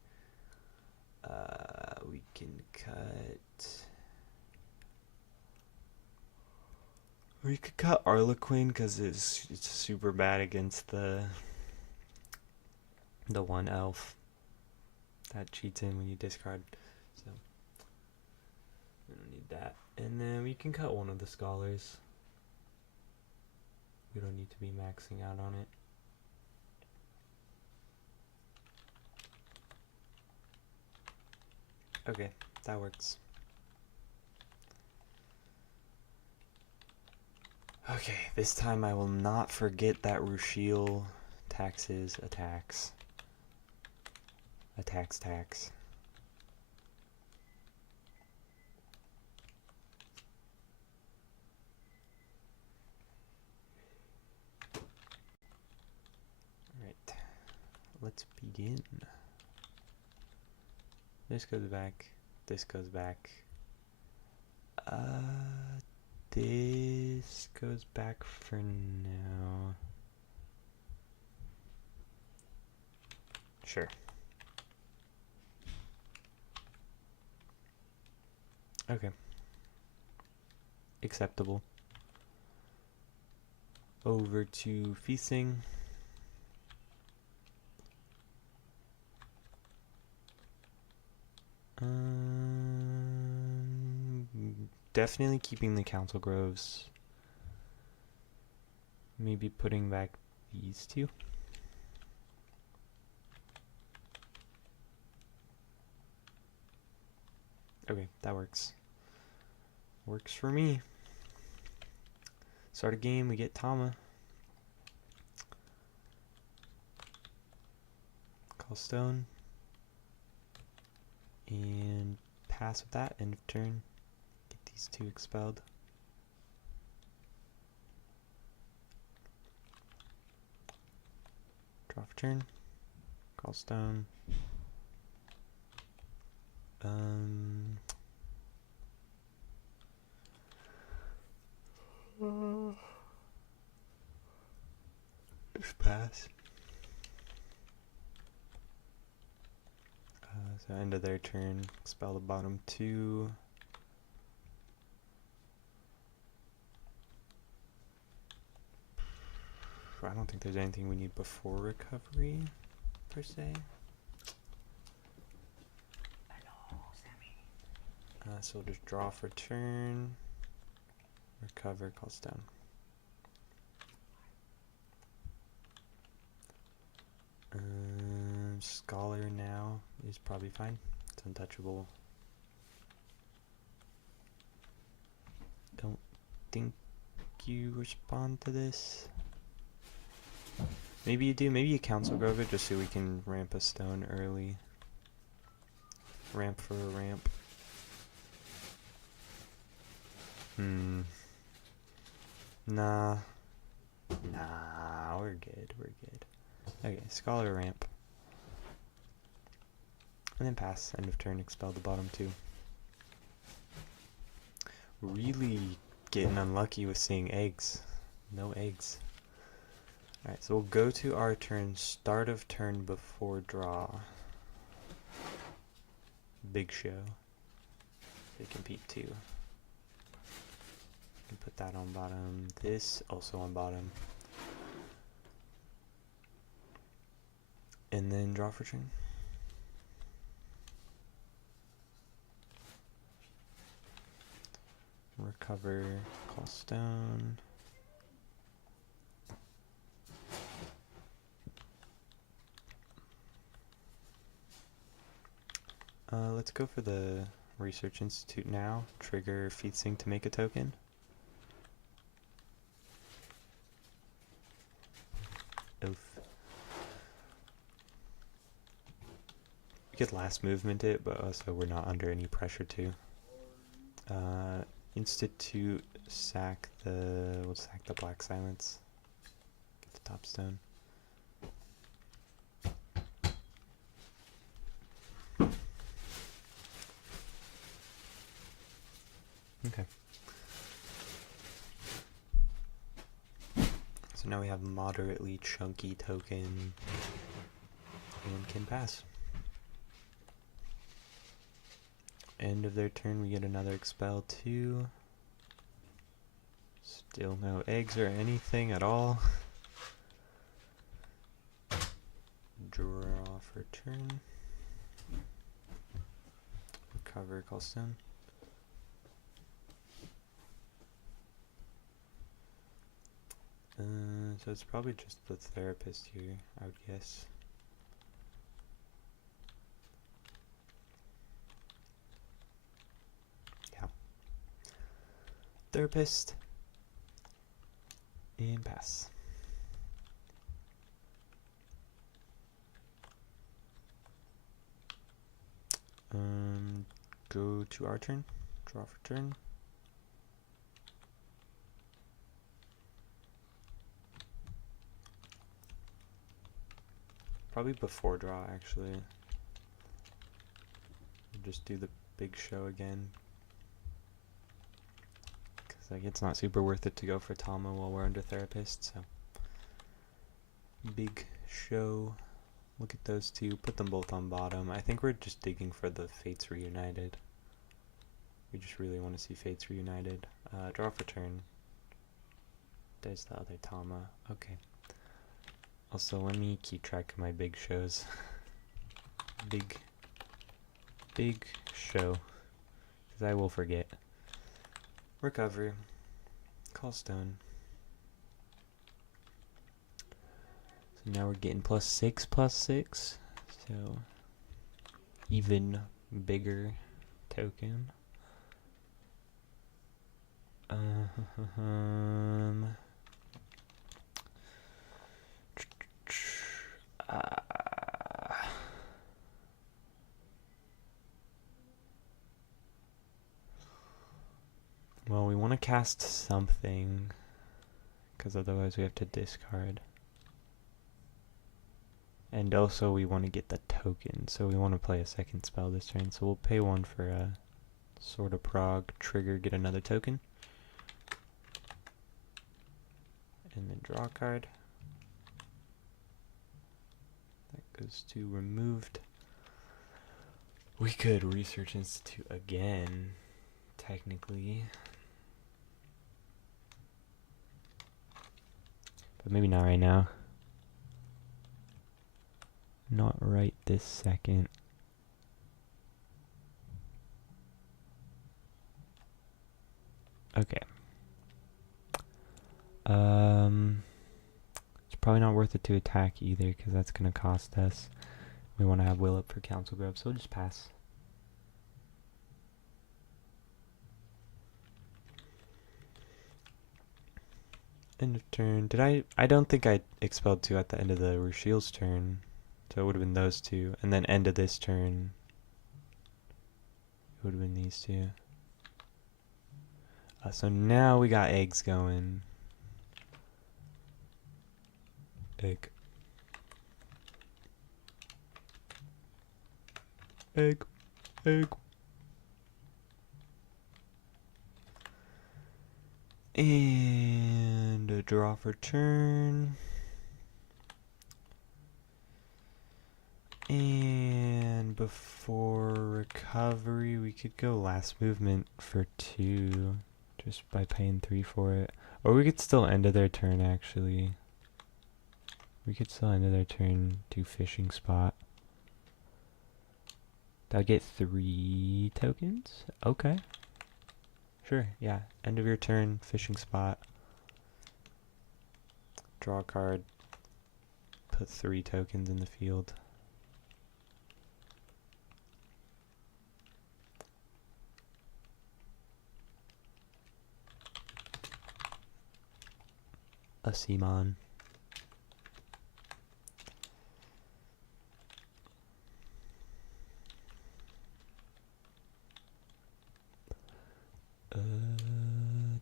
We can cut... We could cut Arlequin because it's super bad against the one elf that cheats in when you discard. So we don't need that. And then we can cut one of the scholars. We don't need to be maxing out on it. Okay, that works. Okay, this time I will not forget that Rushiel taxes attacks. Attacks tax. Alright, let's begin. This goes back. This goes back. This goes back for now. Sure. Okay. Acceptable. Over to feasting. Definitely keeping the council groves. Maybe putting back these 2. Okay, that works. Works for me. Start a game, we get Tama. Call stone. And pass with that, end of turn. Get these 2 expelled. Draw for turn. Call stone. Just pass. So end of their turn, expel the bottom 2. I don't think there's anything we need before recovery, per se. So we'll just draw for turn, recover, calls down. Just Scholar now is probably fine. It's untouchable. Don't think you respond to this. Maybe you do. Maybe you Council Grove it just so we can ramp a stone early. Ramp for a ramp. Nah. Nah, we're good. We're good. Okay, Scholar ramp. And then pass. End of turn. Expel the bottom two. Really getting unlucky with seeing eggs. No eggs. Alright, so we'll go to our turn. Start of turn before draw. Big show. They compete too. Can put that on bottom. This also on bottom. And then draw for turn. Recover, call stone. Let's go for the Research Institute now. Trigger FeedSync to make a token. Oof. We could last movement it, but also we're not under any pressure to. Institute, sack the, we'll sack the Black Silence. Get the top stone. Okay. So now we have moderately chunky token and can pass. End of their turn, we get another expel too. Still no eggs or anything at all. Draw for turn. Recover, call stone. So it's probably just the Therapist here, I would guess. Yeah. Therapist. And pass. Go to our turn. Draw for turn. Probably before draw, actually. Just do the big show again. Because like, it's not super worth it to go for Tama while we're under Therapist, so. Big show. Look at those two. Put them both on bottom. I think we're just digging for the Fates Reunited. We just really want to see Fates Reunited. Draw for turn. There's the other Tama. Okay. Also, let me keep track of my big shows. Big show. Because I will forget. Recover. Call stone. So now we're getting +6/+6. So, even bigger token. Well, we want to cast something, because otherwise we have to discard. And also we want to get the token, so we want to play a second spell this turn. So we'll pay one for a Sword of Prague, trigger, get another token. And then draw a card. That goes to removed. We could Research Institute again, technically. But maybe not right now. Not right this second. Okay. It's probably not worth it to attack either, because that's going to cost us. We want to have Will up for Council Grove, so we'll just pass. End of turn. I don't think I expelled 2 at the end of the Rushiel's turn. So it would have been those 2. And then end of this turn, it would have been these 2. So now we got eggs going. Egg. Egg. Egg. And a draw for turn. And before recovery, we could go last movement for 2, just by paying 3 for it. Or we could still end of their turn, actually. We could still end of their turn, do fishing spot. That'll get 3 tokens? Okay. Sure, yeah. End of your turn, fishing spot. Draw a card. Put 3 tokens in the field. A Simon.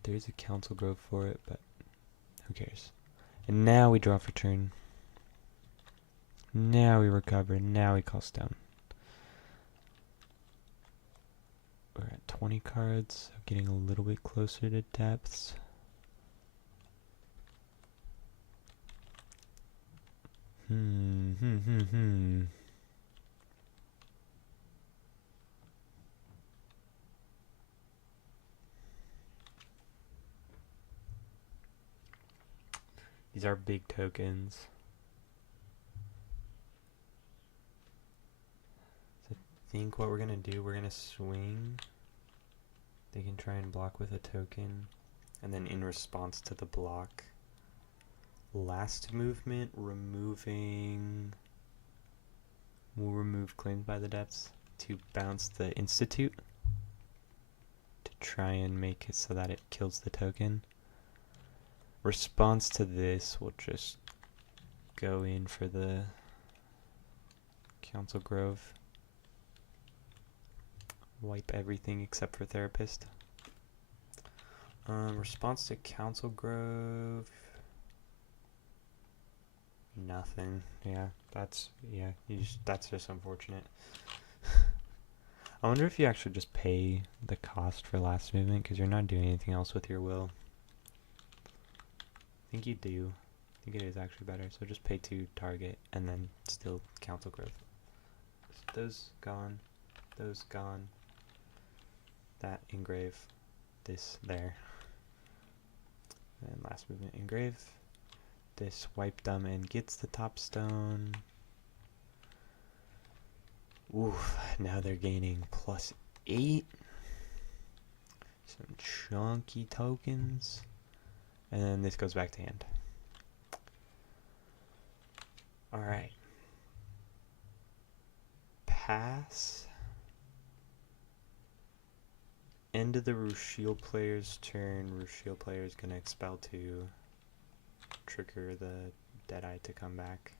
There's a Council Grove for it, but who cares? And now we draw for turn. Now we recover. Now we cost down. We're at 20 cards, so getting a little bit closer to depths. These are big tokens. So I think what we're gonna do, we're gonna swing. They can try and block with a token, and then in response to the block, last movement, we'll remove Claims by the Depths to bounce the Institute to try and make it so that it kills the token. Response to this, we'll just go in for the Council Grove. Wipe everything except for Therapist. Response to Council Grove. Nothing. Yeah, that's just unfortunate. I wonder if you actually just pay the cost for last movement because you're not doing anything else with your will. I think you do. I think it is actually better. So just pay 2 target and then still Council Growth. Those gone. Those gone. That engrave. This there. And last movement engrave. This wipe them and gets the top stone. Oof, now they're gaining +8. Some chunky tokens. And then this goes back to hand. Alright. Pass. End of the Rushiel player's turn. Rushiel player is going to expel 2. Trigger the Deadeye to come back.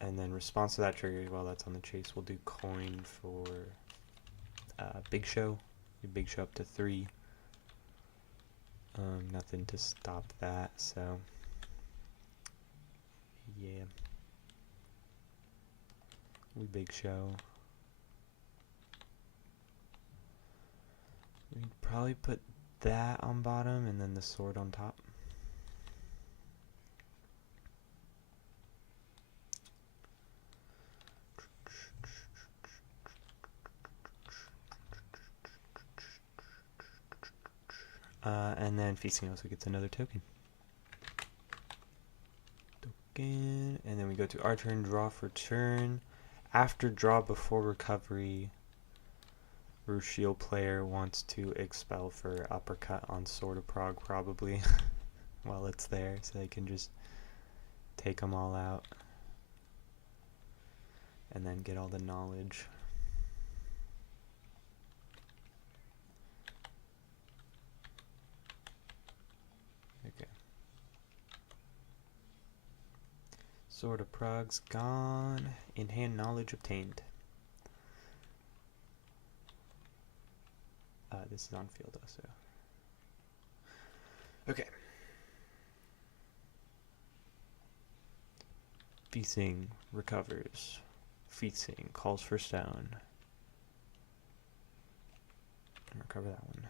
And then response to that trigger, while that's on the chase, we'll do coin for Big Show. Big Show up to 3. Nothing to stop that, so yeah. We Big Show. We'd probably put that on bottom and then the sword on top. And then Feasting also gets another token. And then we go to our turn, draw for turn. After draw before recovery, Rushiel player wants to expel for uppercut on Sword of Prague probably while it's there, so they can just take them all out. and then get all the knowledge. Okay. Sword of Prague's gone. In hand knowledge obtained. This is on field also. Okay. Feasting recovers. Feasting calls for stone. And recover that one.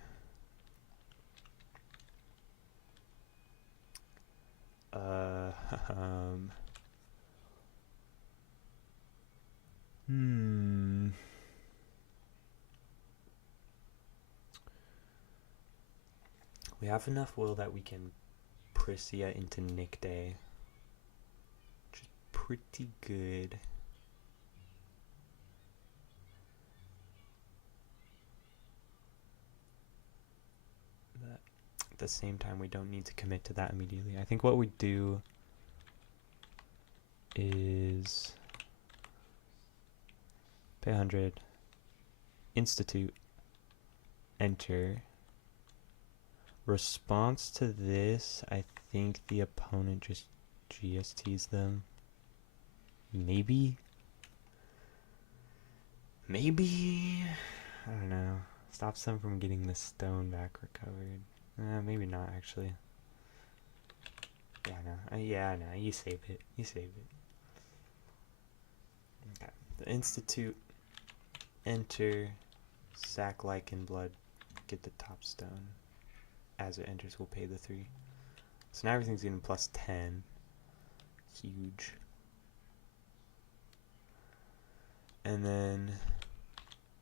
We have enough will that we can Prisia into Nick Day, which is pretty good. But at the same time, we don't need to commit to that immediately. I think what we do is pay 100, institute, enter. Response to this, I think the opponent just GSTs them. Maybe? I don't know. Stops them from getting the stone back recovered. Maybe not, actually. Yeah, no. You save it. Okay. The institute, enter, sack Lichen Blood, get the top stone. As it enters, we'll pay the 3. So now everything's getting plus 10. Huge. And then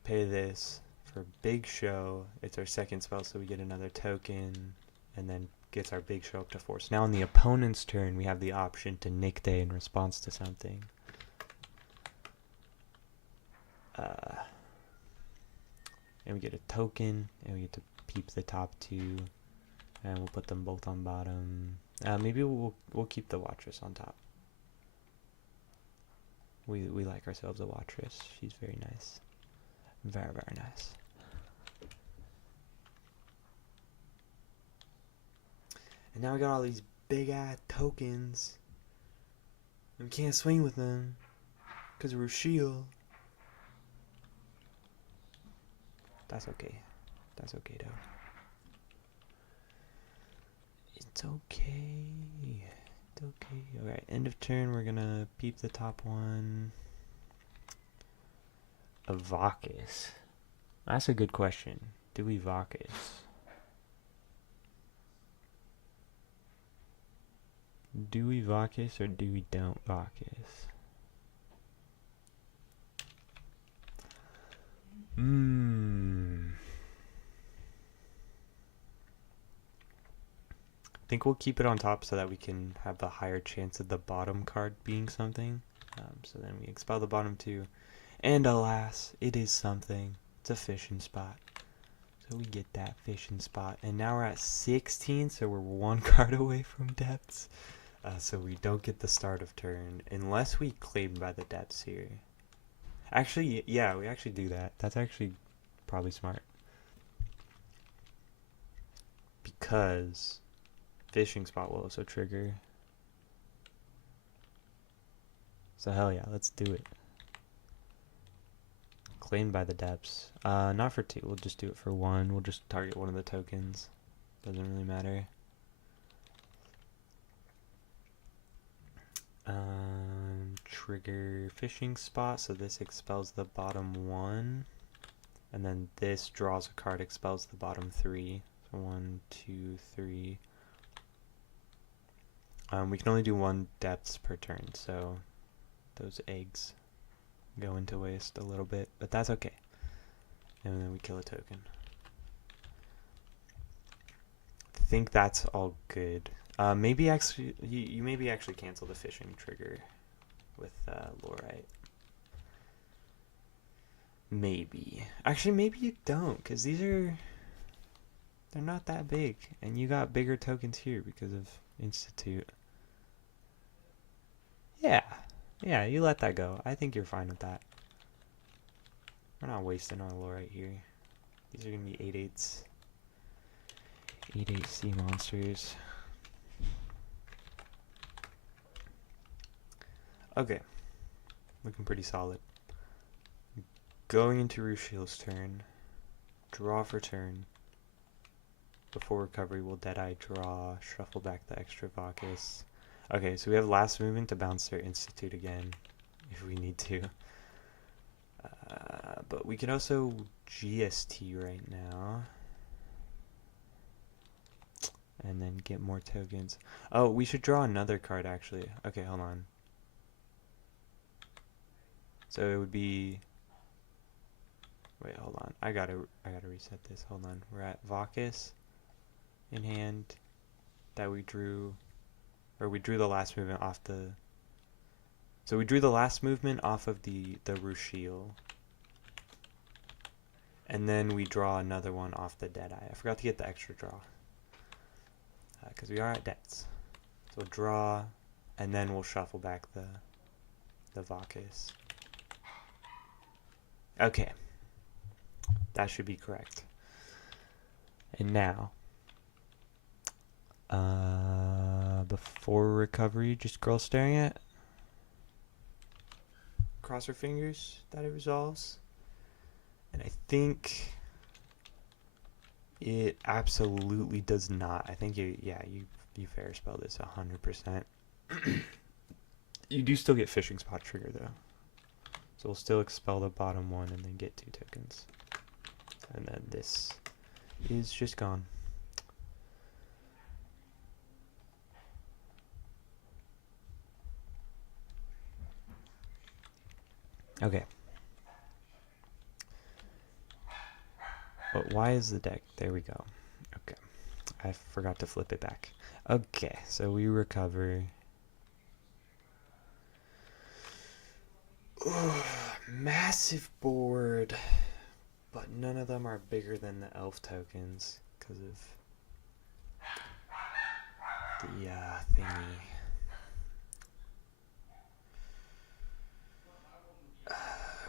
pay this for Big Show. It's our second spell, so we get another token. And then gets our Big Show up to 4. So now on the opponent's turn, we have the option to Nick Day in response to something. And we get a token, and we get to peep the top 2. And we'll put them both on bottom. Maybe we'll keep the Wattress on top. We like ourselves a Wattress. She's very nice. Very, very nice. And now we got all these big ass tokens. And we can't swing with them. Because we're shield. That's okay. That's okay though. It's okay. It's okay. Alright, end of turn, we're gonna peep the top one. A Vacus. That's a good question. Do we Vacus? Do we Vacus or do we don't Vacus? I think we'll keep it on top so that we can have a higher chance of the bottom card being something. So then we expel the bottom 2. And alas, it is something. It's a fishing spot. So we get that fishing spot. And now we're at 16, so we're 1 card away from depths. So we don't get the start of turn unless we claim by the depths here. Actually, yeah, we actually do that. That's actually probably smart. Because fishing spot will also trigger. So hell yeah, let's do it. Claimed by the depths. Not for 2, we'll just do it for 1. We'll just target one of the tokens. Doesn't really matter. Trigger fishing spot, so this expels the bottom 1. And then this draws a card, expels the bottom 3. So 1, 2, 3. We can only do 1 depths per turn, so those eggs go into waste a little bit, but that's okay. And then we kill a token. I think that's all good. Maybe actually, you maybe actually cancel the fishing trigger with Lorite. Maybe. Actually, maybe you don't, because they're not that big, and you got bigger tokens here because of Institute. Yeah. Yeah, you let that go. I think you're fine with that. We're not wasting our lore right here. These are gonna be 8/8s. 8/8 sea monsters. Okay. Looking pretty solid. Going into Rushiel's turn. Draw for turn. Before recovery, we'll Deadeye draw. Shuffle back the extra Vacus. Okay, so we have last movement to bounce their Institute again. If we need to. But we can also GST right now. And then get more tokens. Oh, we should draw another card actually. Okay, hold on. So it would be... Wait, hold on. I gotta reset this. Hold on. We're at Vacus in hand that we drew, or we drew the last movement off the... So we drew the last movement off of the Rushiel. And then we draw another one off the Deadeye. I forgot to get the extra draw. Because we are at debts. So draw, and then we'll shuffle back the Vacus. Okay. That should be correct. And now, before recovery, just girl staring at. Cross her fingers that it resolves. And I think it absolutely does not. I think you fair spell this 100%. You do still get fishing spot trigger though. So we'll still expel the bottom one and then get 2 tokens. And then this is just gone. Okay. But why is the deck? There we go. Okay. I forgot to flip it back. Okay, so we recover. Massive board. But none of them are bigger than the elf tokens because of the thingy.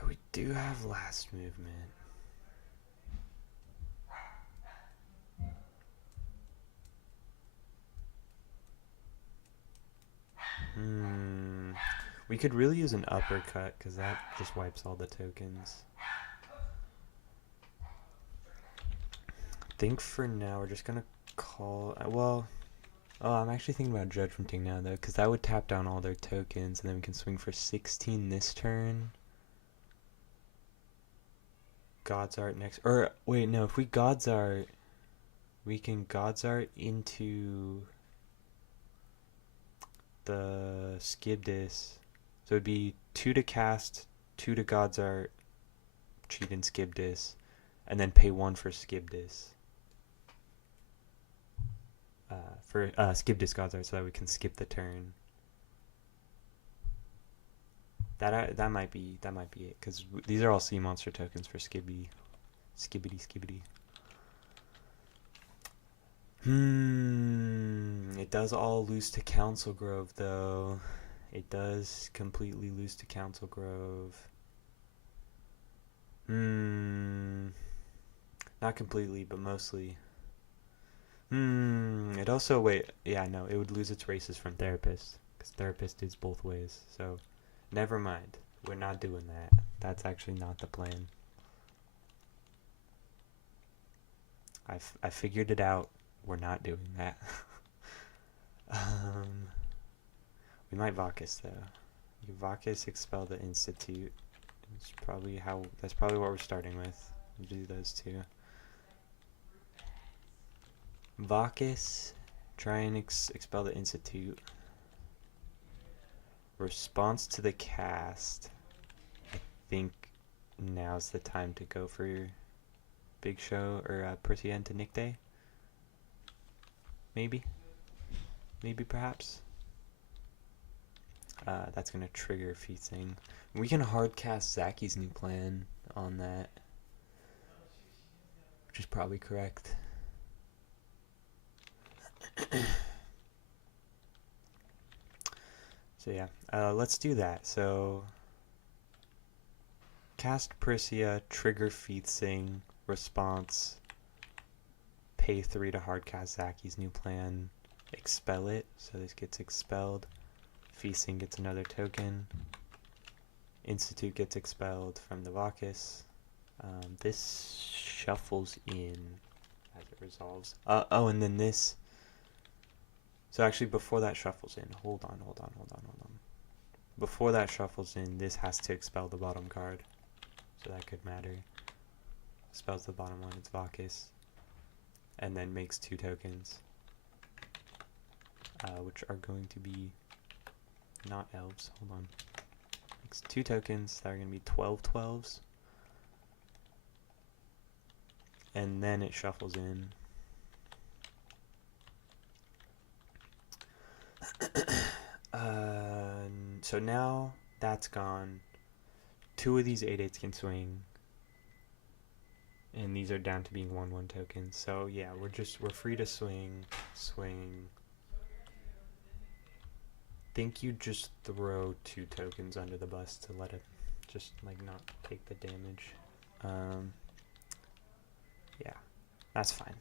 We do have last movement. We could really use an uppercut because that just wipes all the tokens. I think for now we're just gonna call. Well, oh, I'm actually thinking about judgmenting now though, because that would tap down all their tokens, and then we can swing for 16 this turn. God's Art next, or wait, no. If we God's Art, we can God's Art into the Skibdis. So it'd be 2 to cast, 2 to God's Art, cheat and Skibdis, and then pay 1 for Skibdis. For Skibdis God's Art, so that we can skip the turn. That might be it, because these are all sea monster tokens for Skibbity. It does all lose to Council Grove though. It does completely lose to Council Grove. Not completely, but mostly. It also, wait, yeah, no, it would lose its races from Therapist, because Therapist is both ways, so never mind. We're not doing that. That's actually not the plan. I figured it out. We're not doing that. We might Vacus though. You Vacus, expel the Institute. That's probably what we're starting with. We'll do those 2. Vacus, try and expel the Institute. Response to the cast. I think now's the time to go for your Big Show or Persian to Nick Day. Maybe perhaps. That's gonna trigger a few things. We can hard cast Zaki's new plan on that, which is probably correct. So yeah, let's do that. So cast Prisia, trigger Feetsing, response, pay 3 to hardcast Zaki's new plan, expel it, so this gets expelled. Feasting gets another token. Institute gets expelled from the Vacus. This shuffles in as it resolves. Oh, and then this. So actually, before that shuffles in, hold on. Before that shuffles in, this has to expel the bottom card, so that could matter. Expels the bottom one, it's Vacus, and then makes 2 tokens, which are going to be not elves. Hold on. Makes 2 tokens that are going to be 12 12s. And then it shuffles in. So now that's gone. 2 of these 8/8s can swing. And these are down to being 1/1 tokens. So yeah, we're free to swing. Think you just throw 2 tokens under the bus to let it just like not take the damage. Yeah, that's fine.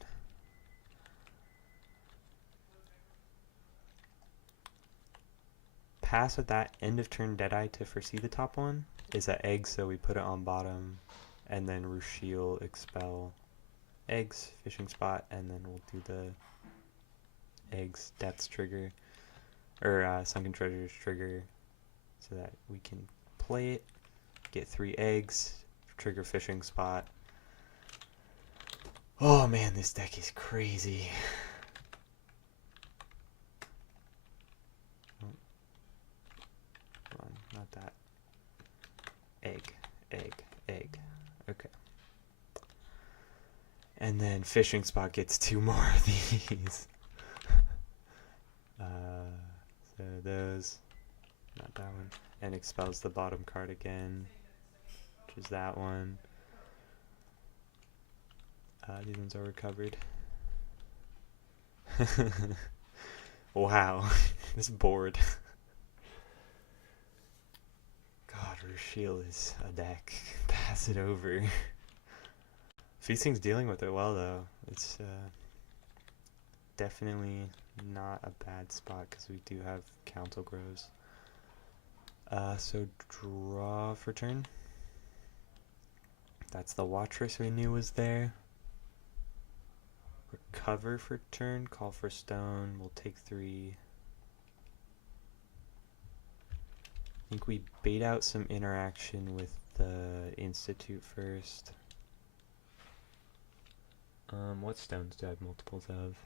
Pass with that end of turn Deadeye to foresee the top one is an egg, so we put it on bottom, and then Rushiel expel eggs, fishing spot, and then we'll do the eggs depths trigger, or sunken treasures trigger, so that we can play it, get 3 eggs, trigger fishing spot. Oh man, this deck is crazy. Not that. Egg. Okay. And then fishing spot gets 2 more of these. So those, not that one, and expels the bottom card again, which is that one. These ones are recovered. Wow, this board. God, Rushiel is a deck. Pass it over. Feasting's dealing with it well, though. It's definitely not a bad spot because we do have Council Groves. So draw for turn. That's the Watchers we knew was there. Recover for turn, call for stone, we'll take 3. I think we bait out some interaction with the Institute first. What stones do I have multiples of?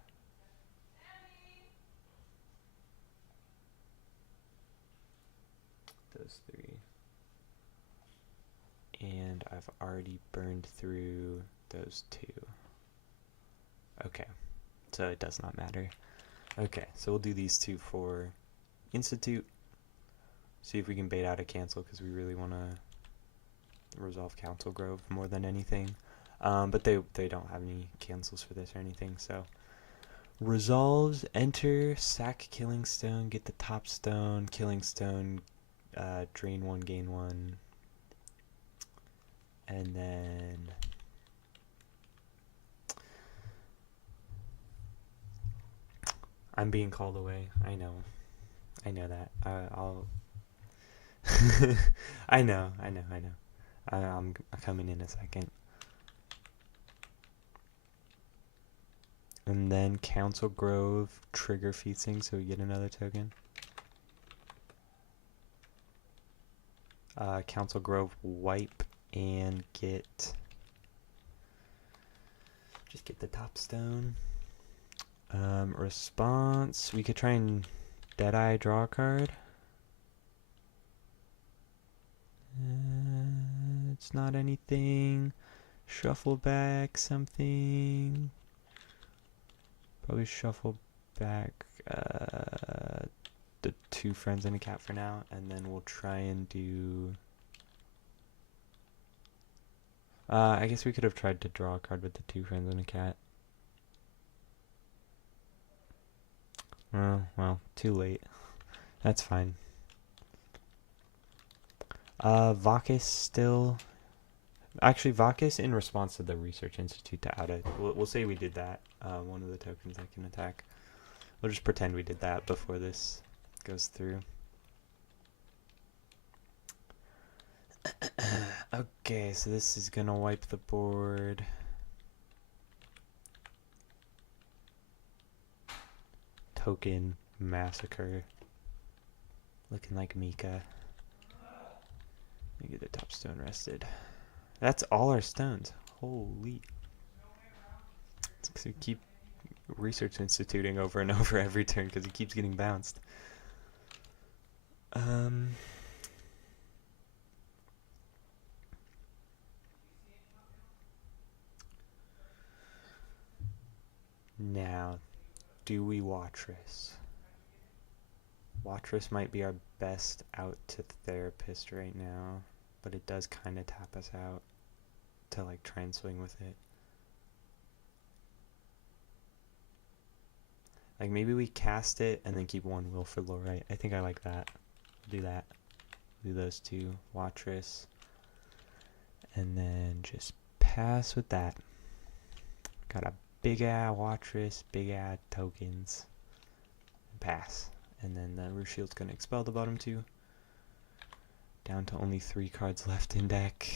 Those 3. And I've already burned through those 2. Okay, so it does not matter. Okay, so we'll do these 2 for Institute. See if we can bait out a cancel, because we really want to resolve Council Grove more than anything. But they don't have any cancels for this or anything, so resolves, enter, sack Killing Stone, get the top stone, Killing Stone, drain 1, gain 1, and then I'm being called away. I know that. I'll I know. I'm coming in a second. And then Council Grove, trigger Feasting, so we get another token. Council Grove, wipe, and just get the top stone. Response, we could try and Deadeye draw a card. It's not anything. Shuffle back something. Probably shuffle back the 2 friends and a cat for now, and then we'll try and do... I guess we could have tried to draw a card with the 2 friends and a cat. Well, too late. That's fine. Vakis still. Actually, Vakis in response to the Research Institute to out it. We'll say we did that. One of the tokens that can attack. We'll just pretend we did that before this goes through. Okay, so this is gonna wipe the board. Token massacre. Looking like Mika. Let me get the top stone rested. That's all our stones. Holy. So we keep research instituting over and over every turn because he keeps getting bounced. Now, do we Watris? Watris might be our best out to therapist right now, but it does kind of tap us out to like try and swing with it. Like maybe we cast it and then keep one will for Lorite. I think I like that. Do that. Do those two. Watris. And then just pass with that. Got a big ass Watris, big ass tokens. Pass. And then the Roost Shield's gonna expel the bottom two. Down to only 3 cards left in deck.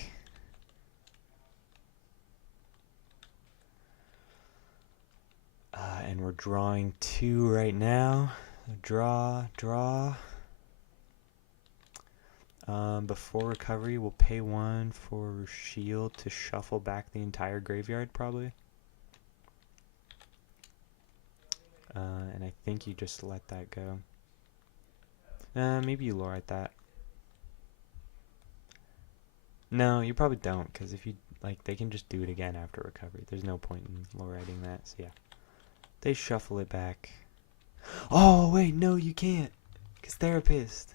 And we're drawing 2 right now. Draw. Before recovery, we'll pay 1 for shield to shuffle back the entire graveyard, probably. And I think you just let that go. Maybe you Lorite that. No, you probably don't, because if you, like, they can just do it again after recovery. There's no point in Loriting that, so yeah. They shuffle it back. Oh, wait, no, you can't. Because therapist.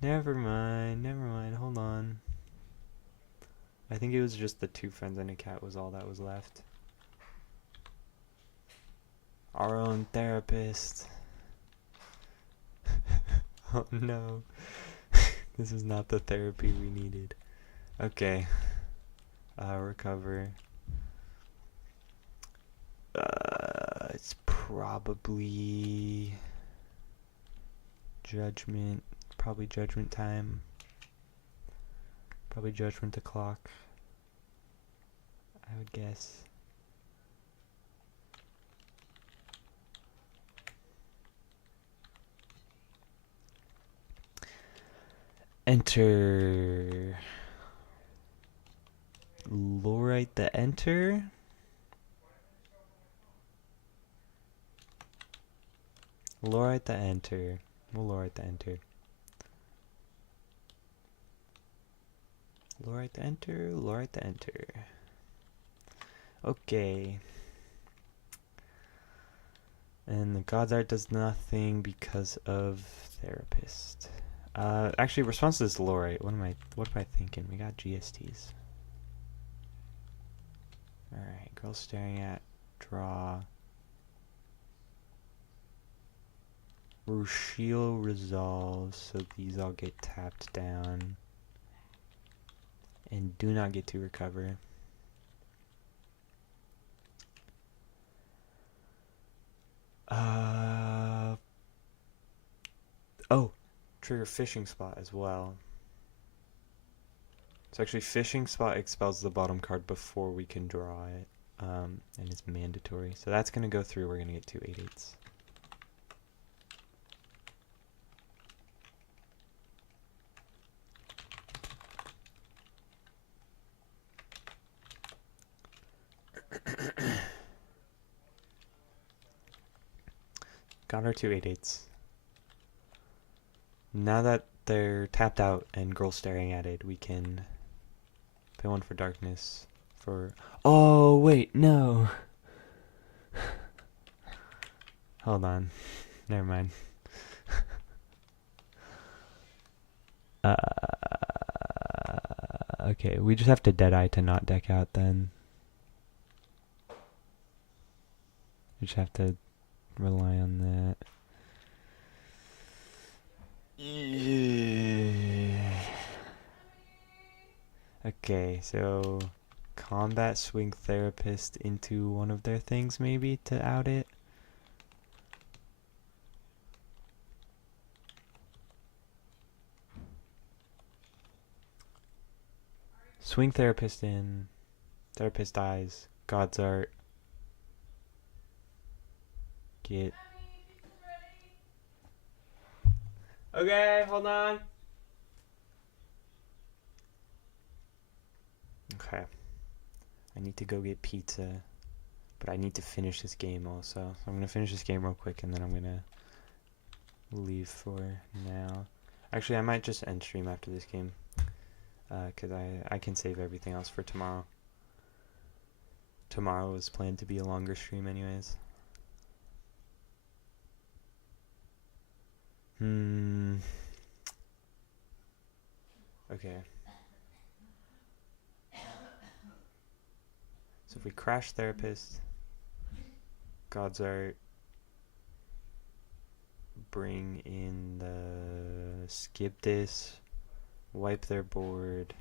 Never mind, hold on. I think it was just the 2 friends and a cat was all that was left. Our own therapist. Oh no. This is not the therapy we needed. Okay. Recover. It's probably judgment. Probably judgment time. Probably judgment o'clock. I would guess. Enter. Lorite the enter. Lorite the enter. We'll Lorite the enter. Lorite the enter. Lorite the enter. Okay. And the God's Art does nothing because of therapist. Actually, response to this Lorite. What am I thinking? We got GSTs. Alright, girl staring at. Draw. Rushiel resolves, so these all get tapped down. And do not get to recover. Oh, trigger fishing spot as well. So actually fishing spot expels the bottom card before we can draw it. And it's mandatory. So that's gonna go through, we're gonna get 2 8/8s. Got our 2 8/8s. Now that they're tapped out and girl staring at it, we can pay 1 for darkness for... Oh, wait, no. Hold on. Never mind. Okay, we just have to Deadeye to not deck out then. We just have to rely on that. Okay, so combat swing therapist into one of their things maybe to out it. Swing therapist in, therapist dies, God's art, get. Okay, hold on. Okay. I need to go get pizza, but I need to finish this game also. So I'm gonna finish this game real quick and then I'm gonna leave for now. Actually, I might just end stream after this game, because I can save everything else for tomorrow. Tomorrow is planned to be a longer stream anyways. Okay. So if we crash therapist, God's art, bring in the skip this, wipe their board,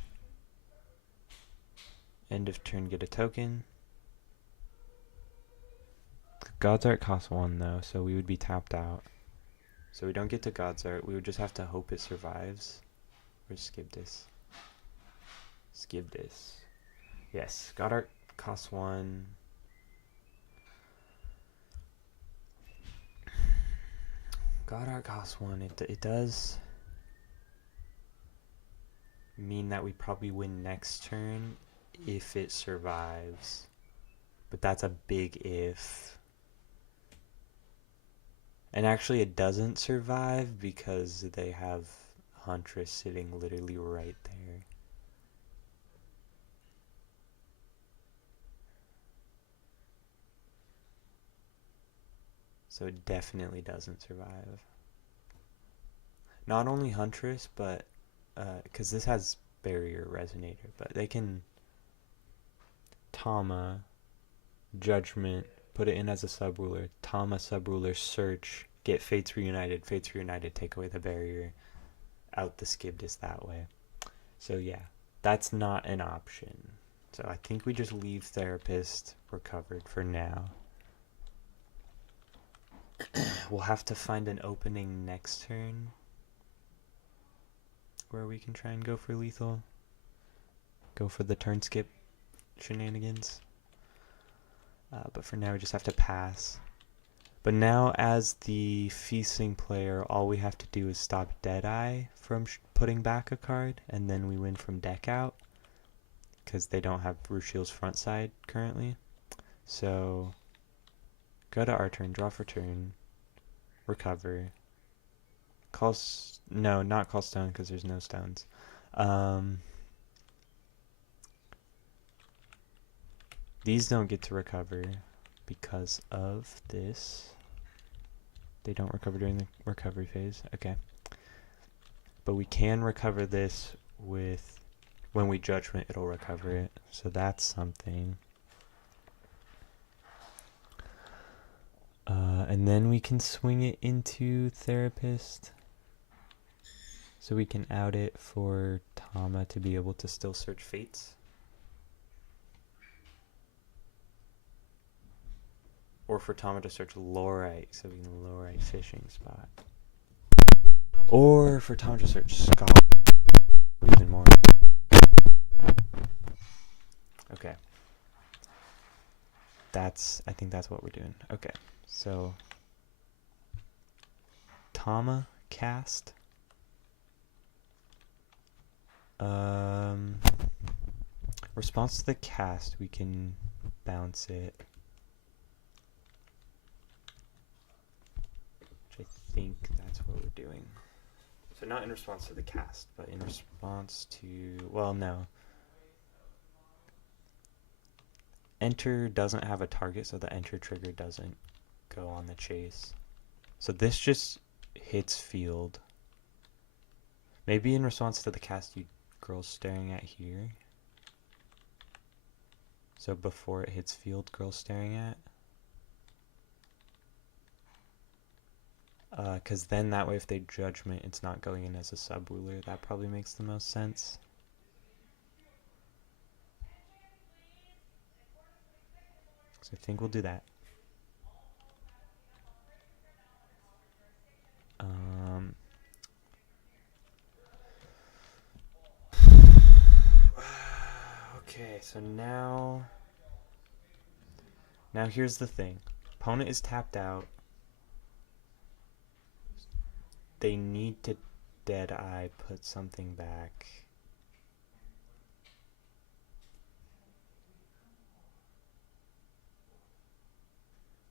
end of turn get a token. God's art costs 1 though, so we would be tapped out. So we don't get to God's art, we would just have to hope it survives. Or skip this. Skip this. Yes, God art costs 1. God art costs 1. It does mean that we probably win next turn if it survives. But that's a big if. And actually it doesn't survive because they have Huntress sitting literally right there. So it definitely doesn't survive. Not only Huntress, but because this has Barrier Resonator, but they can Tama, Judgment, put it in as a subruler, Tama subruler, search, get Fates Reunited, take away the barrier, out the Skibdis that way. So yeah, that's not an option. So I think we just leave Therapist recovered for now. We'll have to find an opening next turn where we can try and go for lethal. Go for the turn skip shenanigans. But for now we just have to pass. But now as the feasting player, all we have to do is stop Deadeye from putting back a card, and then we win from deck out. Because they don't have Rushil's front side currently. So go to our turn, draw for turn, recover. No, not call stone because there's no stones. These don't get to recover because of this. They don't recover during the recovery phase. Okay. But we can recover this with, when we judgment, it'll recover it. So that's something. And then we can swing it into Therapist. So we can out it for Tama to be able to still search Fates. Or for Tama to search Lorite, so we can Lorite fishing spot. Or for Tama to search Scott, even more. Okay. I think that's what we're doing. Okay, so Tama cast. Response to the cast, we can bounce it. Which I think that's what we're doing. So not in response to the cast, but in response to, well, no. Enter doesn't have a target, so the enter trigger doesn't go on the chase. So this just hits field. Maybe in response to the cast, you girls staring at here. So before it hits field, girls staring at. Because then that way if they judgment, it's not going in as a sub-ruler. That probably makes the most sense. So I think we'll do that. Okay, so now here's the thing. Opponent is tapped out. They need to Deadeye put something back.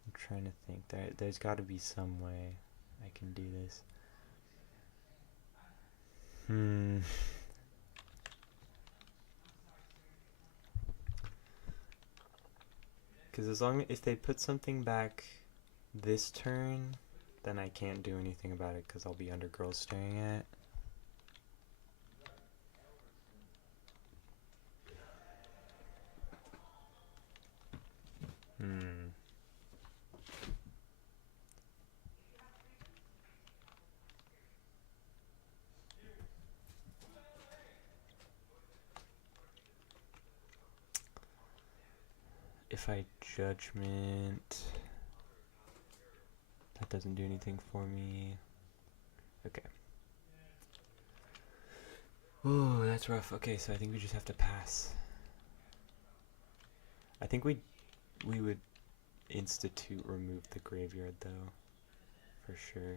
I'm trying to think. There's got to be some way I can do this. Because if they put something back this turn, then I can't do anything about it because I'll be under girls staring at. If I judgment, that doesn't do anything for me. Okay. Oh, that's rough. Okay, so I think we just have to pass. I think we would institute remove the graveyard though, for sure.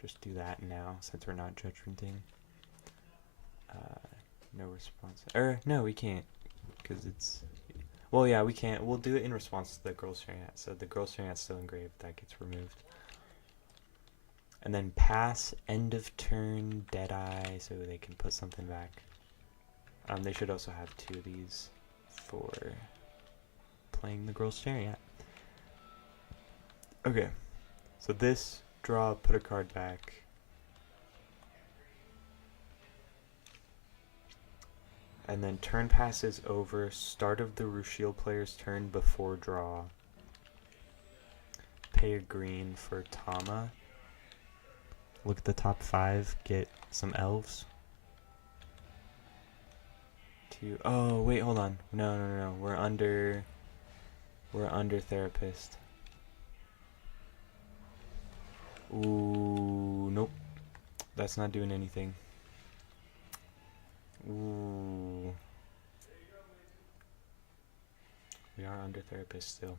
Just do that now since we're not judgmenting. No response. No, we can't because it's. Well, yeah, we can't. We'll do it in response to the girl staring at. So the girl staring at still engraved. That gets removed. And then pass end of turn Deadeye so they can put something back. They should also have 2 of these for playing the girl staring at. Okay, so this draw, put a card back. And then turn passes over, start of the Rushiel player's turn before draw. Pay a green for Tama. Look at the top 5, get some elves. Oh, wait, hold on. No. We're under therapist. Ooh, nope. That's not doing anything. Ooh. We are under therapist still.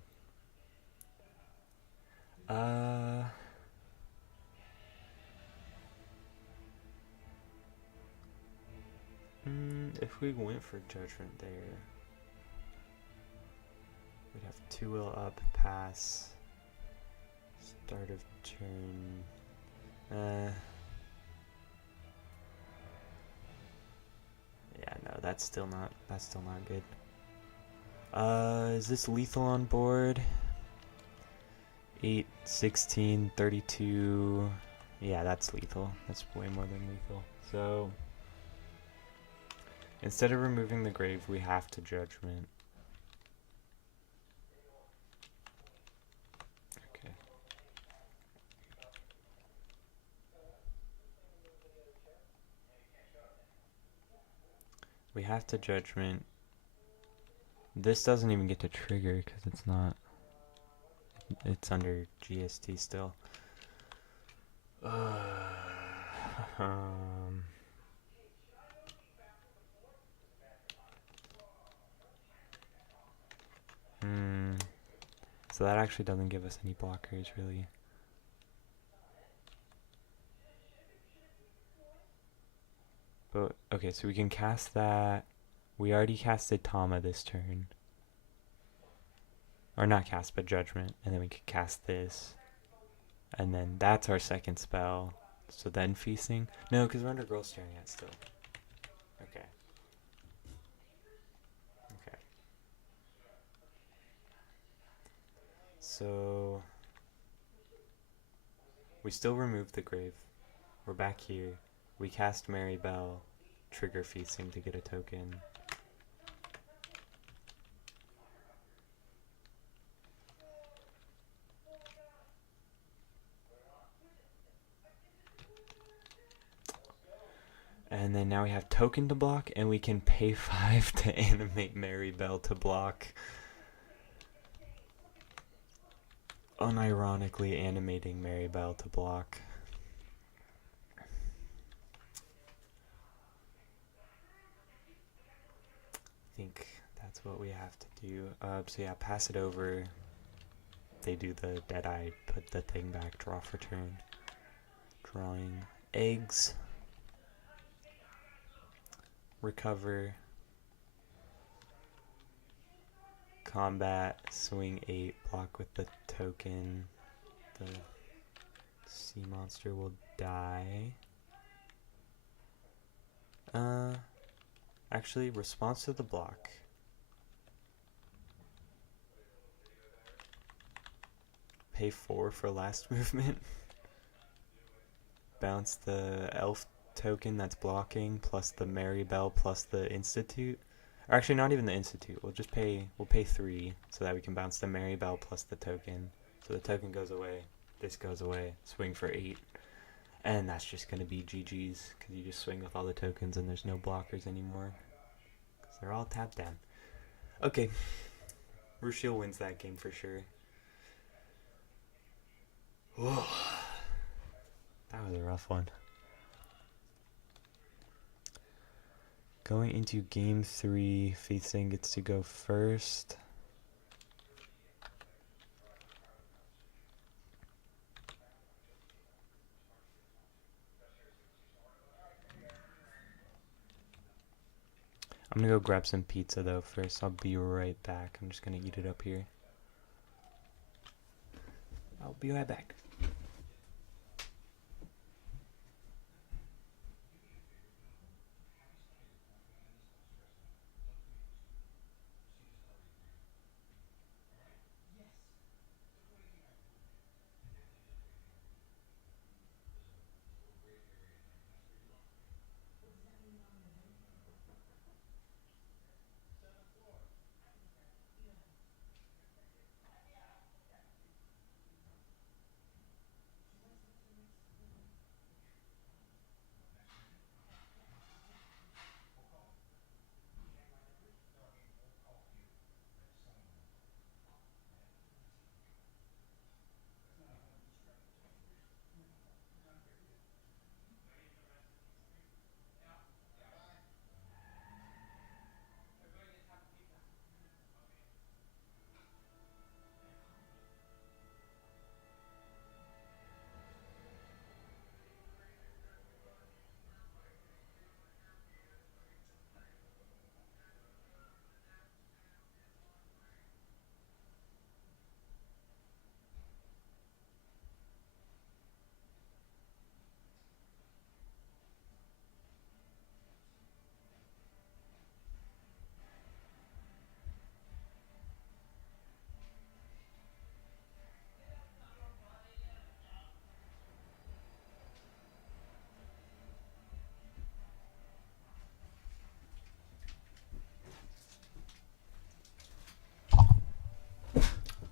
If we went for judgment there, we'd have 2 will up, pass, start of turn. Yeah, no, that's still not good. Is this lethal on board? 8, 16, 32. Yeah, that's lethal. That's way more than lethal. So instead of removing the grave, we have to judgment. Okay. We have to judgment. This doesn't even get to trigger because it's not. It's under GST still. So that actually doesn't give us any blockers, really. But, okay, so we can cast that. We already casted Tama this turn. Or not cast, but judgment. And then we could cast this. And then that's our second spell. So then feasting. No, because we're under girl staring at still. Okay. Okay. So we still remove the grave. We're back here. We cast Mary Bell. Trigger feasting to get a token. And then now we have token to block, and we can pay 5 to animate Mary Bell to block. Unironically animating Mary Bell to block. I think that's what we have to do. So yeah, pass it over. They do the Deadeye, put the thing back, draw for turn. Drawing eggs. Recover. Combat, swing 8, block with the token. The sea monster will die. Actually, response to the block. Pay 4 for last movement. Bounce the elf token that's blocking plus the Mary Bell plus the Institute. Or actually, not even the Institute. We'll pay 3 so that we can bounce the Mary Bell plus the token. So the token goes away. This goes away. Swing for 8. And that's just going to be GG's because you just swing with all the tokens and there's no blockers anymore. Because they're all tapped down. Okay. Rushiel wins that game for sure. Whoa. That was a rough one. Going into game 3, Faith Sing gets to go first. I'm gonna go grab some pizza though first. I'll be right back. I'm just gonna eat it up here. I'll be right back.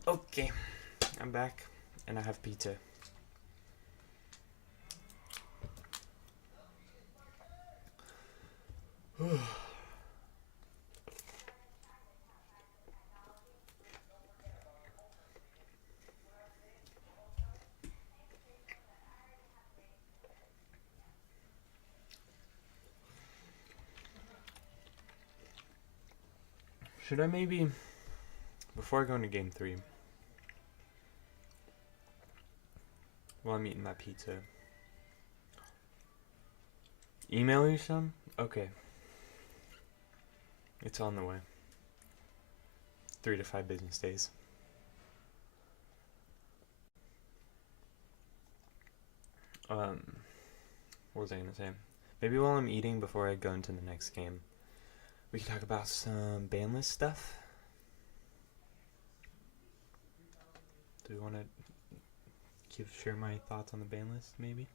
Okay, I'm back and I have pizza. Should I maybe, before I go into game 3, while I'm eating my pizza, email you some? Okay. It's on the way. 3 to 5 business days. What was I gonna say? Maybe while I'm eating before I go into the next game, we can talk about some banlist stuff. Do you want to share my thoughts on the ban list, maybe?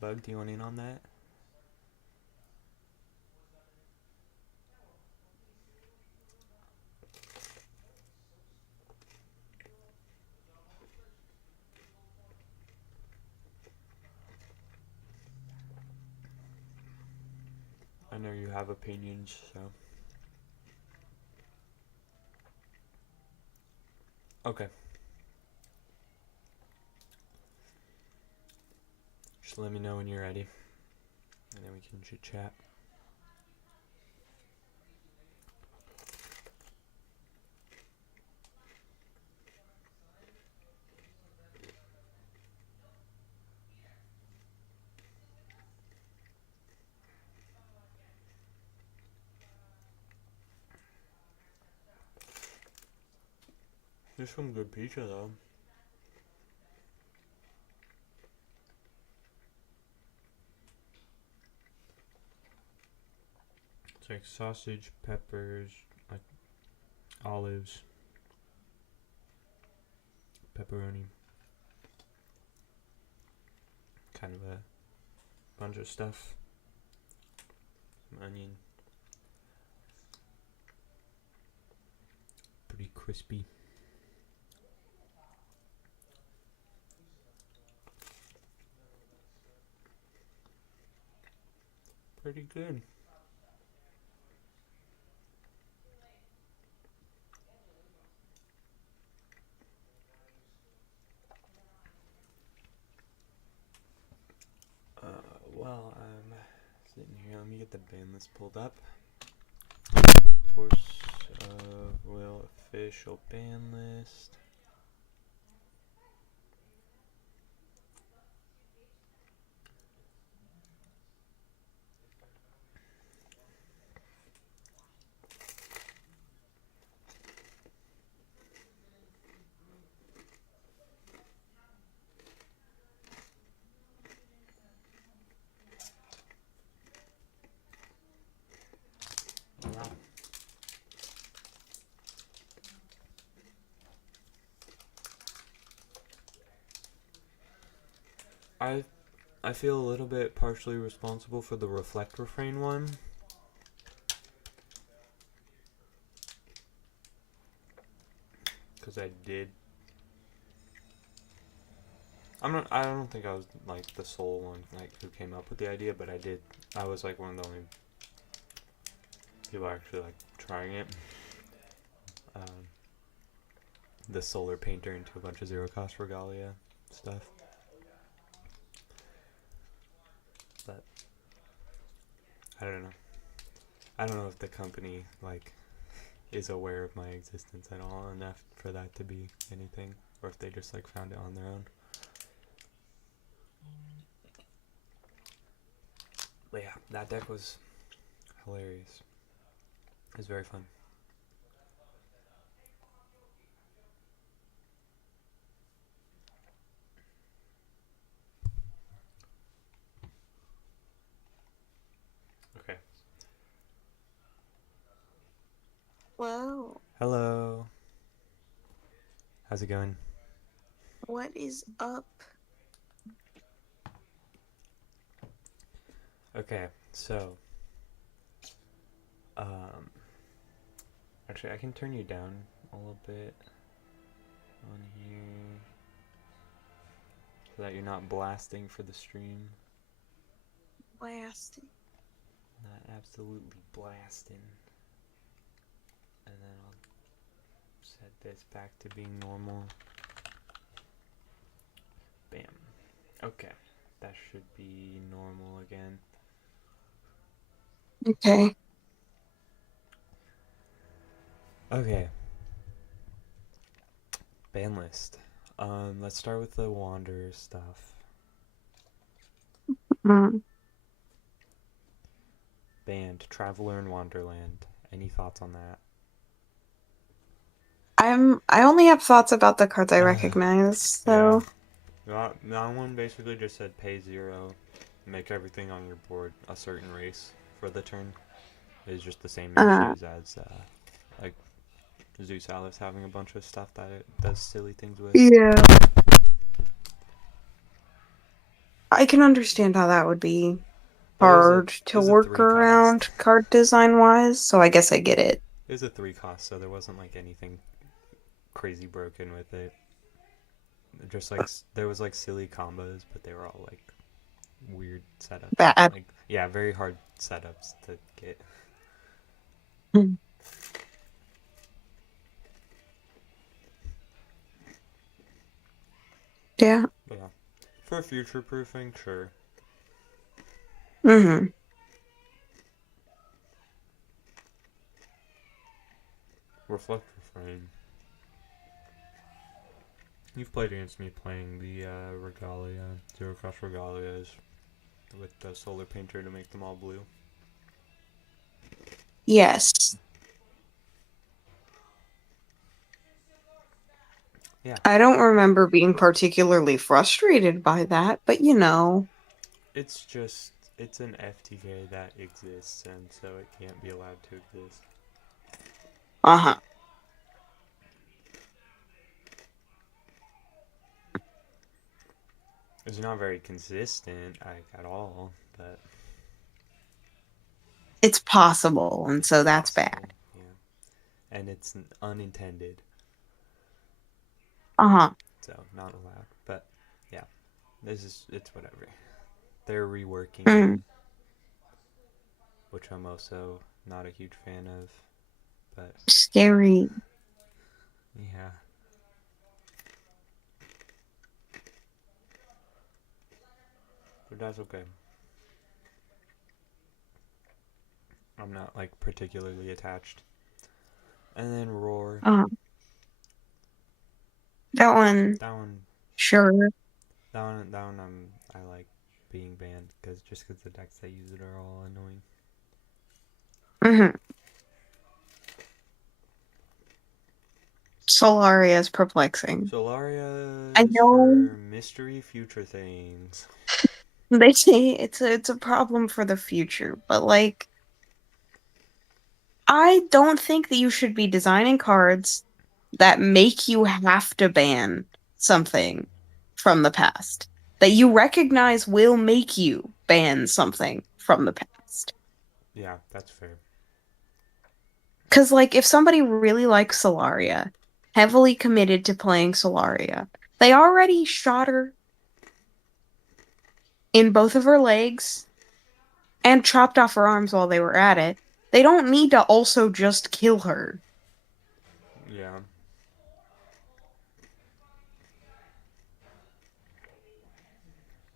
Bug, do you want in on that? I know you have opinions, so. Okay. Just let me know when you're ready, and then we can chit chat. There's some good pizza though. It's like sausage, peppers, like olives, pepperoni, kind of a bunch of stuff. Some onion. Pretty crispy. Pretty good. While I'm sitting here, let me get the band list pulled up. Force of Will official band list. Wow. I I feel a little bit partially responsible for the reflect refrain one. Because I did. I don't think I was like the sole one like who came up with the idea, but I did. I was like one of the only people actually like trying it. Um, the solar painter into a bunch of zero cost regalia stuff. But I don't know. I don't know if the company like is aware of my existence at all enough for that to be anything, or if they just like found it on their own. But yeah, that deck was hilarious. It was very fun. Okay. Whoa. Hello. How's it going? What is up? Okay, so um actually I can turn you down a little bit on here so that you're not blasting for the stream. Blasting. Not absolutely blasting. And then I'll set this back to being normal. Bam. Okay. That should be normal again. Okay. Okay. Ban list. Let's start with the Wanderer stuff. Mm. Banned Traveler in Wonderland. Any thoughts on that? I only have thoughts about the cards I recognize, Yeah. so That one basically just said pay 0, make everything on your board a certain race for the turn. It's just the same uh issues as like Zeus Alice having a bunch of stuff that it does silly things with. yeah. I can understand how that would be But hard it to was a work 3 cost. around card design wise, so I guess I get it. It was a 3 cost, so there wasn't like anything crazy broken with it. Just like there was like silly combos, but they were all like weird setups. Bad. Like yeah, very hard setups to get. Yeah. But yeah, for future proofing, sure. Mm-hmm. Reflector frame. You've played against me playing the Regalia, Zero Cross Regalias with the solar painter to make them all blue. Yes. Yeah, I don't remember being particularly frustrated by that, but you know. it's just it's an FTK that exists, and so it can't be allowed to exist. Uh-huh. It's not very consistent, like at all, but It's possible, and it's so that's possible. bad. Yeah, and it's unintended, Uh-huh. so not allowed. But yeah, this is it's whatever. They're reworking it, Mm. which I'm also not a huge fan of. But Scary. yeah, but that's okay. I'm not like particularly attached. And then Roar, Uh, that one, that one, sure. that one, I like being banned because just because the decks that use it are all annoying. Mm-hmm. Solaria is perplexing. I Solaria is know for mystery future things. they say it's a problem for the future, but like I don't think that you should be designing cards that make you have to ban something from the past that you recognize will make you ban something from the past. Yeah, that's fair. Because, like, if somebody really likes Solaria, heavily committed to playing Solaria, they already shot her in both of her legs and chopped off her arms while they were at it. They don't need to also just kill her. Yeah,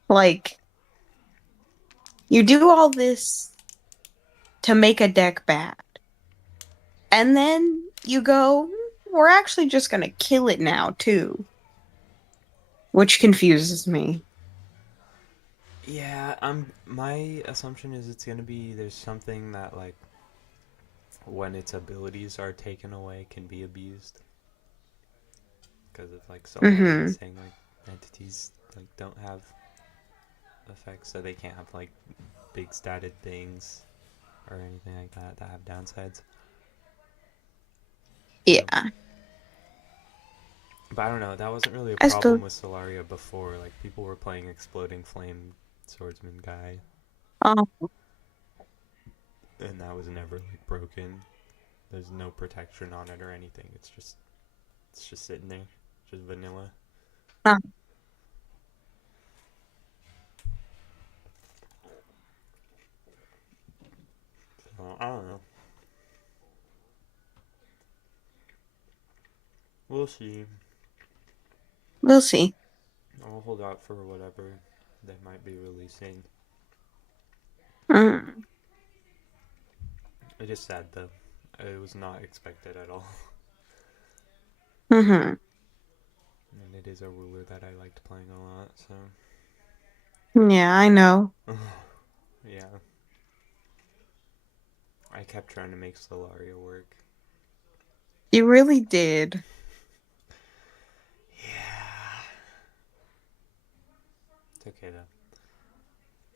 Like, you do all this to make a deck bad. And then you go, we're actually just gonna kill it now, too. Which confuses me. yeah. My assumption is it's gonna be there's something that like when its abilities are taken away can be abused because of like Solaria Mm-hmm. saying like entities like don't have effects, so they can't have like big statted things or anything like that that have downsides. So, Yeah, but I don't know. That wasn't really a I problem suppose. with Solaria before. Like people were playing Exploding Flame Swordsman guy, Um, and that was never like broken. There's no protection on it or anything. It's just sitting there, just vanilla. uh, So I don't know. We'll see. we'll see. I'll hold out for whatever they might be releasing. Mm. It is sad though. It was not expected at all. Mm-hmm. And it is a ruler that I liked playing a lot, so. Yeah, I know. Yeah. I kept trying to make Solaria work. You really did. Yeah. It's okay though.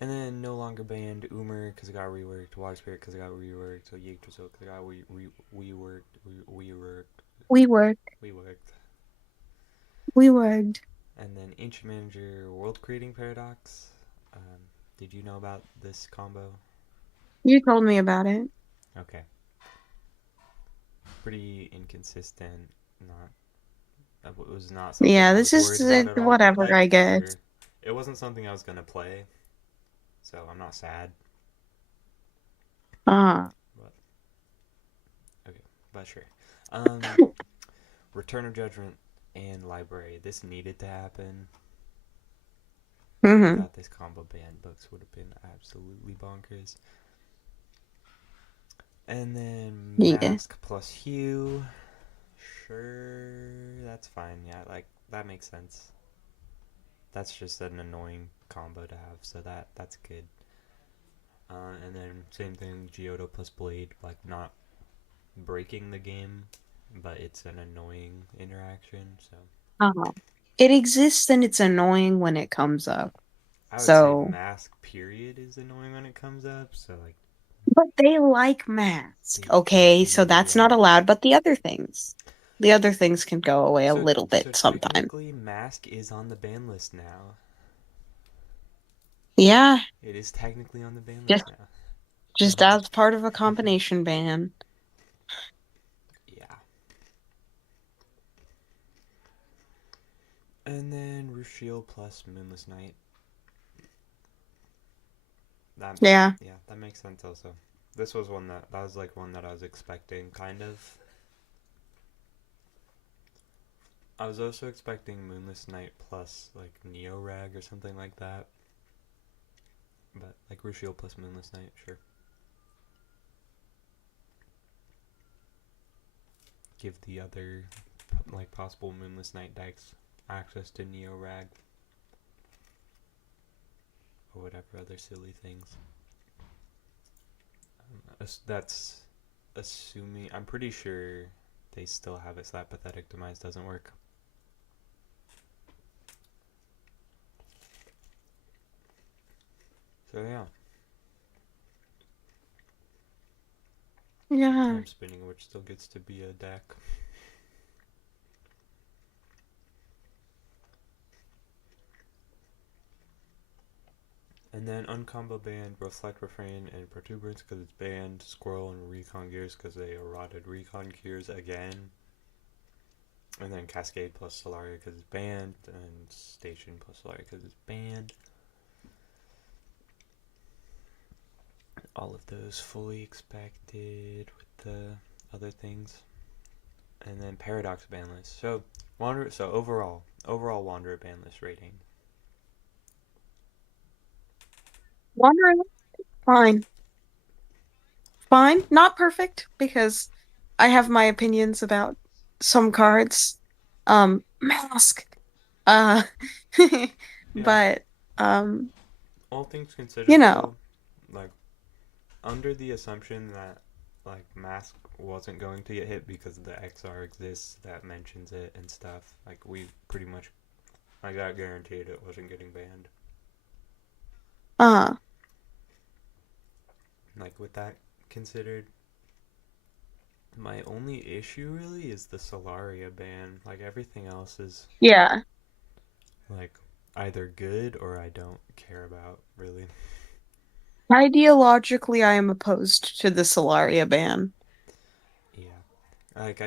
And then no longer banned Umer because it got reworked, Water Spirit because it got reworked, so Yggdrasil because it got We worked. reworked. We worked. And then Ancient Manager World Creating Paradox. Um, did you know about this combo? You told me about it. Okay. Pretty inconsistent. Not It was not something Yeah, I this was is worried about at all. whatever, Like I for guess. it wasn't something I was gonna play, so I'm not sad. Ah. But okay, but sure. Um, Return of Judgment and Library. This needed to happen. Hmm. Without this combo, banned books would have been absolutely bonkers. And then Yeah. Mask plus Hue. Sure, that's fine. Yeah, like that makes sense. That's just an annoying combo to have, so that's good. And then same thing, Geodo plus Blade, like not breaking the game, but it's an annoying interaction. So Uh-huh. It exists and it's annoying when it comes up. I would say So, Mask period is annoying when it comes up. So like but they like mask. they Okay, so do, that's yeah. not allowed, but the other things can go away a little So bit sometimes. technically, Mask is on the ban list now. Yeah, It is technically on the ban just list now. just as part of a combination ban. Yeah. And then Rushiel plus Moonless Knight. That Yeah. yeah, that makes sense also. This was that was like one that I was expecting kind of. I was also expecting Moonless Knight plus like Neo Rag or something like that. But like Rushiel plus Moonless Knight, sure. Give the other like possible Moonless Knight decks access to Neo Rag or whatever other silly things. That's assuming. I'm pretty sure they still have it so that Pathetic Demise doesn't work. So yeah, Yeah. Time Spinning, which still gets to be a deck. And then uncombo banned Reflect Refrain and Protuberance because it's banned. Squirrel and Recon Gears because they eroded Recon Gears again. And then Cascade plus Solaria because it's banned. And Station plus Solaria because it's banned. All of those fully expected with the other things. And then Paradox ban list. So Wanderer. So overall Wanderer ban list rating. Wondering, fine. Fine. Not perfect because I have my opinions about some cards. Mask. Uh Yeah. but um, All things you considered, know, though, like under the assumption that like Mask wasn't going to get hit because the XR exists that mentions it and stuff, like we pretty much I got guaranteed it wasn't getting banned. uh Like with that considered, my only issue really is the Solaria ban. Like everything else is yeah. like either good or I don't care about really. Ideologically, I am opposed to the Solaria ban, Yeah. Like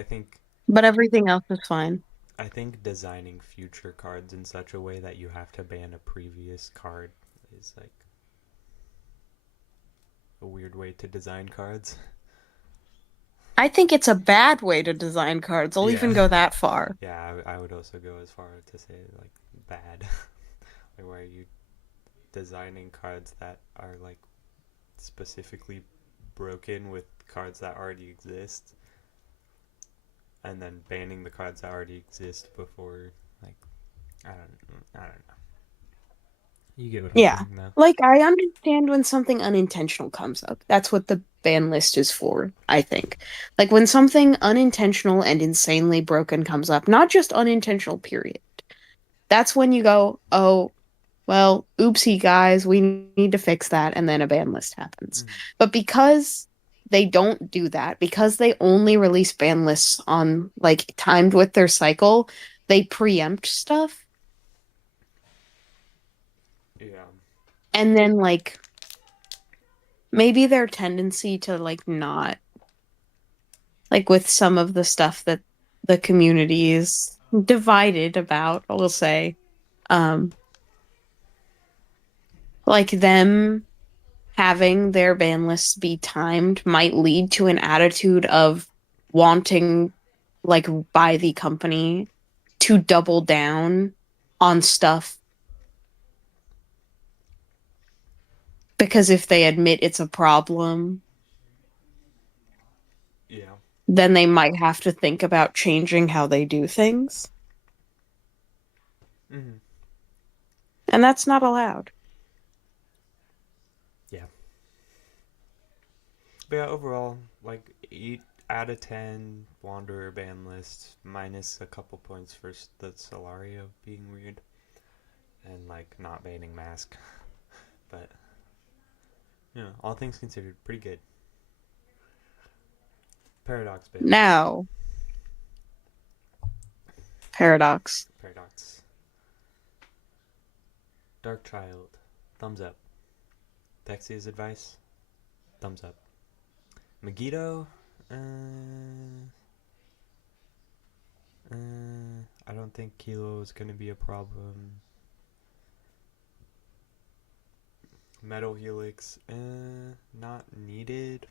but everything else is fine. I think designing future cards in such a way that you have to ban a previous card is like a weird way to design cards. I think it's a bad way to design cards. I'll Yeah. even go that far. Yeah, I would also go as far to say like bad. Like why are you designing cards that are like specifically broken with cards that already exist and then banning the cards that already exist before like I don't know. You get what I'm Yeah. saying though. Like, I understand when something unintentional comes up. That's what the ban list is for, I think. Like, when something unintentional and insanely broken comes up, not just unintentional, period. That's when you go, oh, well, oopsie, guys, we need to fix that. And then a ban list happens. Mm. But because they don't do that, because they only release ban lists on, like, timed with their cycle, they preempt stuff. Yeah. And then, like, maybe their tendency to like not like with some of the stuff that the community is divided about, I will say, um, like them. having their ban lists be timed might lead to an attitude of wanting, like, by the company to double down on stuff because if they admit it's a problem, Yeah. then they might have to think about changing how they do things. Hmm. And that's not allowed. Yeah. But yeah, overall, like 8 out of 10 Wanderer ban list, minus a couple points for the Solario being weird and like not banning Mask. But all things considered, pretty good. Paradox ban list. Now, Paradox. Paradox. Dark Child, thumbs up. Dexia's advice, thumbs up. Megiddo, I don't think Kilo is going to be a problem. Metal Helix, not needed,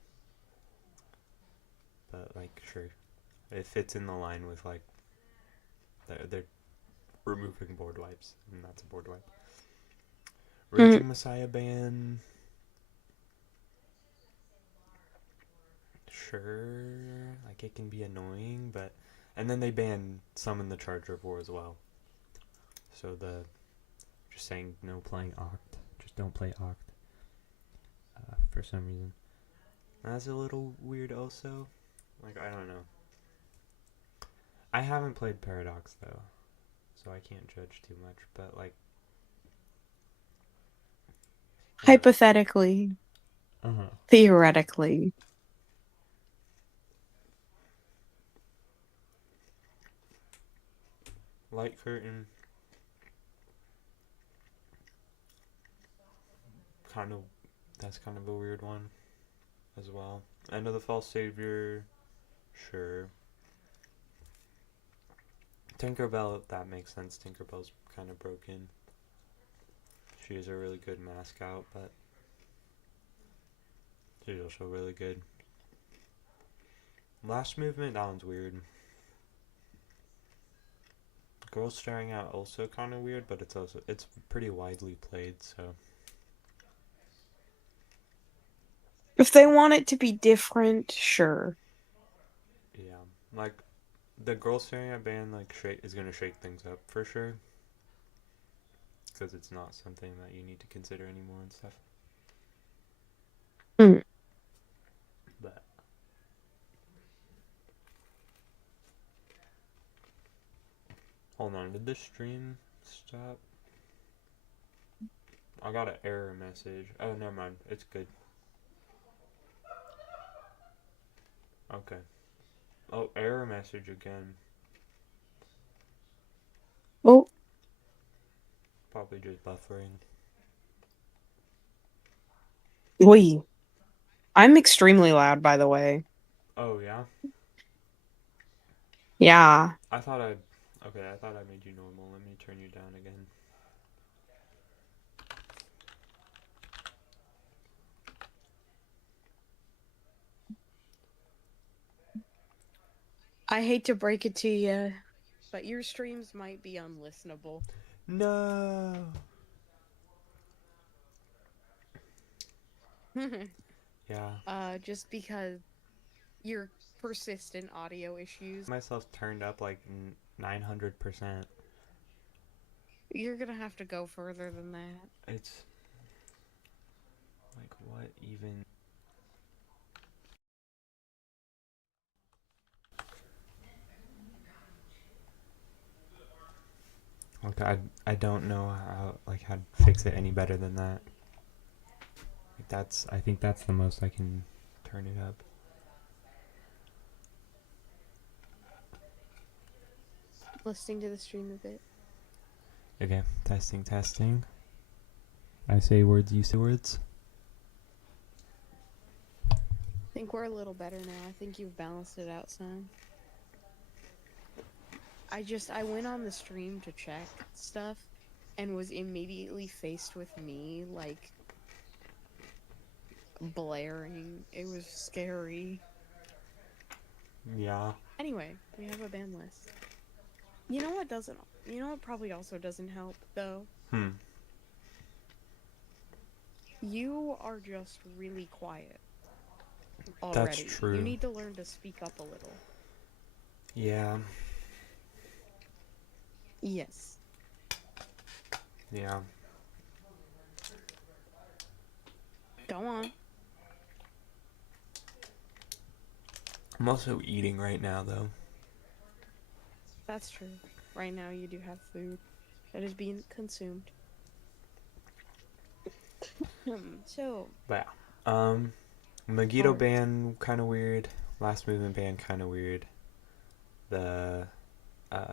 but like sure, it fits in the line with like they're removing board wipes, and that's a board wipe. Mm, Raging Messiah ban, sure, like it can be annoying, but and then they ban Summon the Charger War as well. So the just saying no playing Oct, just don't play Oct for some reason. That's a little weird also. Like I don't know. I haven't played Paradox though, so I can't judge too much. But like, you know, hypothetically, uh-huh. theoretically. Light Curtain, kind of, that's kind of a weird one as well. End of the False Savior, sure. Tinkerbell, that makes sense. Tinkerbell's kind of broken. She is a really good mascot, but she's also really good. Last movement, that one's weird. Girl staring out also kind of weird, but it's pretty widely played, so If they want it to be different, sure. yeah. Like the girl staring at band like is gonna shake things up for sure, because it's not something that you need to consider anymore and stuff. Mm. But hold on, did the stream stop? I got an error message. Oh, never mind. It's good. Okay. Oh, error message again. Oh, Probably just buffering. wait. I'm extremely loud, by the way. Oh yeah. Yeah. I thought I. Okay, I thought I made you normal. Let me turn you down again. I hate to break it to you, but your streams might be unlistenable. No. Yeah. Just because your persistent audio issues. Myself turned up like 900%. You're gonna have to go further than that. It's like what even? Okay, I don't know how to fix it any better than that. Like I think that's the most I can turn it up. Listening to the stream a bit. Okay, testing, testing. I say words, you say words. I think we're a little better now. I think you've balanced it out some. I went on the stream to check stuff and was immediately faced with me like blaring. It was scary. Yeah. Anyway, we have a ban list. You know what doesn't? You know what probably also doesn't help though? Hmm. You are just really quiet That's already. You true. need to learn to speak up a little. Yeah. Yes. Yeah. Go on. I'm also eating right now, though. That's true. Right now, you do have food that is being consumed. So, But yeah. Megiddo art. band kind of weird. Last movement band kind of weird. The uh,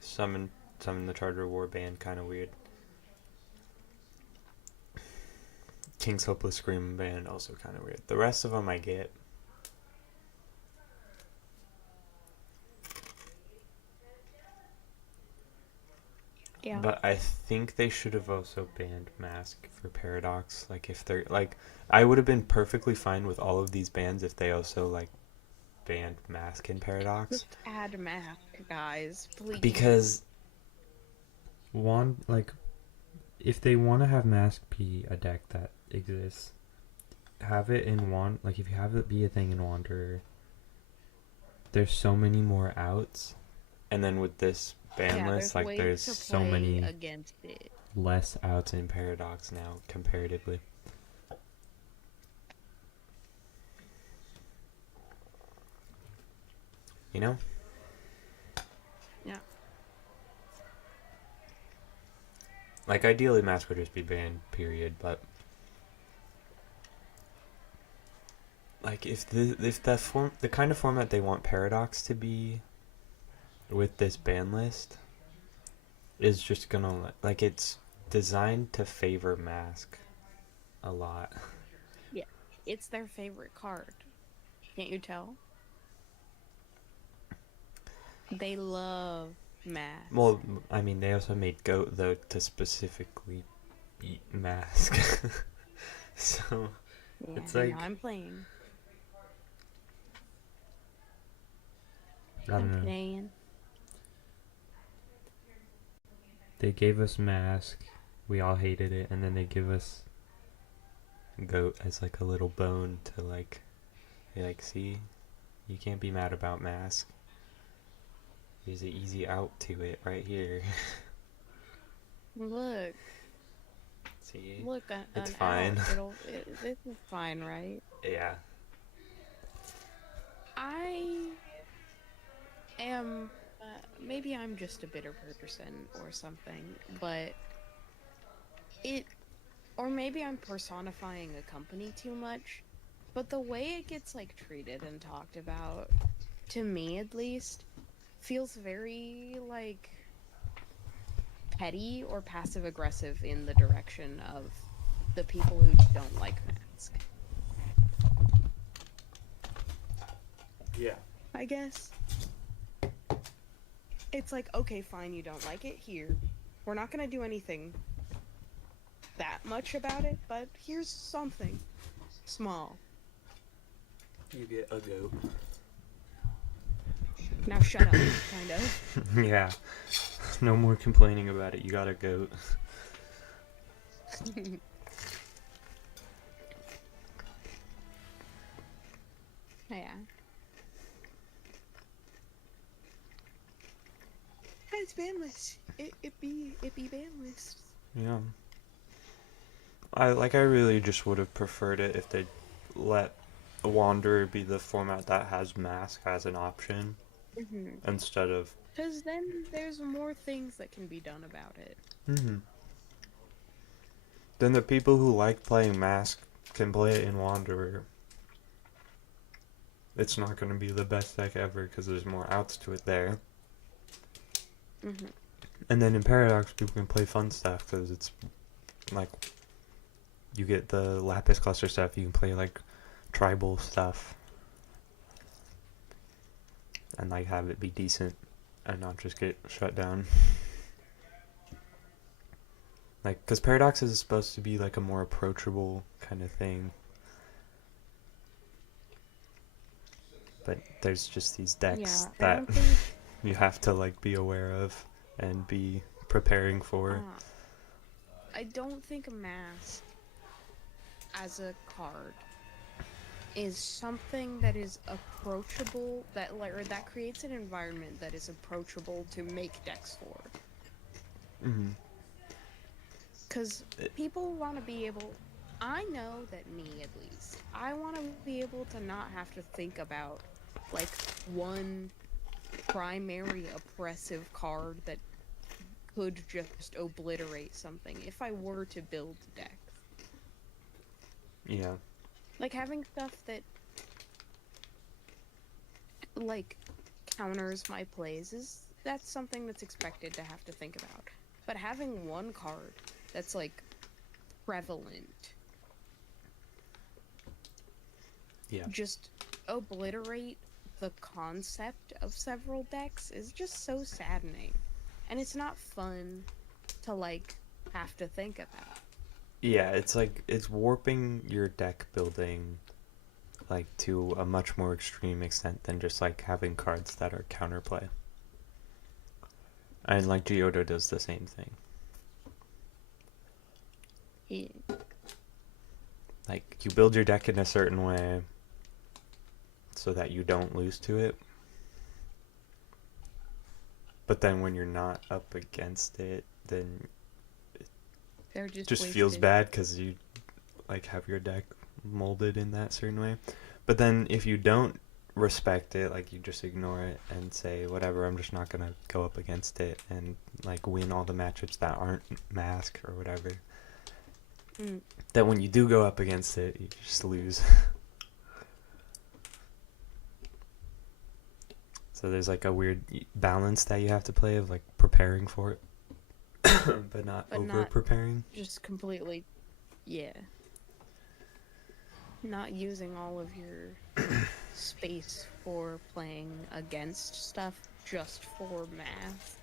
summon the Charger War band kind of weird. King's Hopeless Scream band also kind of weird. The rest of them I get. Yeah. But I think they should have also banned Mask for Paradox. Like if they're like, I would have been perfectly fine with all of these bans if they also like banned Mask in Paradox. Just add math, guys, please. Because Wand, like, if they want to have Mask be a deck that exists, have it in Wand. Like if you have it be a thing in Wanderer, there's so many more outs, and then with this ban Yeah, list, there's like ways there's to so play many against it. less outs in Paradox now comparatively. You know? Yeah. Like ideally Mask would just be banned, period, but like if the kind of format they want Paradox to be with this ban list is just gonna like it's designed to favor Mask a lot. Yeah. It's their favorite card. Can't you tell? They love Well, mask. I mean they also made Goat though to specifically eat Mask. So Yeah, it's yeah, like I'm playing. I I'm don't know. playing. They gave us Mask, we all hated it, and then they give us Goat as like a little bone to like be like, see, you can't be mad about Mask. There's an easy out to it right here. Look, See, look, it's an out. fine. This is fine, right? Yeah. I am, maybe I'm just a bitter person or something, but it, or maybe I'm personifying a company too much, but the way it gets like treated and talked about, to me at least, feels very like petty or passive aggressive in the direction of the people who don't like Mask, Yeah. I guess. It's like, okay, fine, you don't like it here. We're not gonna do anything that much about it, but here's something small. You get a Goat. Now shut up, kind of. Yeah. No more complaining about it. You got a Goat. Yeah. It's banlist. It be banlist. Yeah. I really just would have preferred it if they let Wanderer be the format that has Mask as an option Mm-hmm. instead of. Because then there's more things that can be done about it. Mm-hmm. Then the people who like playing Mask can play it in Wanderer. It's not going to be the best deck ever because there's more outs to it there. Mm-hmm. And then in Paradox, people can play fun stuff because it's like you get the Lapis cluster stuff. You can play like tribal stuff and like have it be decent and not just get shut down. Like, because Paradox is supposed to be like a more approachable kind of thing. but there's just these Yeah, decks I that don't think. you have to like be aware of and be preparing for. Uh, I don't think mask as a card is something that is approachable, that like, or that creates an environment that is approachable to make decks for. Mm-hmm. Because people want to be able. I know that me, at least, I want to be able to not have to think about like one primary oppressive card that could just obliterate something if I were to build decks. Yeah. Like having stuff that like counters my plays is that's something that's expected to have to think about. But having one card that's like prevalent, Yeah. just obliterate the concept of several decks is just so saddening. And it's not fun to like have to think about. Yeah, it's like it's warping your deck building like to a much more extreme extent than just like having cards that are counterplay. And like Geodo does the same thing. Yeah. Like you build your deck in a certain way so that you don't lose to it. But then when you're not up against it, then They're it just just wasted. feels bad because you like have your deck molded in that certain way. But then if you don't respect it, like you just ignore it and say whatever, I'm just not gonna go up against it and like win all the matchups that aren't mask or whatever. Mm. That when you do go up against it, you just lose. So there's like a weird balance that you have to play of like preparing for it, but not But over not preparing. just completely, yeah. Not using all of your space for playing against stuff just for math.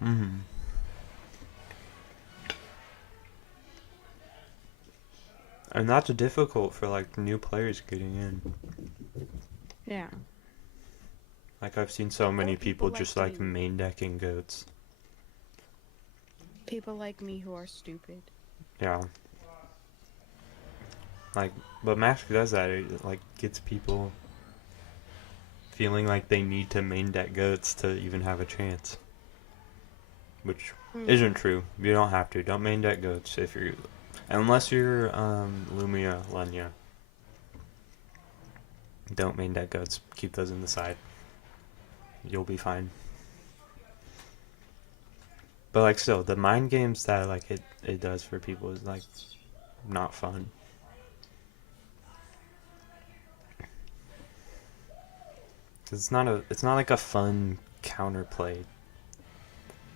Mm-hmm. And that's difficult for like new players getting in. Yeah. Like I've seen so many Or people people like just like you. main decking goats. People like me who are stupid. Yeah. Like, but Mask does that. It like gets people feeling like they need to main deck goats to even have a chance. Which Mm. isn't true. You don't have to. Don't main deck goats if you're, unless you're Lumia Lenya. Don't main deck goats. Keep those in the side. You'll be fine. But like still, the mind games that like it does for people is like not fun. It's not like a fun counterplay.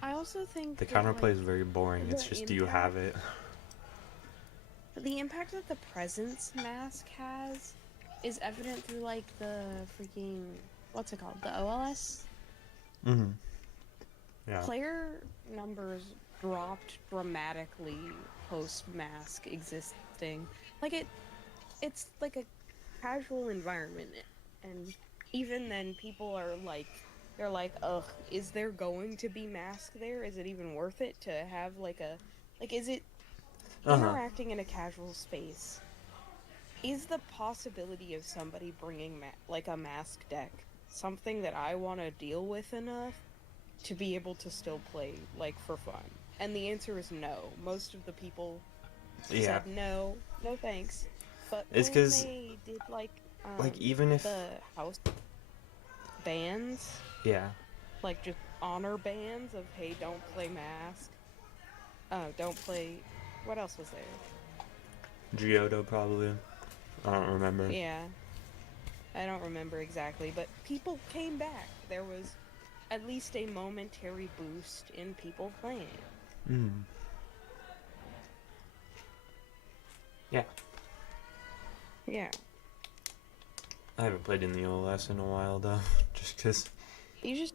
I also think The that counterplay like is very boring. It's the just do you have it? impact that the presence mask has is evident through like the freaking what's it called? The OLS? Mm-hmm. Yeah. Player numbers dropped dramatically post mask existing. Like it's like a casual environment, and even then people are like they're like, ugh, is there going to be mask there? Is it even worth it to have like a like is it Uh-huh. interacting in a casual space? Is the possibility of somebody bringing like a mask deck something that I want to deal with enough to be able to still play like for fun? And the answer is no. Most of the people Yeah. said no, no thanks. But It's when because they did like even if the house bans, yeah. like just honor bans of hey, don't play mask. Don't play. What else was there? Geodo probably. I don't remember. Yeah, I don't remember exactly, but people came back. There was at least a momentary boost in people playing. Mm. Yeah. Yeah. I haven't played in the OLS in a while though, just because You just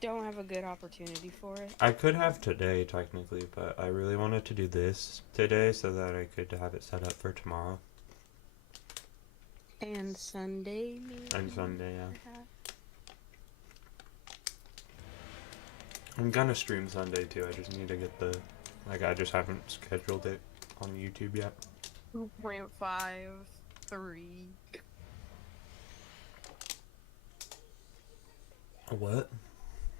don't have a good opportunity for it. I could have today technically, but I really wanted to do this today so that I could have it set up for tomorrow. And Sunday, maybe? And Sunday, yeah. Perhaps? I'm gonna stream Sunday too. I just need to get the, like, I just haven't scheduled it on YouTube yet. 2.53. What?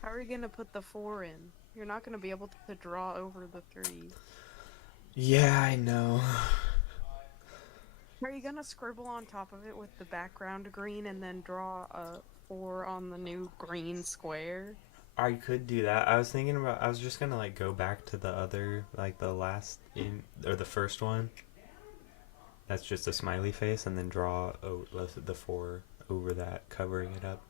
How are you gonna put the 4 in? You're not gonna be able to draw over the 3. Yeah, I know. Are you gonna scribble on top of it with the background green and then draw a 4 on the new green square? I could do that. I was thinking about. I was just gonna like go back to the other, like the last in or the first one. That's just a smiley face, and then draw the 4 over that, covering it up.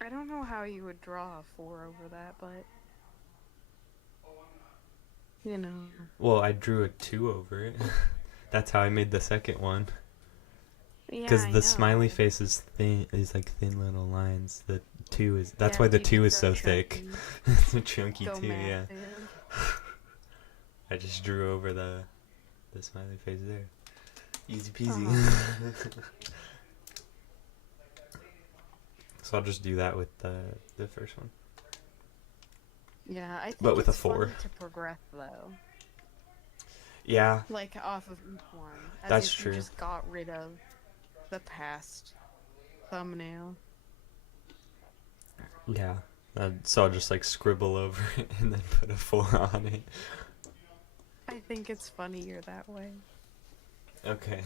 I don't know how you would draw a 4 over that, but you know. Well, I drew a 2 over it. That's how I made the second one. Yeah, Because I the know. smiley face is thin, is like thin little lines. The 2 is. That's Yeah, why the you 2 can is go so thick. chunky. It's a chunky Go 2, yeah. massive. I just drew over the smiley face there. Easy peasy. So I'll just do that with the first one. Yeah, I think But with a it's 4. fun to progress though. Yeah, Like off of each one. As That's if true. You just got rid of the past thumbnail. yeah. So I'll just like scribble over it and then put a 4 on it. I think it's funnier that way. Okay.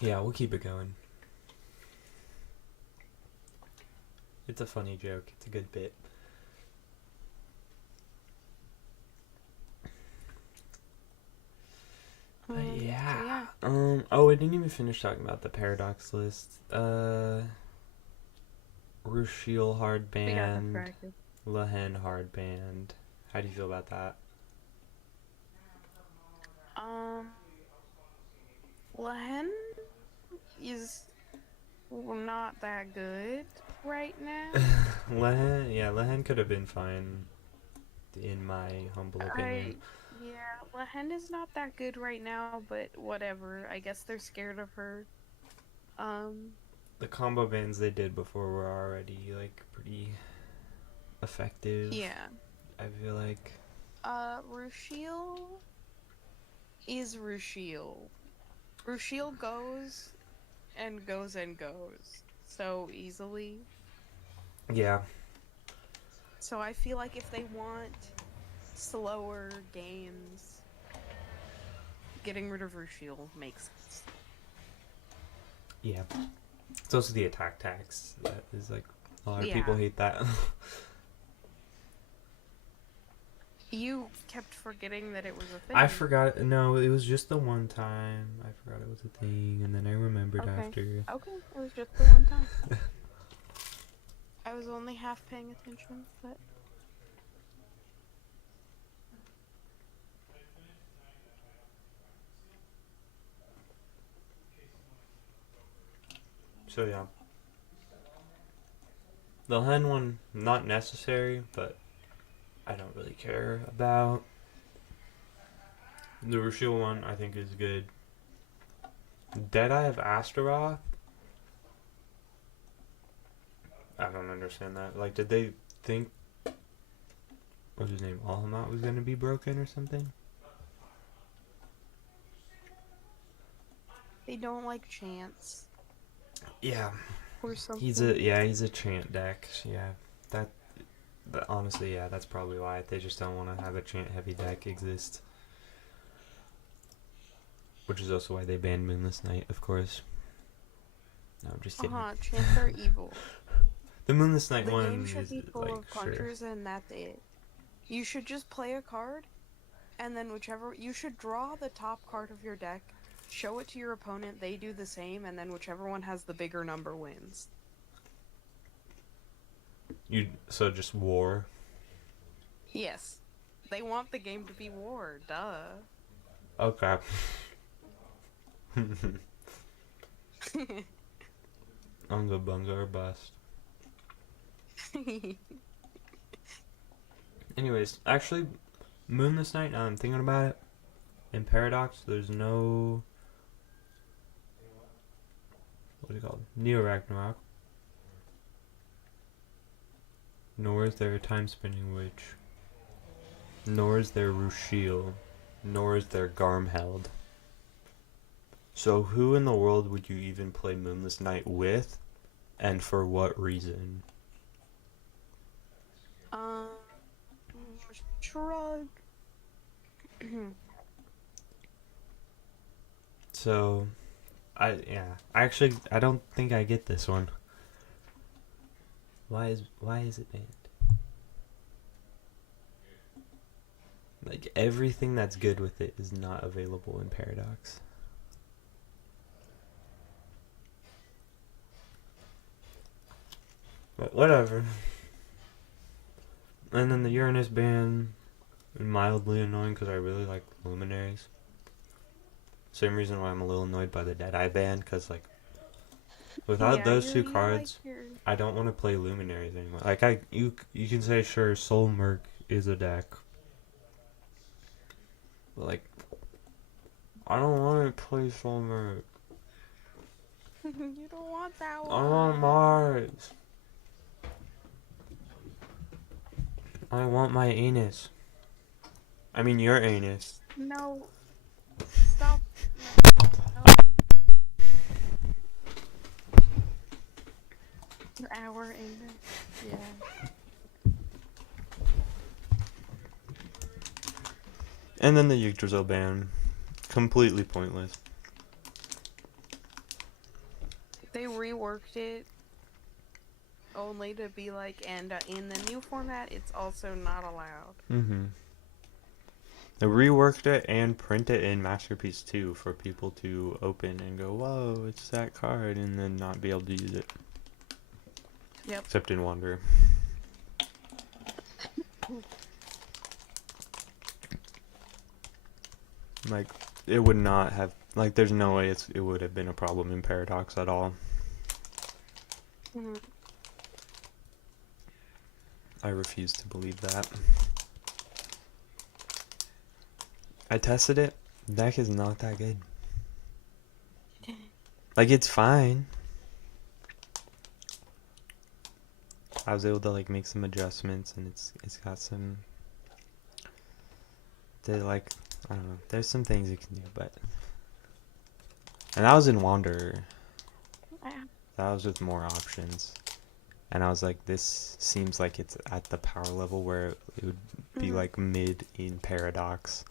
Yeah, we'll keep it going. It's a funny joke. It's a good bit. Yeah. Oh, I didn't even finish talking about the paradox list. Rushiel hard We got the band, bracket. Lehen hard band. How do you feel about that? Lehen is not that good right now. Lehen could have been fine, in my humble opinion. Yeah, Lehen is not that good right now, but whatever. I guess they're scared of her. The combo bands they did before were already like pretty effective. Yeah. I feel like. Rushiel is Rushiel. Rushiel goes and goes and goes so easily. Yeah. So I feel like if they want slower games, getting rid of Rushiel makes sense. Yeah. It's also the attack tax that is like a lot of Yeah. people hate that. You kept forgetting that it was a thing. I forgot. No, it was just the one time. I forgot it was a thing, and then I remembered after. Okay, it was just the one time. I was only half paying attention, but So yeah. The hen one, not necessary, but I don't really care about. The Rushiel one, I think, is good. Deadeye of Astaroth? I don't understand that. Like, did they think, what's his name, Alhamat was going to be broken or something? they don't like chance Yeah. or something. He's a chant deck. Yeah. That honestly, yeah, that's probably why. They just don't want to have a chant heavy deck exist. Which is also why they banned Moonless Knight, of course. No, I'm just kidding. Chants are evil. The Moonless Knight The one game should is be full like of punchers and that's it. You should just play a card, and then you should draw the top card of your deck, show it to your opponent, they do the same, and then whichever one has the bigger number wins. So just war. Yes. They want the game to be war, duh. Okay. Unga bunga or bust. Anyways, actually, Moonless Night, now I'm thinking about it, in Paradox, there's no, what is it called? Neo Ragnarok. Nor is there a time spinning witch. Nor is there Rushiel. Nor is there Garmheld. So who in the world would you even play Moonless Night with? And for what reason? Um, shrug. So, I don't think I get this one. Why is it banned? Like everything that's good with it is not available in Paradox. But whatever. And then the Uranus ban, mildly annoying because I really like Luminaries. Same reason why I'm a little annoyed by the Deadeye ban, because like without Yeah, those two you like cards, your. I don't want to play Luminaries anymore. Like you can say sure Soul Merc is a deck, but like I don't want to play Soul Merc. You don't want that I want one. Mars. I want my anus. I mean your anus. No, stop. No, our English. Yeah. And then the Yggdrasil ban, completely pointless. They reworked it only to be like, and in the new format, it's also not allowed. Mm-hmm. They reworked it and print it in Masterpiece 2 for people to open and go, whoa, it's that card, and then not be able to use it. Yep. Except in Wanderer. Like, it would not have, like, there's no way it would have been a problem in Paradox at all. Mm-hmm. I refuse to believe that. I tested it. The deck is not that good. Like, it's fine. I was able to like make some adjustments, and it's got some. Like, I don't know. There's some things you can do, but. And that was in Wanderer. Yeah. That was with more options. And I was like, this seems like it's at the power level where it would be Mm-hmm. like mid in Paradox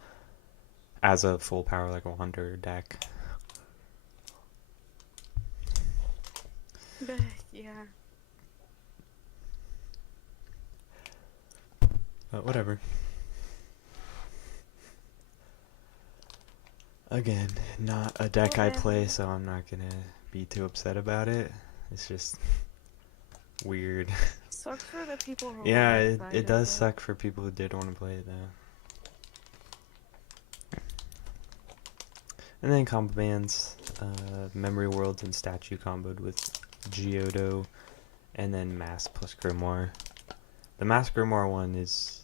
as a full power like Wanderer deck. Yeah. But whatever. Again, not a deck I play, so I'm not gonna be too upset about it. It's just weird. Sucks for the people who Yeah, are it excited, does though. suck for people who did want to play it though. And then combo bands, Memory Worlds and Statue comboed with Geodo, and then Mask plus Grimoire. The Mask Grimoire one is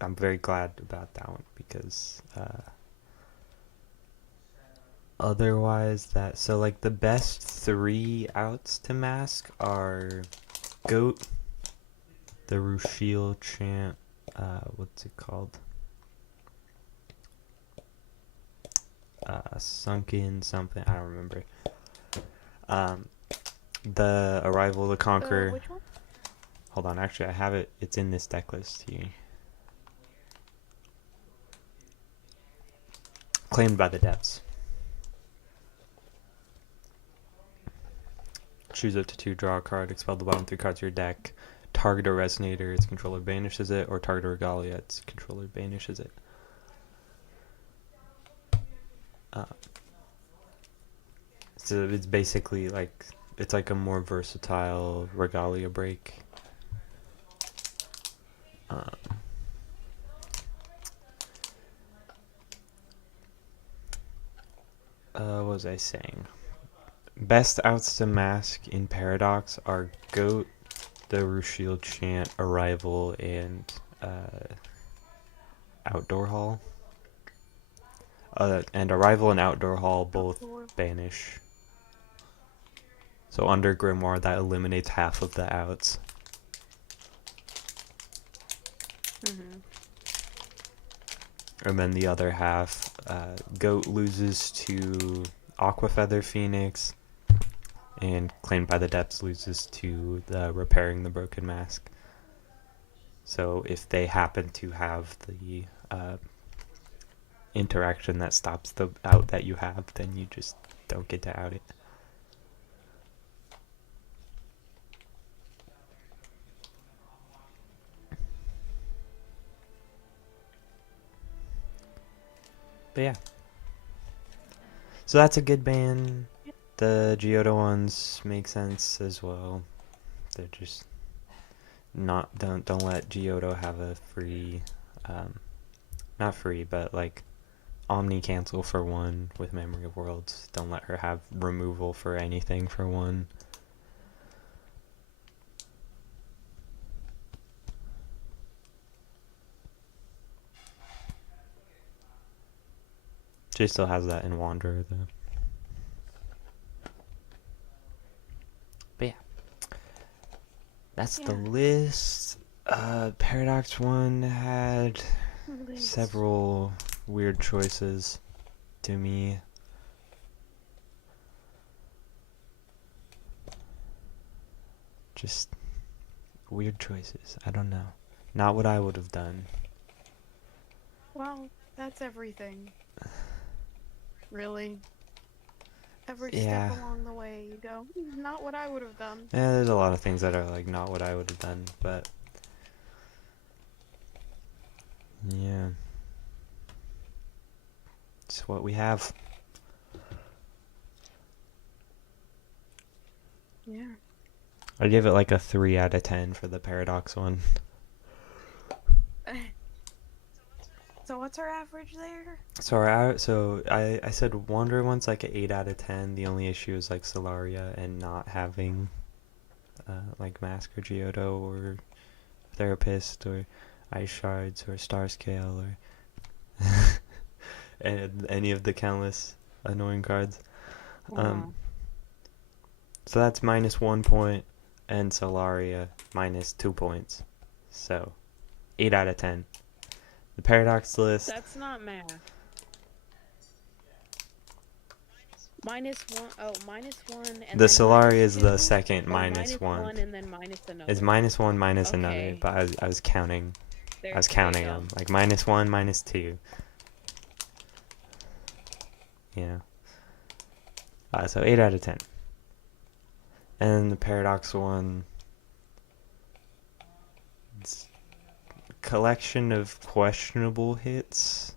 I'm very glad about that one because otherwise so like the best 3 outs to Mask are Goat, the Rushiel chant, what's it called? Sunken something, I don't remember. The Arrival of the Conqueror. Which one? Hold on, actually I have it. It's in this deck list here. Claimed by the Depths. Choose up to 2, draw a card, expel the bottom 3 cards of your deck. Target a Resonator, its controller banishes it, or target a Regalia, its controller banishes it. So it's basically like, it's like a more versatile Regalia break. What was I saying? Best outs to Mask in Paradox are Goat, the Roost Shield Chant, Arrival, and Outdoor Hall. And Arrival and Outdoor Hall both banish. So under Grimoire, that eliminates half of the outs. And then the other half, Goat loses to Aquafeather Phoenix, and Claimed by the Depths loses to the Repairing the Broken Mask. So if they happen to have the interaction that stops the out that you have, then you just don't get to out it. But yeah. So that's a good ban. The Geoda ones make sense as well. They're just not don't let Geoda have a free not free, but like Omni cancel for one with Memory of Worlds. Don't let her have removal for anything for one. She still has that in Wanderer though. But yeah. That's the list. Paradox one had several weird choices to me. Just weird choices. I don't know. Not what I would have done. Well, that's everything. Really. Every Yeah. step along the way, you go, not what I would have done. Yeah, there's a lot of things that are like not what I would have done, but yeah. It's what we have. Yeah. I give it like a 3 out of 10 for the Paradox one. So what's our average there? So I said Wanderer one's like an 8 out of 10. The only issue is like Solaria and not having like Mask or Geodo or Therapist or Ice Shards or Star Scale or and any of the countless annoying cards. So that's -1 point, and Solaria -2 points. So 8 out of 10. The Paradox list. That's not math. -1. Oh, -1 and The then Solaria is -2? the second Or -1. and then minus another. It's -1 minus Okay. another, but I was counting. There, I was counting there you them. Like -1, -2. Yeah. So 8 out of 10. And the Paradox one, it's collection of questionable hits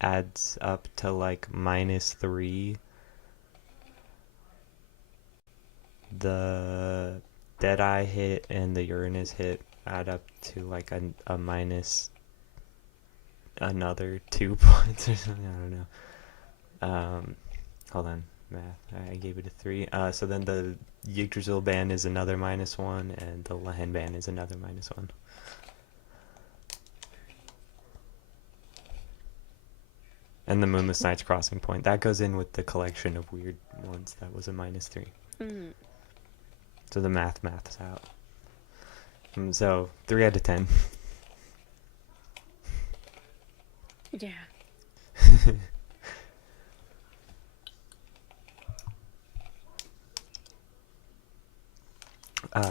adds up to like -3. The Deadeye hit and the Uranus hit add up to like a minus another 2 points or something. I don't know. Hold on, math. I gave it a 3. So then the Yggdrasil ban is another -1, and the Lehen ban is another -1. And the Moonless Knights Crossing Point. That goes in with the collection of weird ones. That was a -3. So the math's out. So 3 out of 10. Yeah.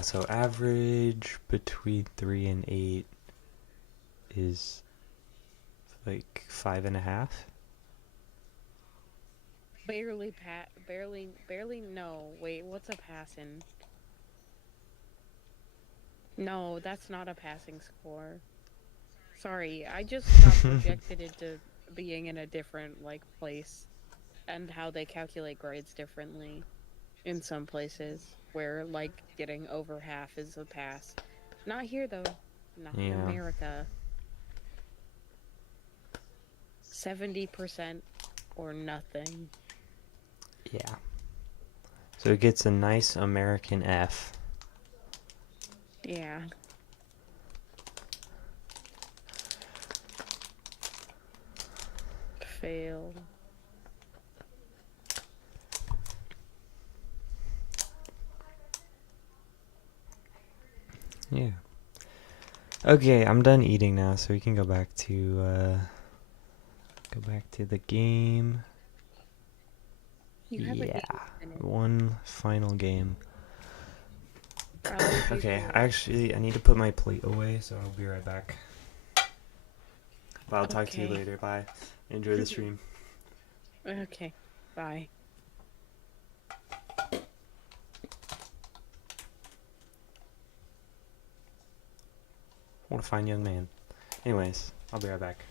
So average between 3 and 8 is like 5.5. Barely, no. Wait, what's a passing? No, that's not a passing score. Sorry, I just got projected into being in a different, like, place. And how they calculate grades differently in some places. Where, like, getting over half is a pass. Not here, though. Not in America. 70% or nothing. Yeah. So it gets a nice American F. Yeah. Fail. Yeah. Okay, I'm done eating now, so we can go back to the game. You have a Yeah, game to finish. one final game. Oh, Okay, Jesus. I need to put my plate away, so I'll be right back. But I'll talk to you Okay. later. Bye. Enjoy the stream. Okay. Bye. What a fine young man. Anyways, I'll be right back.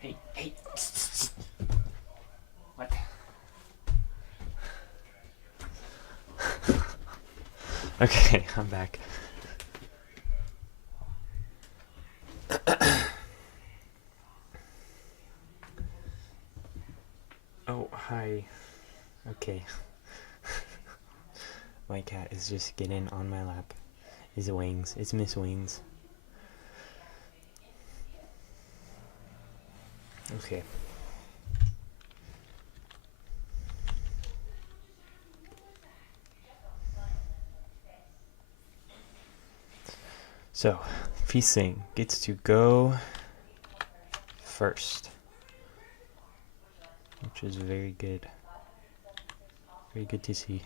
Hey, hey. What? Okay, I'm back. Oh, hi. Okay. My cat is just getting on my lap. It's Wings. It's Miss Wings. Okay. So, Feasting gets to go first, which is very good. Very good to see.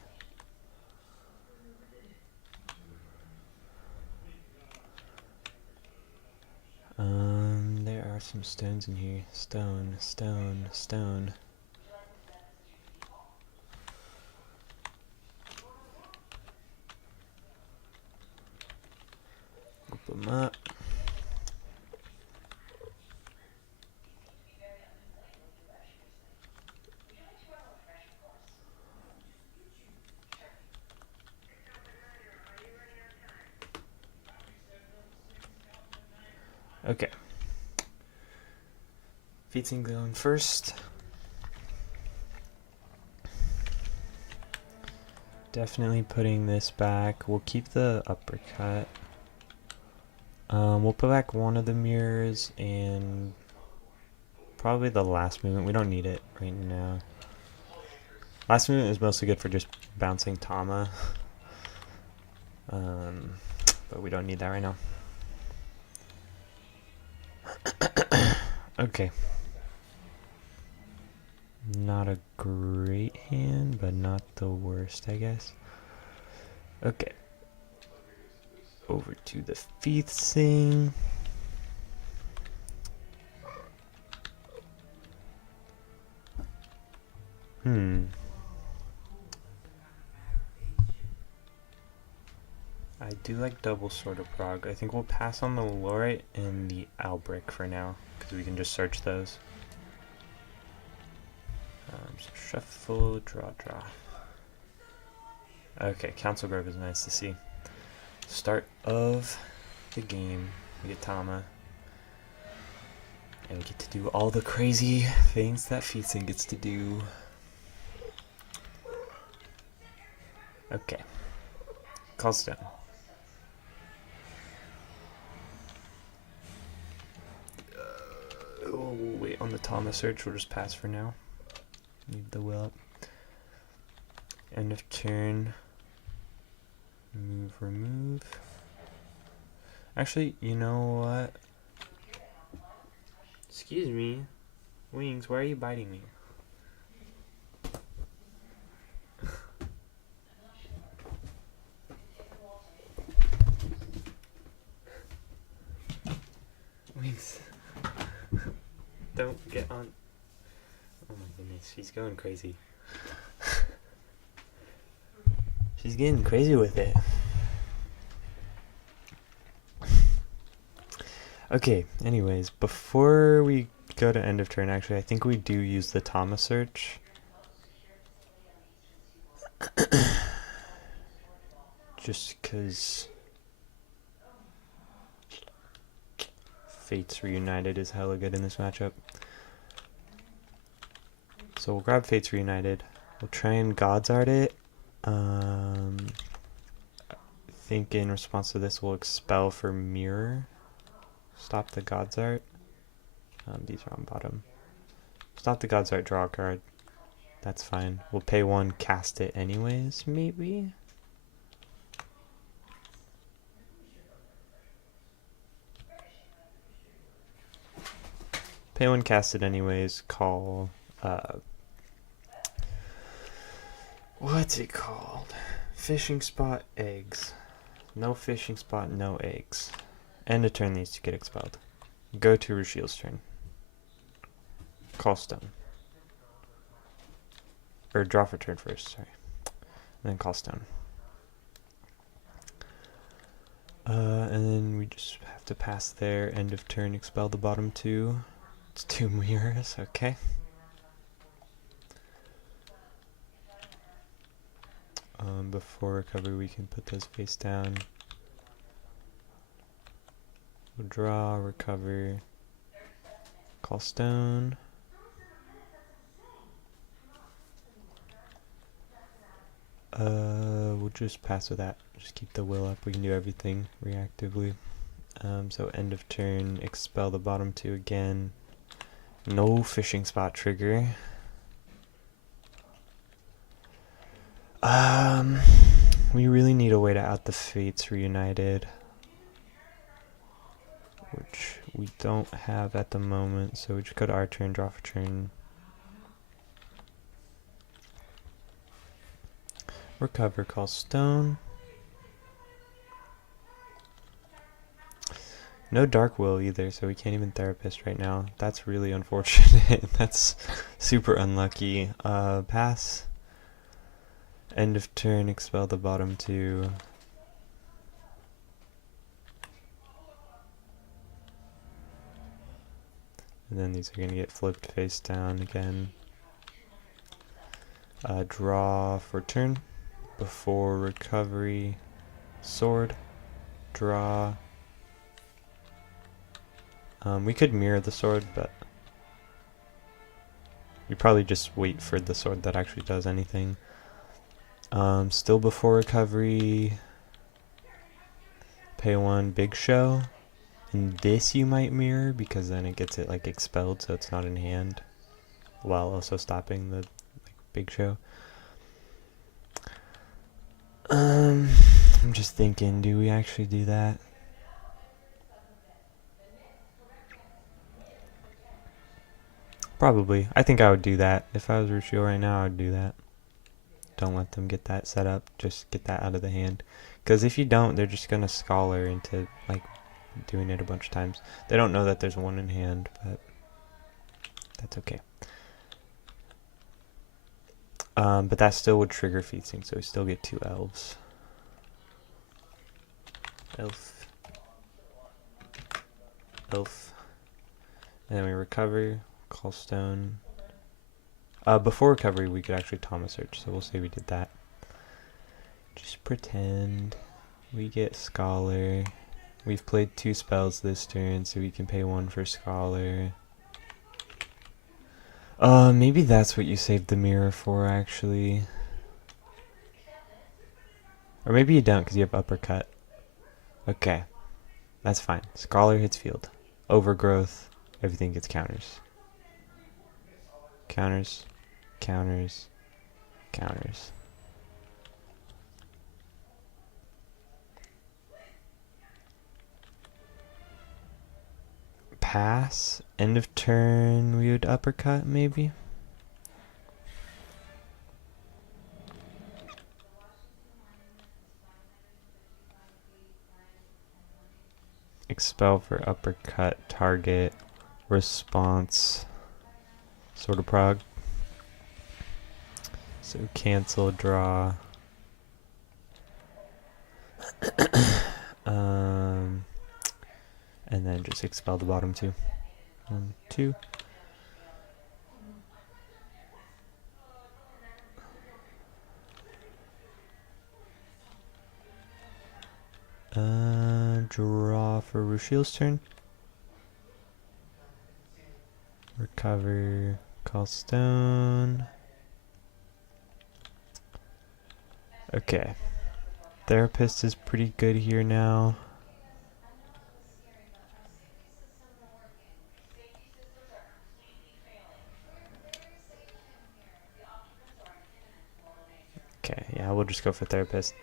There are some stones in here. Stone, stone, stone. Open them up. Okay. Feasting going first. Definitely putting this back. We'll keep the uppercut. We'll put back one of the mirrors and probably the last movement. We don't need it right now. Last movement is mostly good for just bouncing Tama. But we don't need that right now. Okay. Not a great hand, but not the worst, I guess. Okay. Over to the Feasting. I do like double Sword of Prague. I think we'll pass on the Lorite and the Albrick for now, because we can just search those. So shuffle, draw. Okay, Council Grove is nice to see. Start of the game. We get Tama. And we get to do all the crazy things that Feasting gets to do. Okay. Callstone. Oh, wait, on Thomas search, we'll just pass for now. Leave the will up. End of turn. Move, remove. Actually, you know what? Excuse me. Wings, why are you biting me? Wings. Don't get on. Oh my goodness, she's going crazy. She's getting crazy with it. Okay, anyways, before we go to end of turn, actually, I think we do use the Thomas search. Just because Fates Reunited is hella good in this matchup. So we'll grab Fates Reunited. We'll try and God's Art it. I think in response to this, we'll expel for Mirror. Stop the God's Art. These are on bottom. Stop the God's Art, draw a card. That's fine. We'll pay 1, cast it anyways, maybe? Pay 1, cast it anyways, call, what's it called? Fishing spot, eggs. No fishing spot, no eggs. End of turn, these to get expelled. Go to Rashiel's turn. Call stone. Or draw for turn first, sorry. And then call stone. And then we just have to pass there. End of turn, expel the bottom 2. It's 2 mirrors, okay. Before recovery, we can put those face down. We'll draw, recover, call stone. We'll just pass with that. Just keep the will up. We can do everything reactively. So end of turn, expel the bottom 2 again. No fishing spot trigger. We really need a way to out the Fates Reunited, which we don't have at the moment, so we just go to our turn, draw for turn. Recover, call stone. No Dark Will either, so we can't even Therapist right now. That's really unfortunate. That's super unlucky. Pass. End of turn, expel the bottom 2. And then these are going to get flipped face down again. Draw for turn. Before recovery, sword, draw. We could mirror the sword, but you probably just wait for the sword that actually does anything. Still before recovery, pay 1, big show. And this you might mirror because then it gets it like expelled, so it's not in hand, while also stopping the big show. I'm just thinking, do we actually do that? Probably. I think I would do that. If I was Rushiel right now, I would do that. Don't let them get that set up. Just get that out of the hand. Because if you don't, they're just going to scholar into like doing it a bunch of times. They don't know that there's 1 in hand, but that's okay. But that still would trigger Feasting, so we still get 2 elves. Elf. Elf. And then we recover, call stone. Before recovery, we could actually Thomas search, so we'll say we did that. Just pretend we get Scholar. We've played 2 spells this turn, so we can pay 1 for Scholar. Maybe that's what you saved the mirror for, actually. Or maybe you don't, because you have uppercut. Okay. That's fine. Scholar hits field. Overgrowth. Everything gets counters. counters, counters, counters. Pass, end of turn, we would uppercut maybe. Expel for uppercut, target, response, sort of prog. So cancel, draw. And then just expel the bottom two. 1, 2. Draw for Rushiel's turn. Recover, call stone. Okay. Therapist is pretty good here now. Okay, yeah, we'll just go for therapist.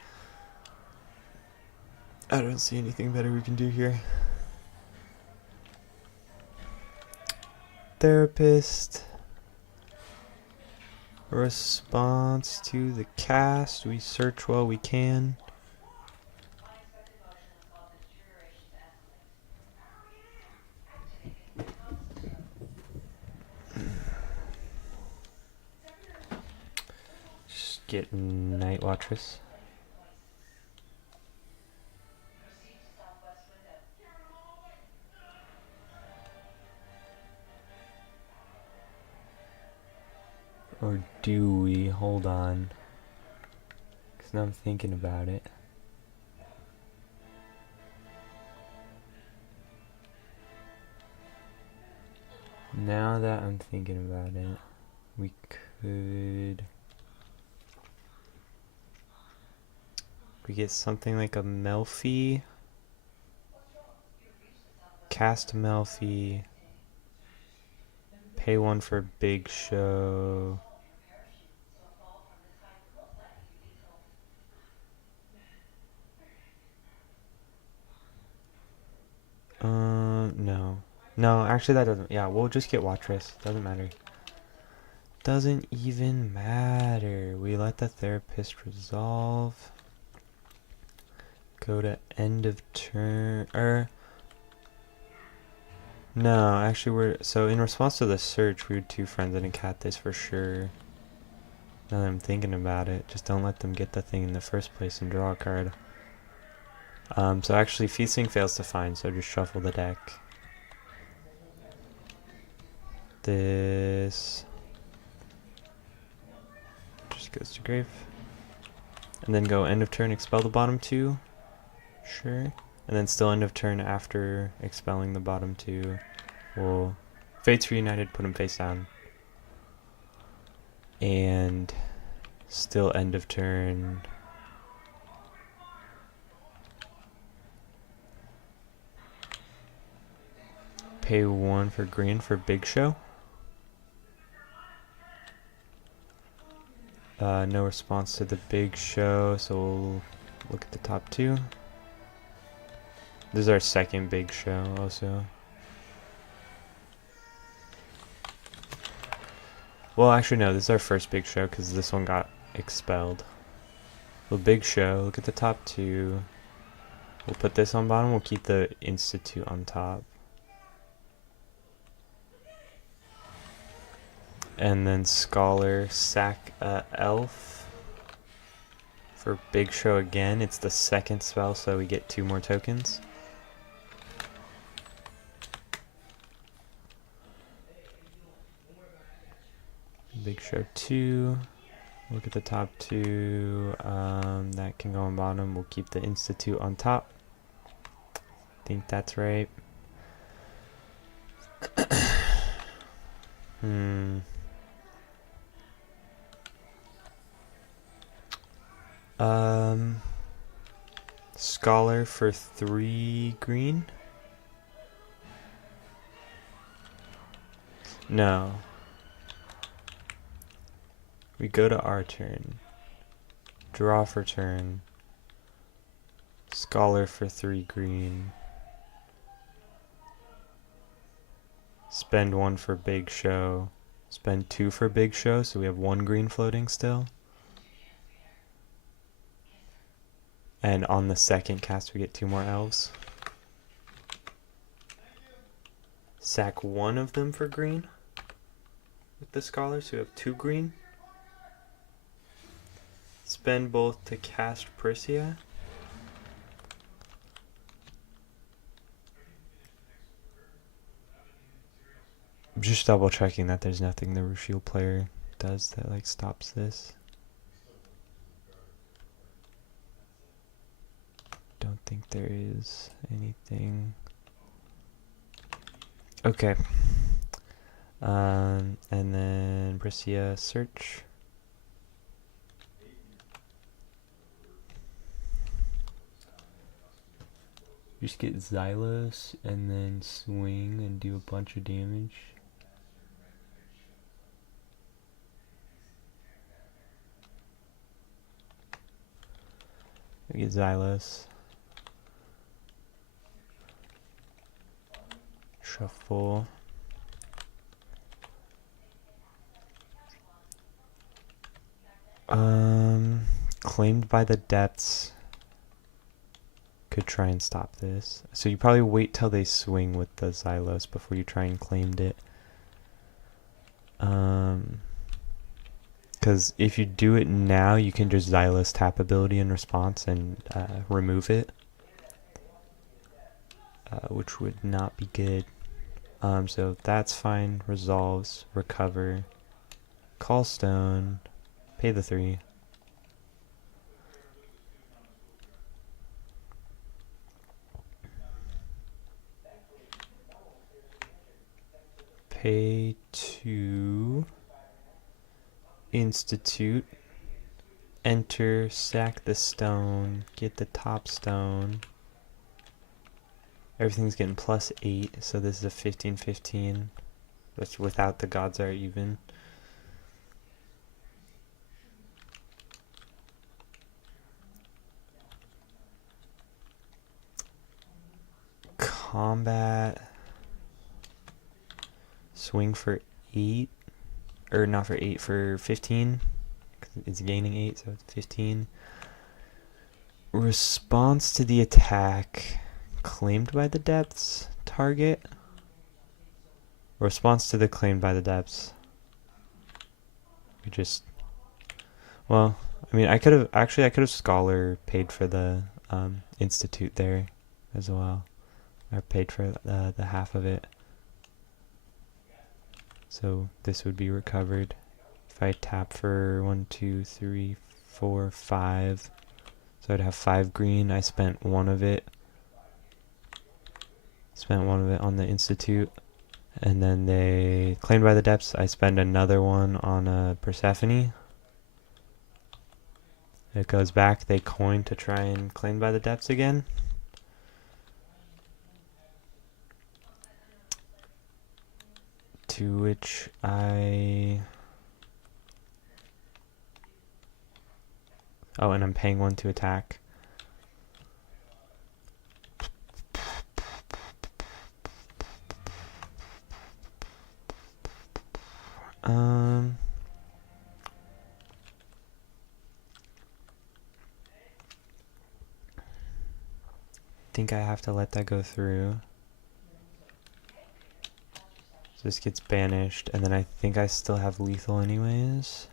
I don't see anything better we can do here. Therapist. Response to the cast. We search while we can. Just get Night Watchers. Or do we? Hold on. Because now I'm thinking about it. Now that I'm thinking about it, we could... We get something like a Melfi. Cast Melfi. Pay 1 for Big Show. No. No, actually that doesn't. Yeah, we'll just get Wattress. Doesn't matter. Doesn't even matter. We let the therapist resolve. Go to end of turn. No, actually so in response to the search, we were 2 friends and a cat this for sure. Now that I'm thinking about it, just don't let them get the thing in the first place and draw a card. So actually Feasting fails to find, so just shuffle the deck. This just goes to grave. And then go end of turn, expel the bottom 2. Sure. And then still end of turn after expelling the bottom 2. We'll Fates Reunited, put them face down. And still end of turn. Pay 1 for green for Big Show. No response to the Big Show, so we'll look at the top 2. This is our second Big Show also. Well, actually no, this is our first Big Show because this one got expelled. The Big Show, look at the top 2. We'll put this on bottom, we'll keep the Institute on top. And then Scholar, sack Elf for Big Show again. It's the second spell, so we get 2 more tokens. Big Show 2. Look at the top 2. That can go on bottom. We'll keep the Institute on top. I think that's right. Scholar for 3 green? No. We go to our turn. Draw for turn. Scholar for 3 green. Spend 1 for big show. Spend 2 for big show, so we have 1 green floating still. And on the second cast we get 2 more elves. Sack 1 of them for green with the scholar, so we have 2 green. Spend both to cast Prisia. I'm just double checking that there's nothing the Rushiel player does that like stops this. Don't think there is anything. Okay. And then Prisia search. Just get Xylos and then swing and do a bunch of damage. I get Xylos. Shuffle. Claimed by the depths. Could try and stop this. So you probably wait till they swing with the Xylos before you try and claimed it. Because if you do it now, you can just Xylos tap ability in response and remove it. Which would not be good. So that's fine. Resolves. Recover. Call stone. Pay the 3. Pay 2. Institute. Enter. Sack the stone. Get the top stone. Everything's getting plus 8, so this is a 15-15. That's without the gods are even. Combat. Swing for 8. Or not for 8, for 15. It's gaining 8, so it's 15. Response to the attack. Claimed by the depths. Target. Response to the claimed by the depths. We just... Well, I mean, I could have Scholar paid for the Institute there as well. I paid for the half of it. So this would be recovered. If I tap for 1, 2, 3, 4, 5. So I'd have 5 green. I spent 1 of it. Spent 1 of it on the Institute. And then they claimed by the depths. I spend another 1 on Persephone. It goes back. They coin to try and claim by the depths again. To which I... Oh, and I'm paying 1 to attack. Think I have to let that go through. So this gets banished, and then I think I still have lethal anyways.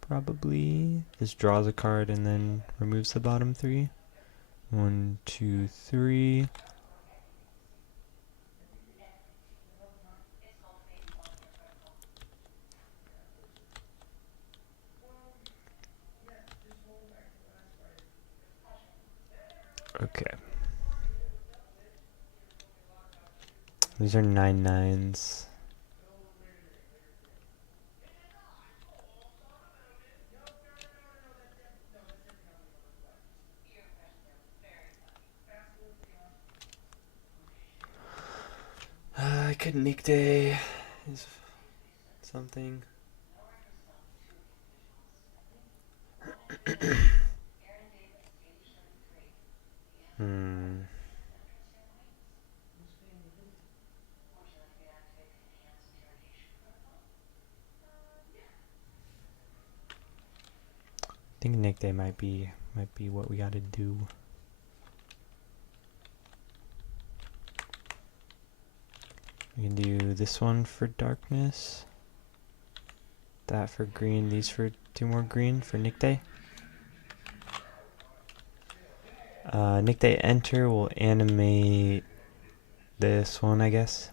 Probably. This draws a card and then removes the bottom 3. 1, 2, 3. Okay. These are 9/9s. I could Nick Day is something. Hmm. I think Nick Day might be what we gotta do. We can do this one for darkness. That for green, these for 2 more green for Nick Day. Nick Day enter will animate this one, I guess.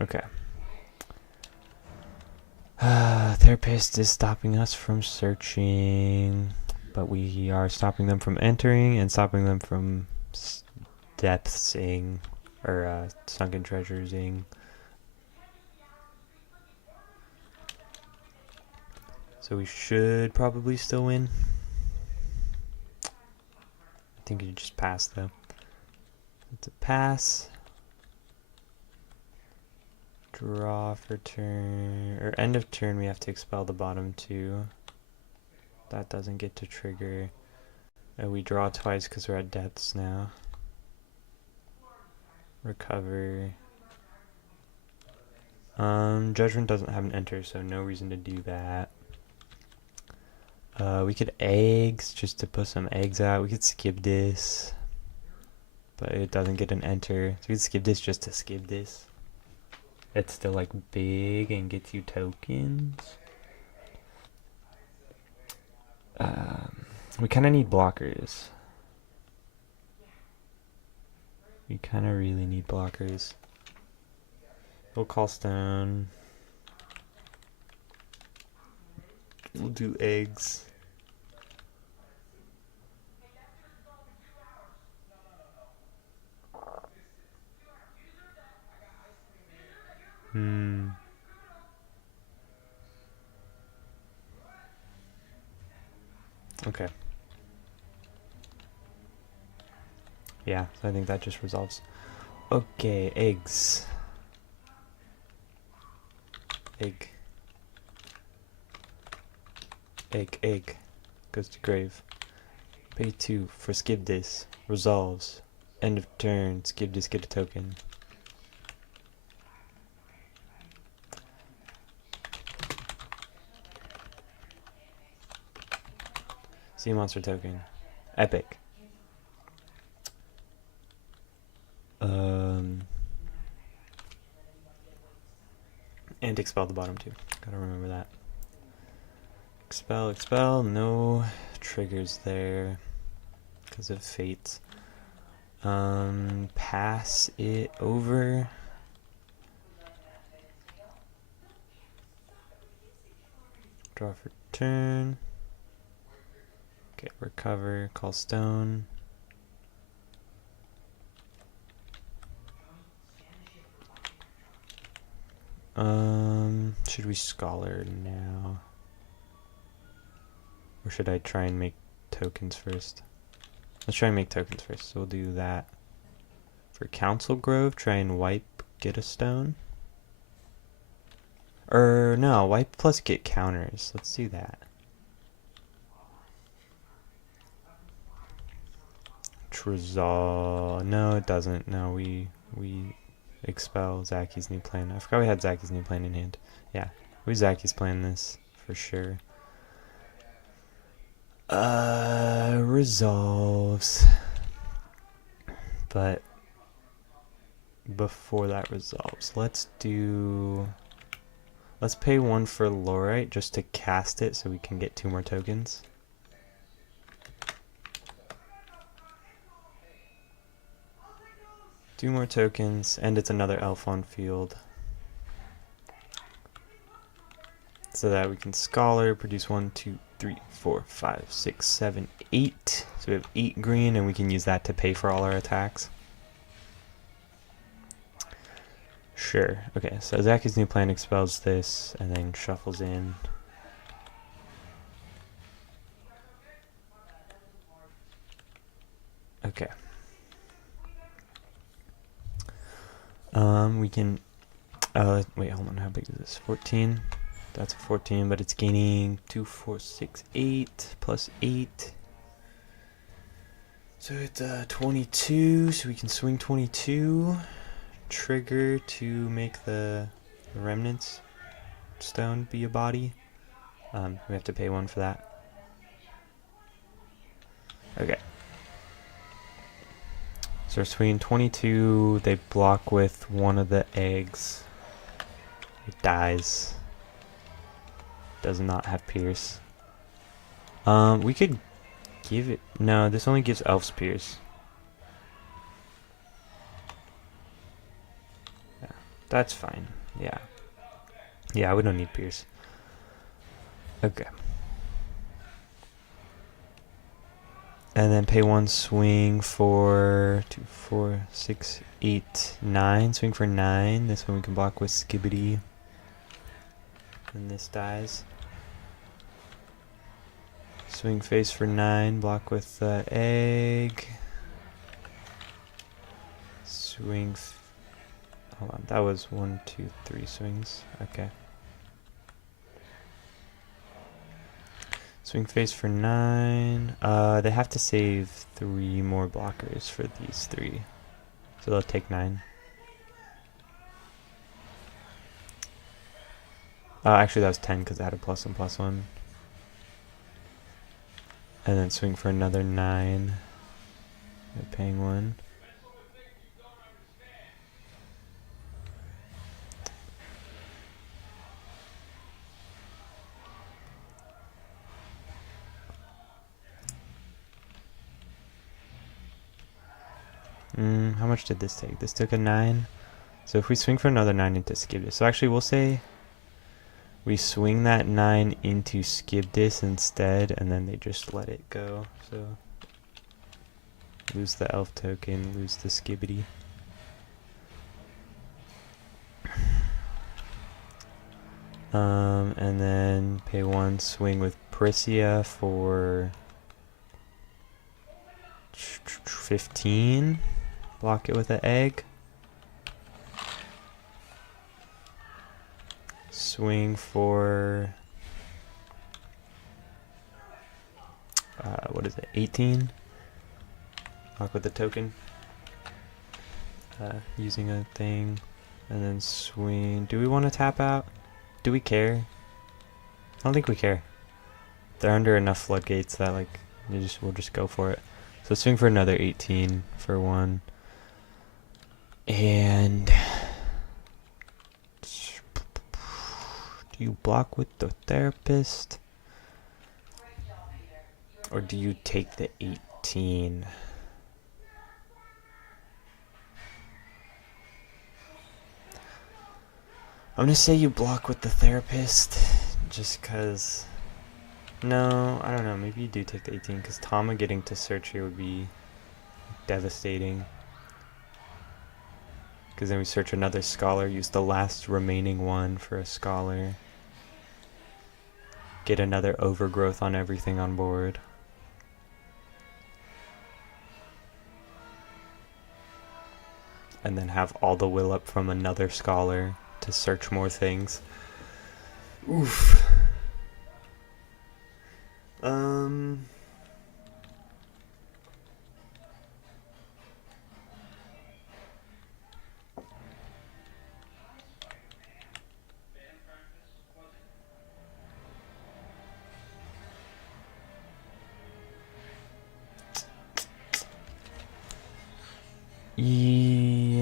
Okay. Therapist is stopping us from searching, but we are stopping them from entering and stopping them from depthsing or sunken treasuresing. So we should probably still win. I think you just pass though. It's a pass. Draw for turn, or end of turn we have to expel the bottom 2. That doesn't get to trigger. We draw twice because we're at depths now. Recover. Judgment doesn't have an enter, so no reason to do that. We could eggs, just to put some eggs out. We could skip this, but it doesn't get an enter. So we could skip this just to skip this. It's still like big and gets you tokens. We kind of need blockers. We kind of really need blockers. We'll call stone. We'll do eggs. Okay. Yeah, so I think that just resolves. Okay, eggs. Egg. Egg. Goes to grave. Pay 2 for skip this. Resolves. End of turn. Skip this, get a token. Sea monster token. Epic. And expel the bottom 2. Gotta remember that. Expel. No triggers there because of fates. Pass it over. Draw for turn. Okay, recover. Call stone. Should we scholar now? Or should I try and make tokens first? Let's try and make tokens first, so we'll do that. For Council Grove, try and wipe, get a stone. Or no, wipe plus get counters. Let's do that. Trezal. No, it doesn't. No, we expel Zaki's new plan. I forgot we had Zaki's new plan in hand. Yeah, we Zaki's plan this for sure. Resolves. But before that resolves, let's pay 1 for Lorite just to cast it so we can get 2 more tokens. Two more tokens, and it's another elf on field. So that we can scholar, produce 1, 2, 3, 4, 5, 6, 7, 8. So we have 8 green, and we can use that to pay for all our attacks. Sure. Okay, so Zaki's new plan expels this, and then shuffles in. Okay. We can, wait, hold on, how big is this? 14? That's a 14, but it's gaining 2, 4, 6, 8, plus 8. So it's 22, so we can swing 22. Trigger to make the remnants stone be a body. We have to pay 1 for that. Okay. So we're swinging 22. They block with one of the eggs. It dies. Does not have pierce. We could give it... No, this only gives elves pierce. Yeah, that's fine. Yeah. Yeah, we don't need pierce. Okay. And then pay 1 swing for 2, 4, 6, 8, 9. Swing for 9. This one we can block with Skibbity. And this dies. Swing face for 9. Block with the egg. Swing. Hold on. That was 1, 2, 3 swings. Okay. Swing face for 9. They have to save 3 more blockers for these 3. So they'll take 9. Actually that was 10 because I had a +1, +1. And then swing for another 9. They're paying 1. How much did this take? This took a 9. So if we swing for another 9 into Skibdis. So actually we'll say we swing that 9 into Skibdis instead, and then they just let it go. So lose the elf token, lose the Skibbity. And then pay 1 swing with Prisia for 15. Block it with an egg. Swing for what is it? 18. Block with the token. Using a thing, and then swing. Do we want to tap out? Do we care? I don't think we care. They're under enough floodgates that like we'll just go for it. So swing for another 18 for 1. And do you block with the therapist? Or do you take the 18? I'm gonna say you block with the therapist, just cause... No, I don't know, maybe you do take the 18, because Tama getting to search here would be devastating. Because then we search another scholar, use the last remaining one for a scholar. Get another overgrowth on everything on board. And then have all the will up from another scholar to search more things. Oof. Yeah.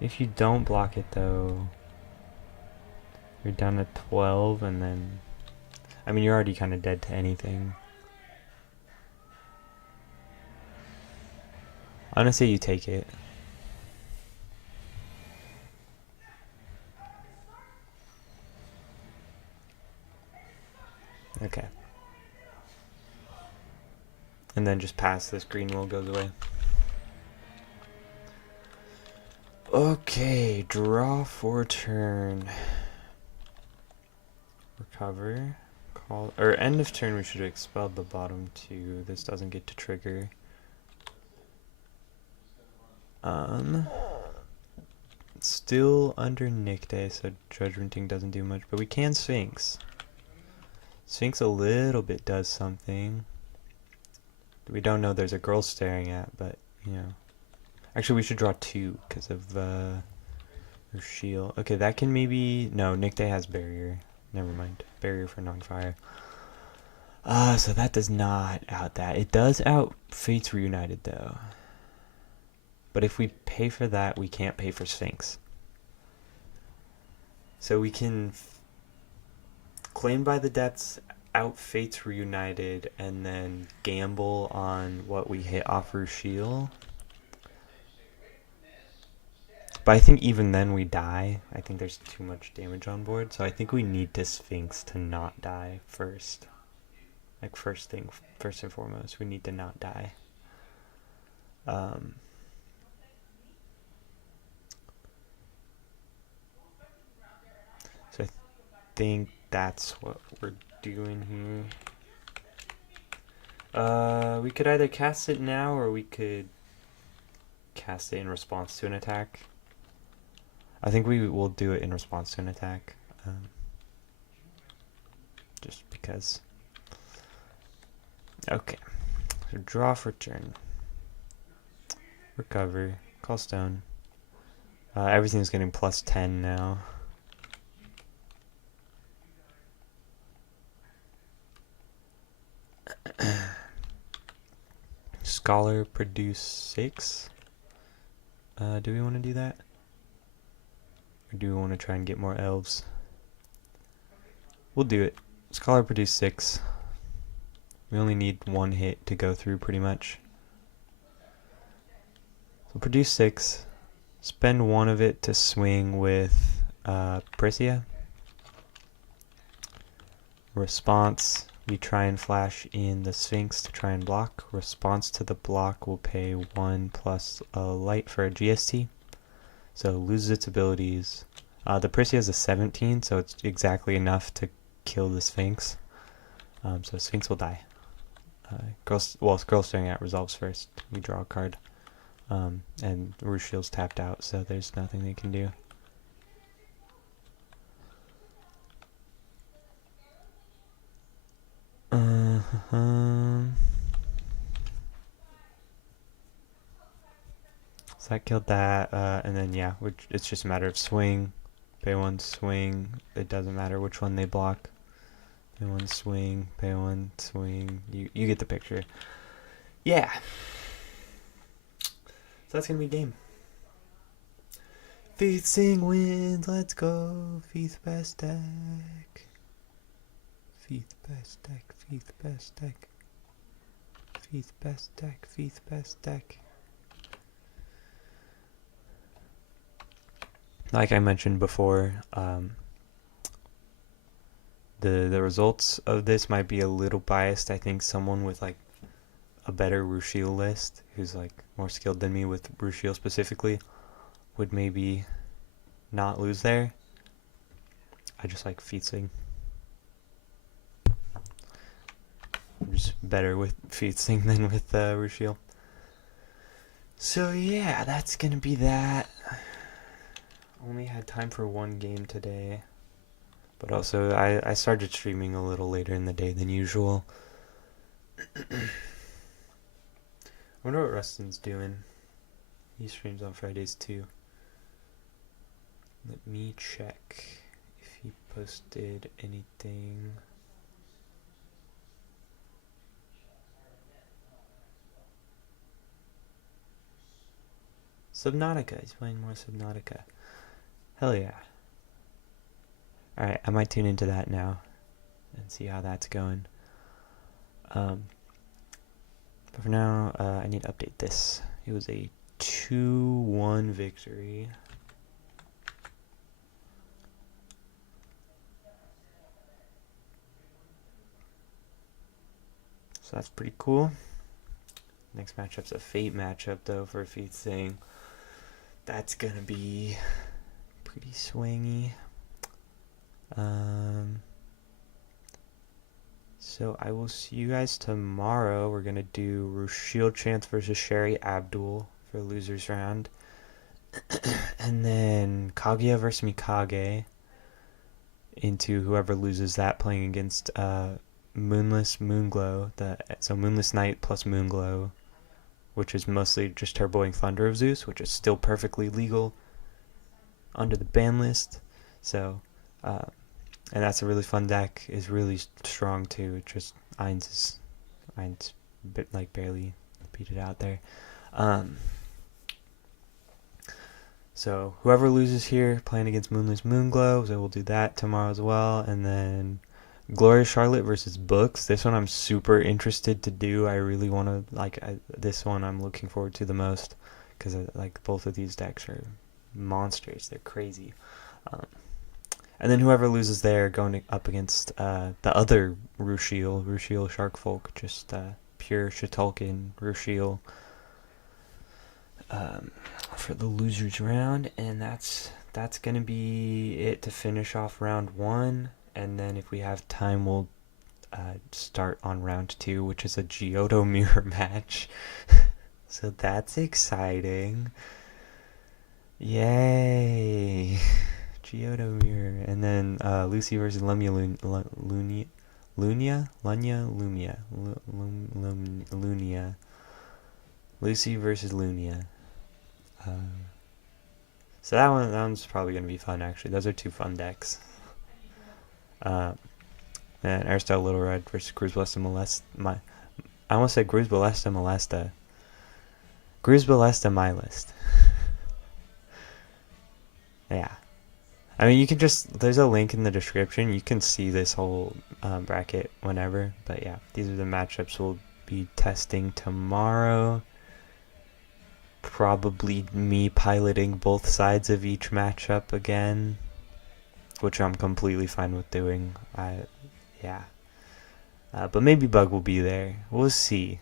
If you don't block it though, you're down to 12 and then... I mean, you're already kind of dead to anything. I'm gonna say you take it. Okay. And then just pass, this green will goes away. Okay, draw for turn. Recover. Call, or end of turn we should have expelled the bottom 2. This doesn't get to trigger. Um, still under Nick Day, so Judgmenting doesn't do much, but we can Sphinx. Sphinx a little bit does something. We don't know there's a girl staring at, but, you know. Actually, we should draw 2 because of her shield. Okay, that can maybe... No, Nick Day has barrier. Never mind. Barrier for non-fire. So that does not out that. It does out Fates Reunited, though. But if we pay for that, we can't pay for Sphinx. So we can claim by the depths, out Fates Reunited, and then gamble on what we hit off Rushiel. But I think even then we die. I think there's too much damage on board, so I think we need to Sphinx to not die first. Like first and foremost, we need to not die. So I think that's what we're doing here. We could either cast it now or we could cast it in response to an attack. I think we will do it in response to an attack. Just because. Okay. So draw for turn. Recover. Call stone. Everything's getting plus 10 now. Scholar produce 6. Do we want to do that? Or do we want to try and get more elves? We'll do it. Scholar produce 6. We only need 1 hit to go through pretty much. So produce 6. Spend 1 of it to swing with Priscia. Response, we try and flash in the Sphinx to try and block. Response to the block will pay 1 plus a light for a GST. So loses its abilities. The Priscia is a 17, so it's exactly enough to kill the Sphinx. So Sphinx will die. Girl Staring At resolves first. We draw a card. And Rushiel's tapped out, so there's nothing they can do. So that killed that, and then yeah, it's just a matter of swing. Pay 1, swing. It doesn't matter which one they block. Pay 1, swing. Pay 1, swing. You get the picture. Yeah. So that's gonna be game. Feast Sing wins. Let's go. Feast best deck. Feast best deck. Feast best deck. Feast best deck. Feast best deck. Like I mentioned before, the results of this might be a little biased. I think someone with like a better Rushiel list, who's like more skilled than me with Rushiel specifically, would maybe not lose there. I just like Featsing. I'm just better with Featsing than with Rushiel. So yeah, that's gonna be that. Only had time for 1 game today, but also I started streaming a little later in the day than usual. I wonder what Rustin's doing. He streams on Fridays too. Let me check if he posted anything. Subnautica, he's playing more Subnautica. Hell yeah. Alright, I might tune into that now and see how that's going. But for now, I need to update this. It was a 2-1 victory. So that's pretty cool. Next matchup's a Fate matchup though for Feat Sing. That's gonna be pretty swingy. So I will see you guys tomorrow. We're gonna do Rushiel Chance versus Sherry Abdul for the losers round. And then Kaguya versus Mikage into whoever loses that, playing against Moonless Moonglow. So Moonless Night plus Moonglow, which is mostly just turboing Thunder of Zeus, which is still perfectly legal under the ban list. So, and that's a really fun deck. Is really strong too. It just Ainz like barely beat it out there. So whoever loses here, playing against Moonless Moonglow, so we'll do that tomorrow as well. And then Gloria Charlotte versus Books. This one I'm super interested to do. I really want to this one I'm looking forward to the most because like both of these decks are monsters. They're crazy. And then whoever loses there going up against the other Rushiel Sharkfolk, just pure Shitulkin Rushiel. For the losers round, and that's gonna be it to finish off round 1. And then if we have time, we'll start on round 2, which is a Giotto mirror match. So that's exciting. Yay. Giotto mirror. And then Lucy versus Lunia. Lucy versus Lunia. So that one's probably gonna be fun. Actually, those are 2 fun decks. And Aristotle Little Red versus Cruz Ballesta Molesta. I almost said Cruz Ballesta Molesta. Cruz Ballesta my list. Yeah. I mean, you can there's a link in the description. You can see this whole bracket whenever. But yeah, these are the matchups we'll be testing tomorrow. Probably me piloting both sides of each matchup again, which I'm completely fine with doing. But maybe Bug will be there. We'll see.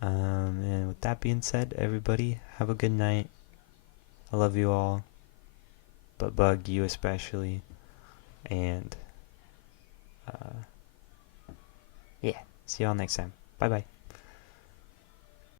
And with that being said, everybody, have a good night. I love you all. But Bug, you especially. And, yeah. See y'all next time. Bye-bye.